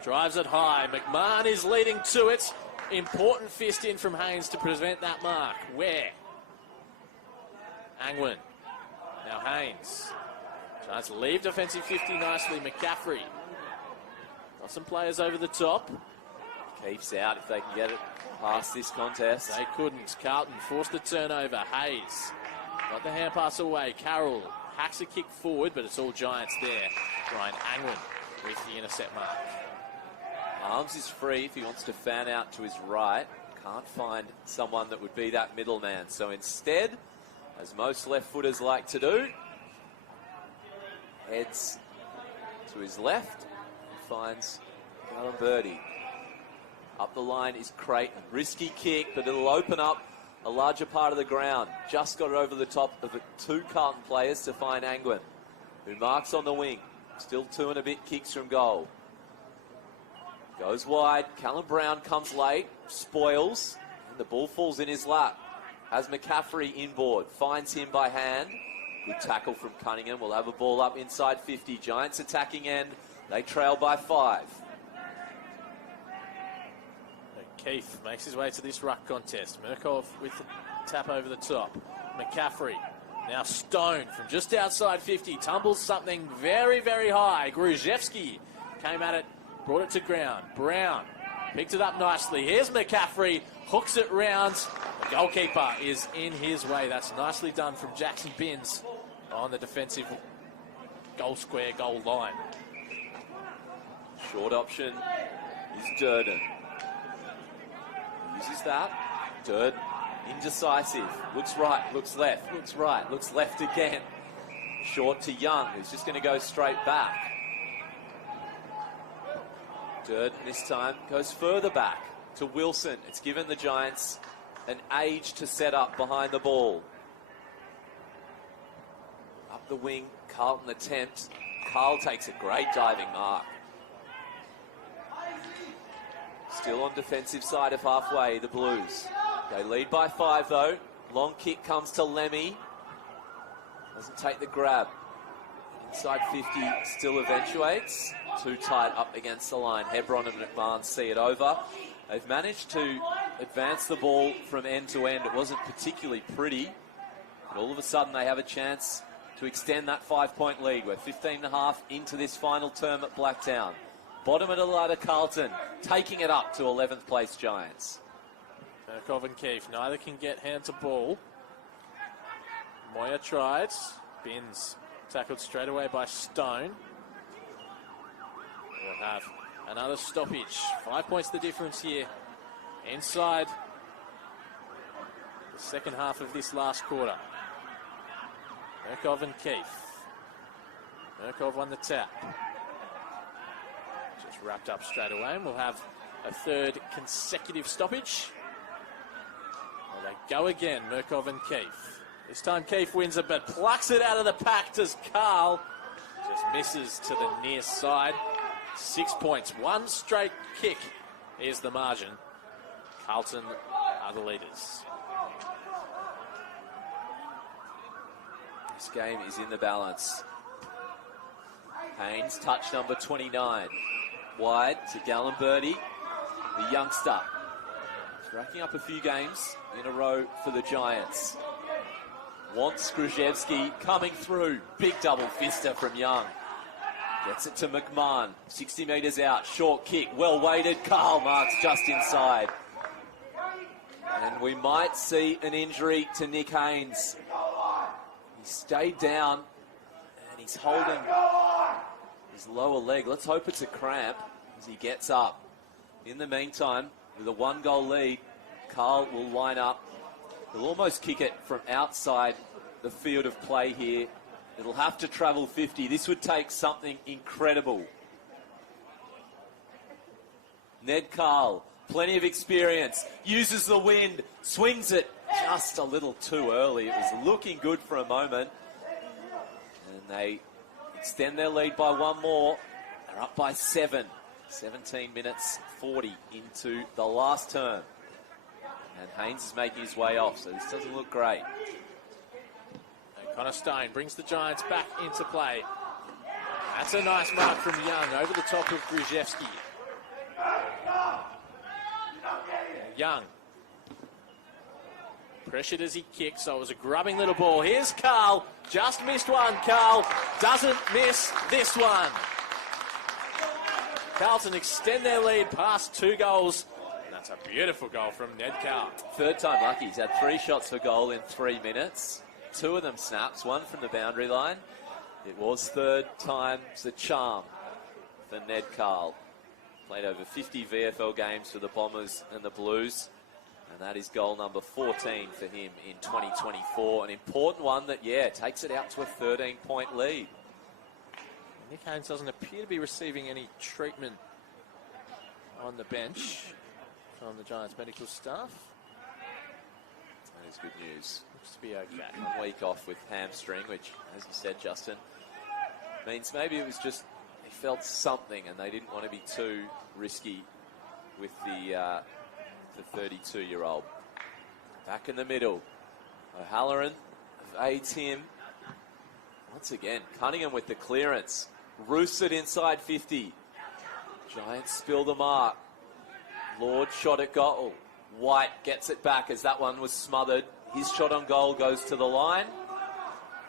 Drives it high. McMahon is leading to it. Important fist in from Haynes to prevent that mark. Where? Angwin. Now Haynes. Giants leave defensive 50 nicely. McCaffrey. Got some players over the top. Keeps out if they can get it past this contest. They couldn't. Carlton forced the turnover. Hayes got the hand pass away. Carroll hacks a kick forward, but it's all Giants there. Ryan Angwin with the intercept mark. Arms is free if he wants to fan out to his right. Can't find someone that would be that middleman. So instead, as most left-footers like to do, heads to his left and finds Callum Birdie. Up the line is Creighton. Risky kick, but it'll open up a larger part of the ground. Just got it over the top of 2 Carlton players to find Angwin, who marks on the wing. Still 2 and a bit kicks from goal. Goes wide. Callum Brown comes late. Spoils. And the ball falls in his lap. Has McCaffrey inboard. Finds him by hand. Good tackle from Cunningham. We'll have a ball up inside 50. Giants attacking end. They trail by 5. Keith makes his way to this ruck contest. Murkov with the tap over the top. McCaffrey. Now Stone from just outside 50. Tumbles something very, very high. Gruszewski came at it, brought it to ground. Brown picked it up nicely. Here's McCaffrey. Hooks it round. The goalkeeper is in his way. That's nicely done from Jackson Binns on the defensive goal square, goal line. Short option is Durden. Uses that. Durden, indecisive. Looks right, looks left, looks right, looks left again. Short to Young, who's just going to go straight back. Durden this time goes further back to Wilson. It's given the Giants an age to set up behind the ball. Up the wing, Carlton attempts. Carl takes a great diving mark. Still on defensive side of halfway, the Blues. They lead by 5 though. Long kick comes to Lemmy. Doesn't take the grab. Inside 50 still eventuates. Too tight up against the line. Hebron and McMahon see it over. They've managed to advance the ball from end to end. It wasn't particularly pretty. But all of a sudden they have a chance to extend that 5-point lead. We're 15.5 into this final term at Blacktown. Bottom of the ladder, Carlton, taking it up to 11th place Giants. Murkov and Keefe, neither can get hand to ball. Moya tried. Binns tackled straight away by Stone. We'll have another stoppage. 5 points the difference here. Inside the second half of this last quarter. Murkov and Keefe. Murkov won the tap. Just wrapped up straight away, and we'll have a third consecutive stoppage. Well, they go again, Murkov and Keefe. This time Keefe wins it, but plucks it out of the pack. Does Carl. Just misses to the near side. 6 points. One straight kick is the margin. Carlton are the leaders. This game is in the balance. Haynes, touch number 29. Wide to Gallenberti, the youngster. He's racking up a few games in a row for the Giants. Wants Gruszewski coming through. Big double fister from Young. Gets it to McMahon. 60 metres out. Short kick. Well weighted. Carl marks just inside. And we might see an injury to Nick Haynes. He stayed down and he's holding his lower leg. Let's hope it's a cramp as he gets up. In the meantime, with a 1-goal lead, Carl will line up. He'll almost kick it from outside the field of play here. It'll have to travel 50. This would take something incredible. Ned Carl, plenty of experience, uses the wind, swings it just a little too early. It was looking good for a moment. And they extend their lead by 1 more. They're up by 7. 17 minutes 40 into the last term. And Haynes is making his way off, so this doesn't look great. Connor Stone brings the Giants back into play. That's a nice mark from Young over the top of Gruszewski. Young. Pressured as he kicks, so it was a grubbing little ball. Here's Carl. Just missed one. Carl doesn't miss this one. Carlton extend their lead past 2 goals. And that's a beautiful goal from Ned Carl. Third time lucky. He's had 3 shots for goal in 3 minutes. 2 of them snaps, 1 from the boundary line. It was third time's the charm for Ned Carl. Played over 50 VFL games for the Bombers and the Blues. And that is goal number 14 for him in 2024. An important one that, takes it out to a 13-point lead. Nick Haynes doesn't appear to be receiving any treatment on the bench from the Giants medical staff. That is good news. Looks to be okay. 1 week off with hamstring, which, as you said, Justin, means maybe it was just he felt something and they didn't want to be too risky with the 32-year-old. Back in the middle. O'Halloran evades him. Once again, Cunningham with the clearance. roosted inside 50. Giants spill the mark. Lord shot at goal. White gets it back as that one was smothered. His shot on goal goes to the line.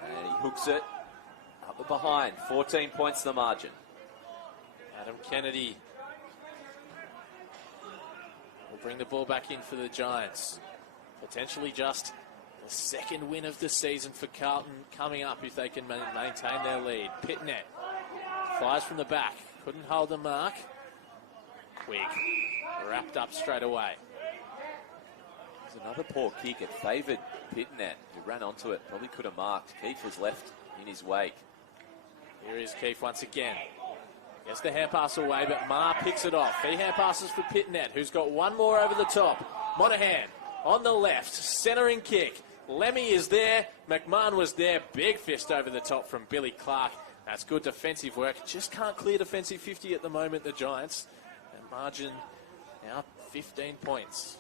And he hooks it up the behind. 14 points the margin. Adam Kennedy will bring the ball back in for the Giants. Potentially just the second win of the season for Carlton coming up if they can maintain their lead. Pitnet flies from the back. Couldn't hold the mark. Quick. Wrapped up straight away. There's another poor kick. It favoured Pitnet, who ran onto it. Probably could have marked. Keefe was left in his wake. Here is Keefe once again. Gets the hand pass away, but Ma picks it off. He hand passes for Pitnet, who's got one more over the top. Monahan on the left, centering kick. Lemmy is there. McMahon was there. Big fist over the top from Billy Clark. That's good defensive work. Just can't clear defensive 50 at the moment, the Giants. And margin now 15 points.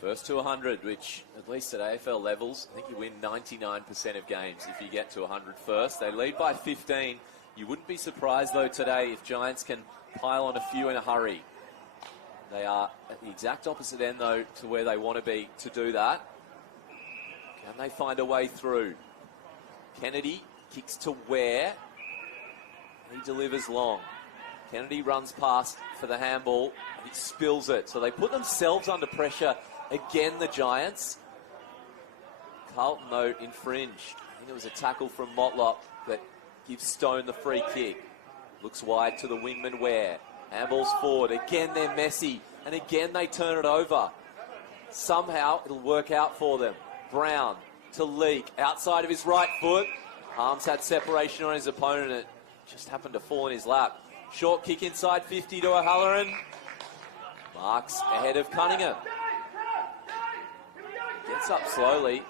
First to 100, which at least at AFL levels, I think you win 99% of games if you get to 100 first. They lead by 15. You wouldn't be surprised, though, today if Giants can pile on a few in a hurry. They are at the exact opposite end, though, to where they want to be to do that. Can they find a way through? Kennedy kicks to Ware. He delivers long. Kennedy runs past for the handball, and he spills it. So they put themselves under pressure again, the Giants. Carlton, though, infringed. I think it was a tackle from Motlop that gives Stone the free kick. Looks wide to the wingman Ware. Handball's forward. Again, they're messy. And again, they turn it over. Somehow, it'll work out for them. Brown to Leake. Outside of his right foot. Arms had separation on his opponent. It just happened to fall in his lap. Short kick inside 50 to O'Halloran. Marks ahead of Cunningham. Gets up slowly.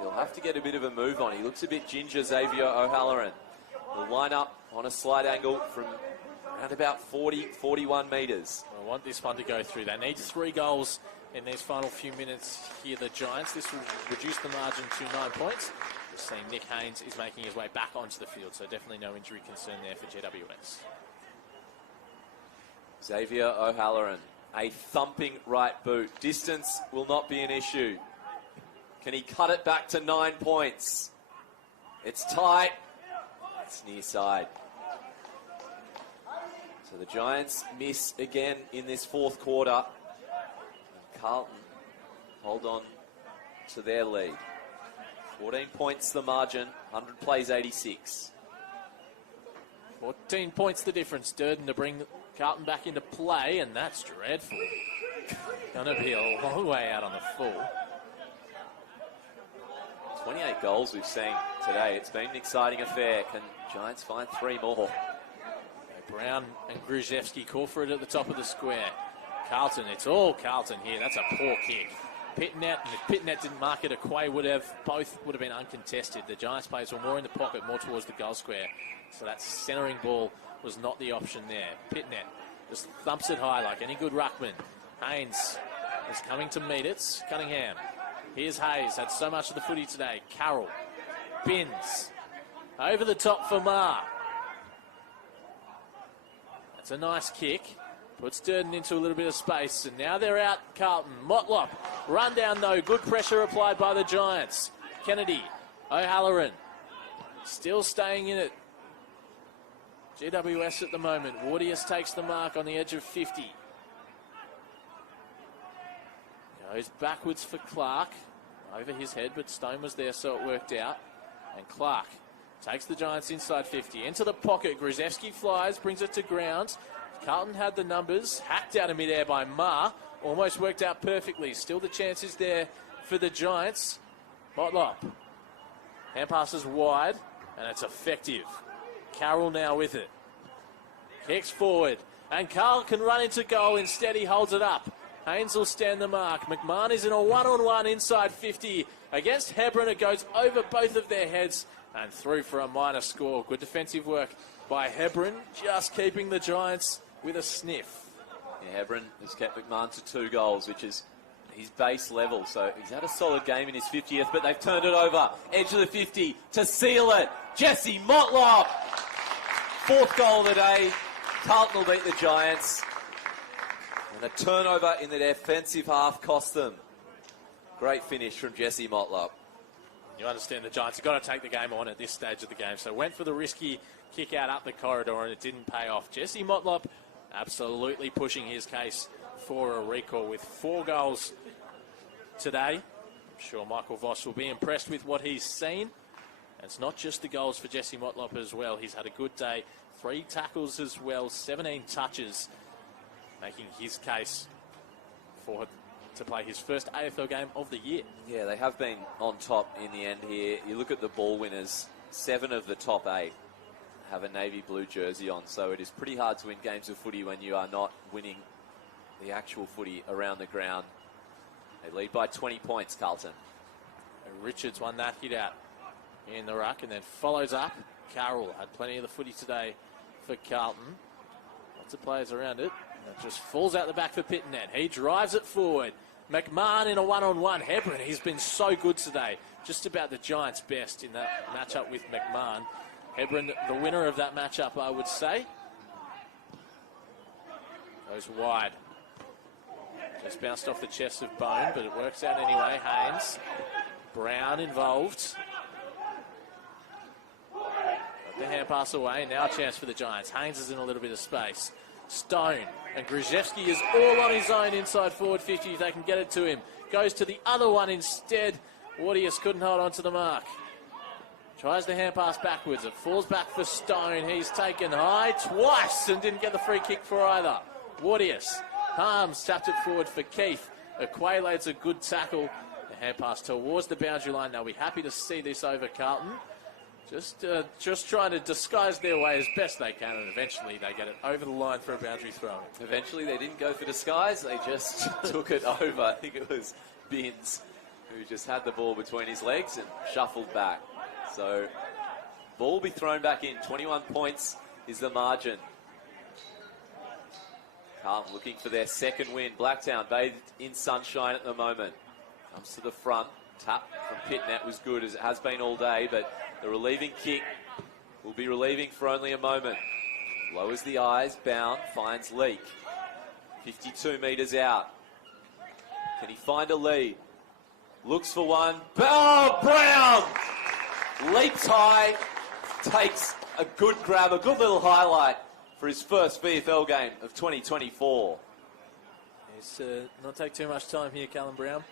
He'll have to get a bit of a move on. He looks a bit ginger, Xavier O'Halloran. He'll line up on a slight angle from around about 40, 41 metres. I want this one to go through. They need 3 goals in these final few minutes here, the Giants. This will reduce the margin to 9 points. We're seeing Nick Haynes is making his way back onto the field, so definitely no injury concern there for GWS. Xavier O'Halloran, a thumping right boot. Distance will not be an issue. Can he cut it back to 9 points? It's tight. It's near side. So the Giants miss again in this fourth quarter. And Carlton hold on to their lead. 14 points the margin. 100 plays 86. 14 points the difference. Durden to bring Carlton back into play, and that's dreadful. Going to be a long way out on the full. 28 goals we've seen today. It's been an exciting affair. Can Giants find 3 more? Brown and Gruszewski call for it at the top of the square. Carlton, it's all Carlton here. That's a poor kick. Pitnet, and if Pitnet didn't mark it, Aquay would have. Both would have been uncontested. The Giants players were more in the pocket, more towards the goal square. So that centering ball was not the option there. Pitnet just thumps it high like any good ruckman. Haynes is coming to meet it. Cunningham. Here's Hayes. Had so much of the footy today. Carroll. Bins. Over the top for Ma. That's a nice kick. Puts Durden into a little bit of space. And now they're out, Carlton. Motlop. Run down, though. Good pressure applied by the Giants. Kennedy. O'Halloran. Still staying in it. GWS at the moment. Wardius takes the mark on the edge of 50. Goes backwards for Clark. Over his head, but Stone was there, so it worked out. And Clark takes the Giants inside 50. Into the pocket. Gruszewski flies, brings it to ground. Carlton had the numbers. Hacked out of midair by Ma. Almost worked out perfectly. Still the chances there for the Giants. Motlop. Hand passes wide, and it's effective. Carroll now with it. Kicks forward. And Carl can run into goal. Instead, he holds it up. Haynes will stand the mark. McMahon is in a one-on-one inside 50 against Hebron. It goes over both of their heads and through for a minor score. Good defensive work by Hebron, just keeping the Giants with a sniff. Yeah, Hebron has kept McMahon to 2 goals, which is his base level. So he's had a solid game in his 50th, but they've turned it over. Edge of the 50 to seal it. Jesse Motlop. 4th goal of the day. Carlton will beat the Giants. And a turnover in the defensive half cost them. Great finish from Jesse Motlop. You understand the Giants have got to take the game on at this stage of the game. So went for the risky kick out up the corridor and it didn't pay off. Jesse Motlop absolutely pushing his case for a recall with 4 goals today. I'm sure Michael Voss will be impressed with what he's seen. And it's not just the goals for Jesse Motlop as well. He's had a good day. 3 tackles as well, 17 touches, making his case to play his first AFL game of the year. Yeah, they have been on top in the end here. You look at the ball winners, 7 of the top 8 have a navy blue jersey on, so it is pretty hard to win games of footy when you are not winning the actual footy around the ground. They lead by 20 points, Carlton. Richards won that hit out in the ruck and then follows up. Carroll had plenty of the footy today for Carlton. Lots of players around it. It just falls out the back for Pitnet. He drives it forward. McMahon in a one-on-one. Hebron, he's been so good today. Just about the Giants' best in that matchup with McMahon. Hebron, the winner of that matchup, I would say. Goes wide. Just bounced off the chest of Bone, but it works out anyway. Haynes. Brown involved. Got the hand pass away. Now a chance for the Giants. Haynes is in a little bit of space. Stone. And Grzyzewski is all on his own inside forward 50 if they can get it to him. Goes to the other one instead. Wardius couldn't hold on to the mark. Tries the hand pass backwards. It falls back for Stone. He's taken high twice and didn't get the free kick for either. Wardius. Harms tapped it forward for Keith. Aqualade's a good tackle. The hand pass towards the boundary line. They'll be happy to see this over Carlton. Just trying to disguise their way as best they can, and eventually they get it over the line for a boundary throw. Eventually they didn't go for disguise, they just took it over. I think it was Binns who just had the ball between his legs and shuffled back. So, ball will be thrown back in. 21 points is the margin. Carlton looking for their 2nd win. Blacktown bathed in sunshine at the moment. Comes to the front. Tap from Pitnet was good as it has been all day, but the relieving kick will be relieving for only a moment. Lowers the eyes, bound, finds Leak. 52 metres out. Can he find a lead? Looks for one. Oh, Brown! Leaps high, takes a good grab, a good little highlight for his first VFL game of 2024. He's not take too much time here, Callum Brown.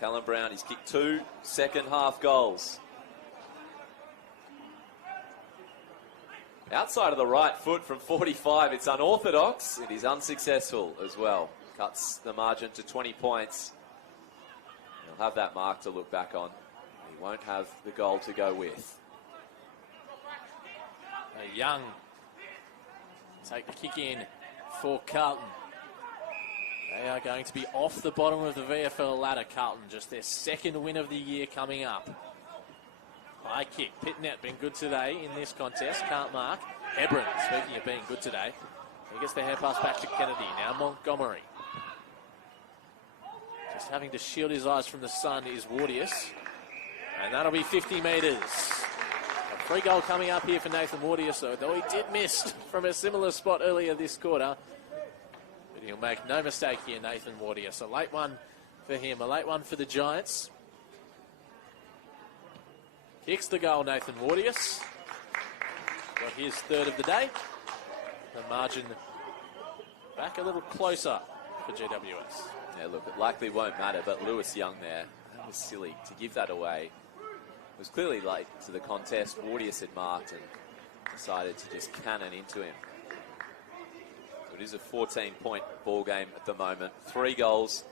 Callum Brown, he's kicked 2 second-half goals. Outside of the right foot from 45, it's unorthodox. It is unsuccessful as well. Cuts the margin to 20 points. He'll have that mark to look back on. He won't have the goal to go with. Young take the kick in for Carlton. They are going to be off the bottom of the VFL ladder, Carlton. Just their 2nd win of the year coming up. High kick. Pitnet been good today in this contest. Can't mark. Hebron, speaking of being good today. He gets the hand pass back to Kennedy. Now Montgomery. Just having to shield his eyes from the sun is Wardius. And that'll be 50 metres. A free goal coming up here for Nathan Wardius, though he did miss from a similar spot earlier this quarter. But he'll make no mistake here, Nathan Wardius. A late one for him, a late one for the Giants. Kicks the goal, Nathan Wardius. Got his 3rd of the day. The margin back a little closer for GWS. Yeah, look, it likely won't matter, but Lewis Young there, that was silly to give that away. It was clearly late to the contest. Wardius had marked and decided to just cannon into him. So it is a 14-point ball game at the moment. 3 goals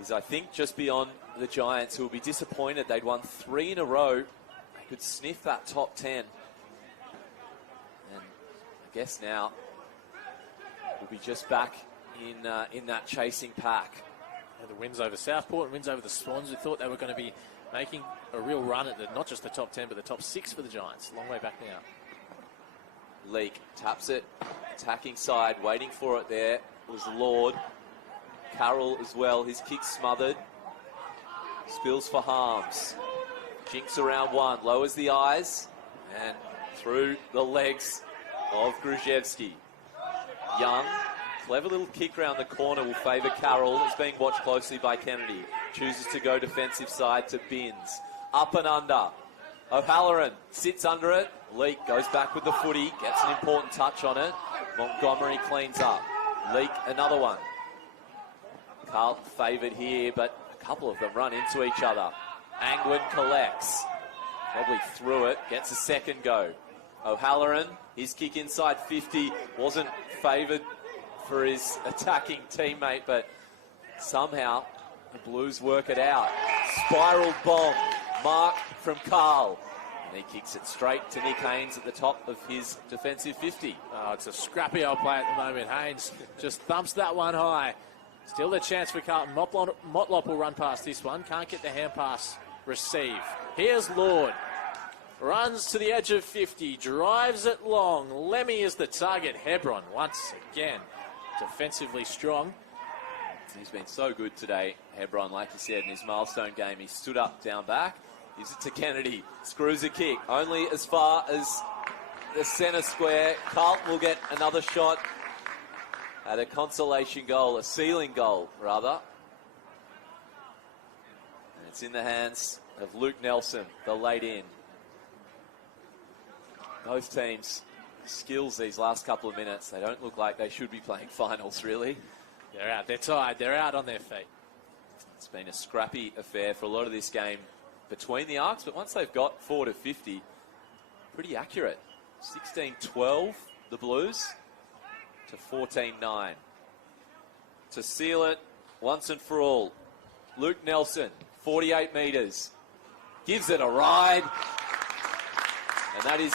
is, I think, just beyond the Giants, who will be disappointed. They'd won 3 in a row. They could sniff that top 10. And I guess now we'll be just back in that chasing pack. Yeah, the wins over Southport and wins over the Swans, who thought they were going to be making a real run at not just the top 10, but the top 6 for the Giants. Long way back now. Leak taps it, attacking side, waiting for it there was Lord. Carroll as well. His kick smothered. Spills for Harms. Jinks around one. Lowers the eyes. And through the legs of Gruszewski. Young. Clever little kick around the corner will favour Carroll. It's being watched closely by Kennedy. Chooses to go defensive side to Binns. Up and under. O'Halloran sits under it. Leake goes back with the footy. Gets an important touch on it. Montgomery cleans up. Leake, another one. Carlton favoured here, but a couple of them run into each other. Angwin collects. Probably threw it. Gets a second go. O'Halloran, his kick inside 50. Wasn't favoured for his attacking teammate, but somehow the Blues work it out. Spiral bomb. Mark from Carl. And he kicks it straight to Nick Haynes at the top of his defensive 50. Oh, it's a scrappy old play at the moment. Haynes just thumps that one high. Still a chance for Carlton. Motlop will run past this one. Can't get the hand pass receive. Here's Lord. Runs to the edge of 50. Drives it long. Lemmy is the target. Hebron once again defensively strong. He's been so good today, Hebron, like you said, in his milestone game. He stood up, down back, gives it to Kennedy, screws a kick, only as far as the centre square. Carlton will get another shot at a consolation goal, a ceiling goal, rather. And it's in the hands of Luke Nelson, the late in. Both teams, skills these last couple of minutes. They don't look like they should be playing finals, really. They're out. They're tired. They're out on their feet. It's been a scrappy affair for a lot of this game between the arcs, but once they've got 4 to 50, pretty accurate. 16-12, the Blues, to 14-9. To seal it once and for all, Luke Nelson, 48 metres, gives it a ride, and that is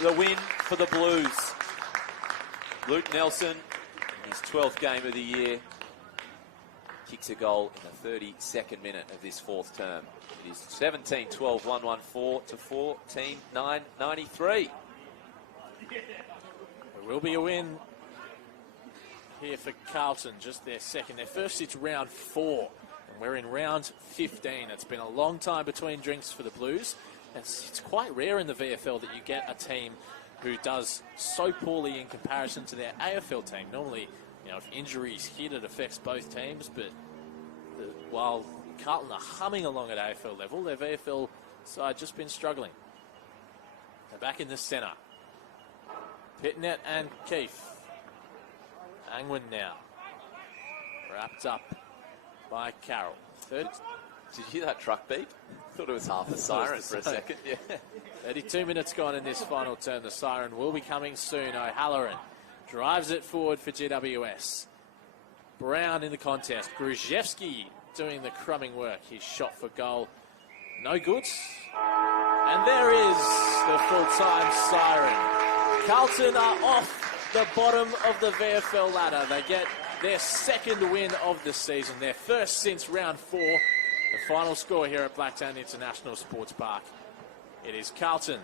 the win for the Blues. Luke Nelson, his 12th game of the year, kicks a goal in the 32nd minute of this fourth term. It is 17-12, 114 to 14-9, 93. There will be a win here for Carlton, just their second. Their first, it's round 4, and we're in round 15. It's been a long time between drinks for the Blues. It's quite rare in the VFL that you get a team who does so poorly in comparison to their AFL team. Normally, if injuries hit, it affects both teams, but while Carlton are humming along at AFL level, their VFL side just been struggling. They're back in the centre. Pitnet and Keefe. Angwin now. Wrapped up by Carroll. Third. Did you hear that truck beep? I thought it was half a siren for a second. Yeah. 32 minutes gone in this final term. The siren will be coming soon. O'Halloran drives it forward for GWS. Brown in the contest. Gruszewski doing the crumbing work. His shot for goal, no good. And there is the full-time siren. Carlton are off the bottom of the VFL ladder. They get their second win of the season, their first since round 4. The final score here at Blacktown International Sports Park. It is Carlton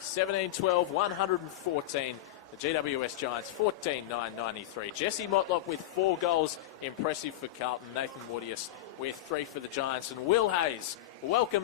17-12, 114. The GWS Giants 14-9, 93. Jesse Motlop with 4 goals. Impressive for Carlton. Nathan Woodius with 3 for the Giants. And Will Hayes, welcome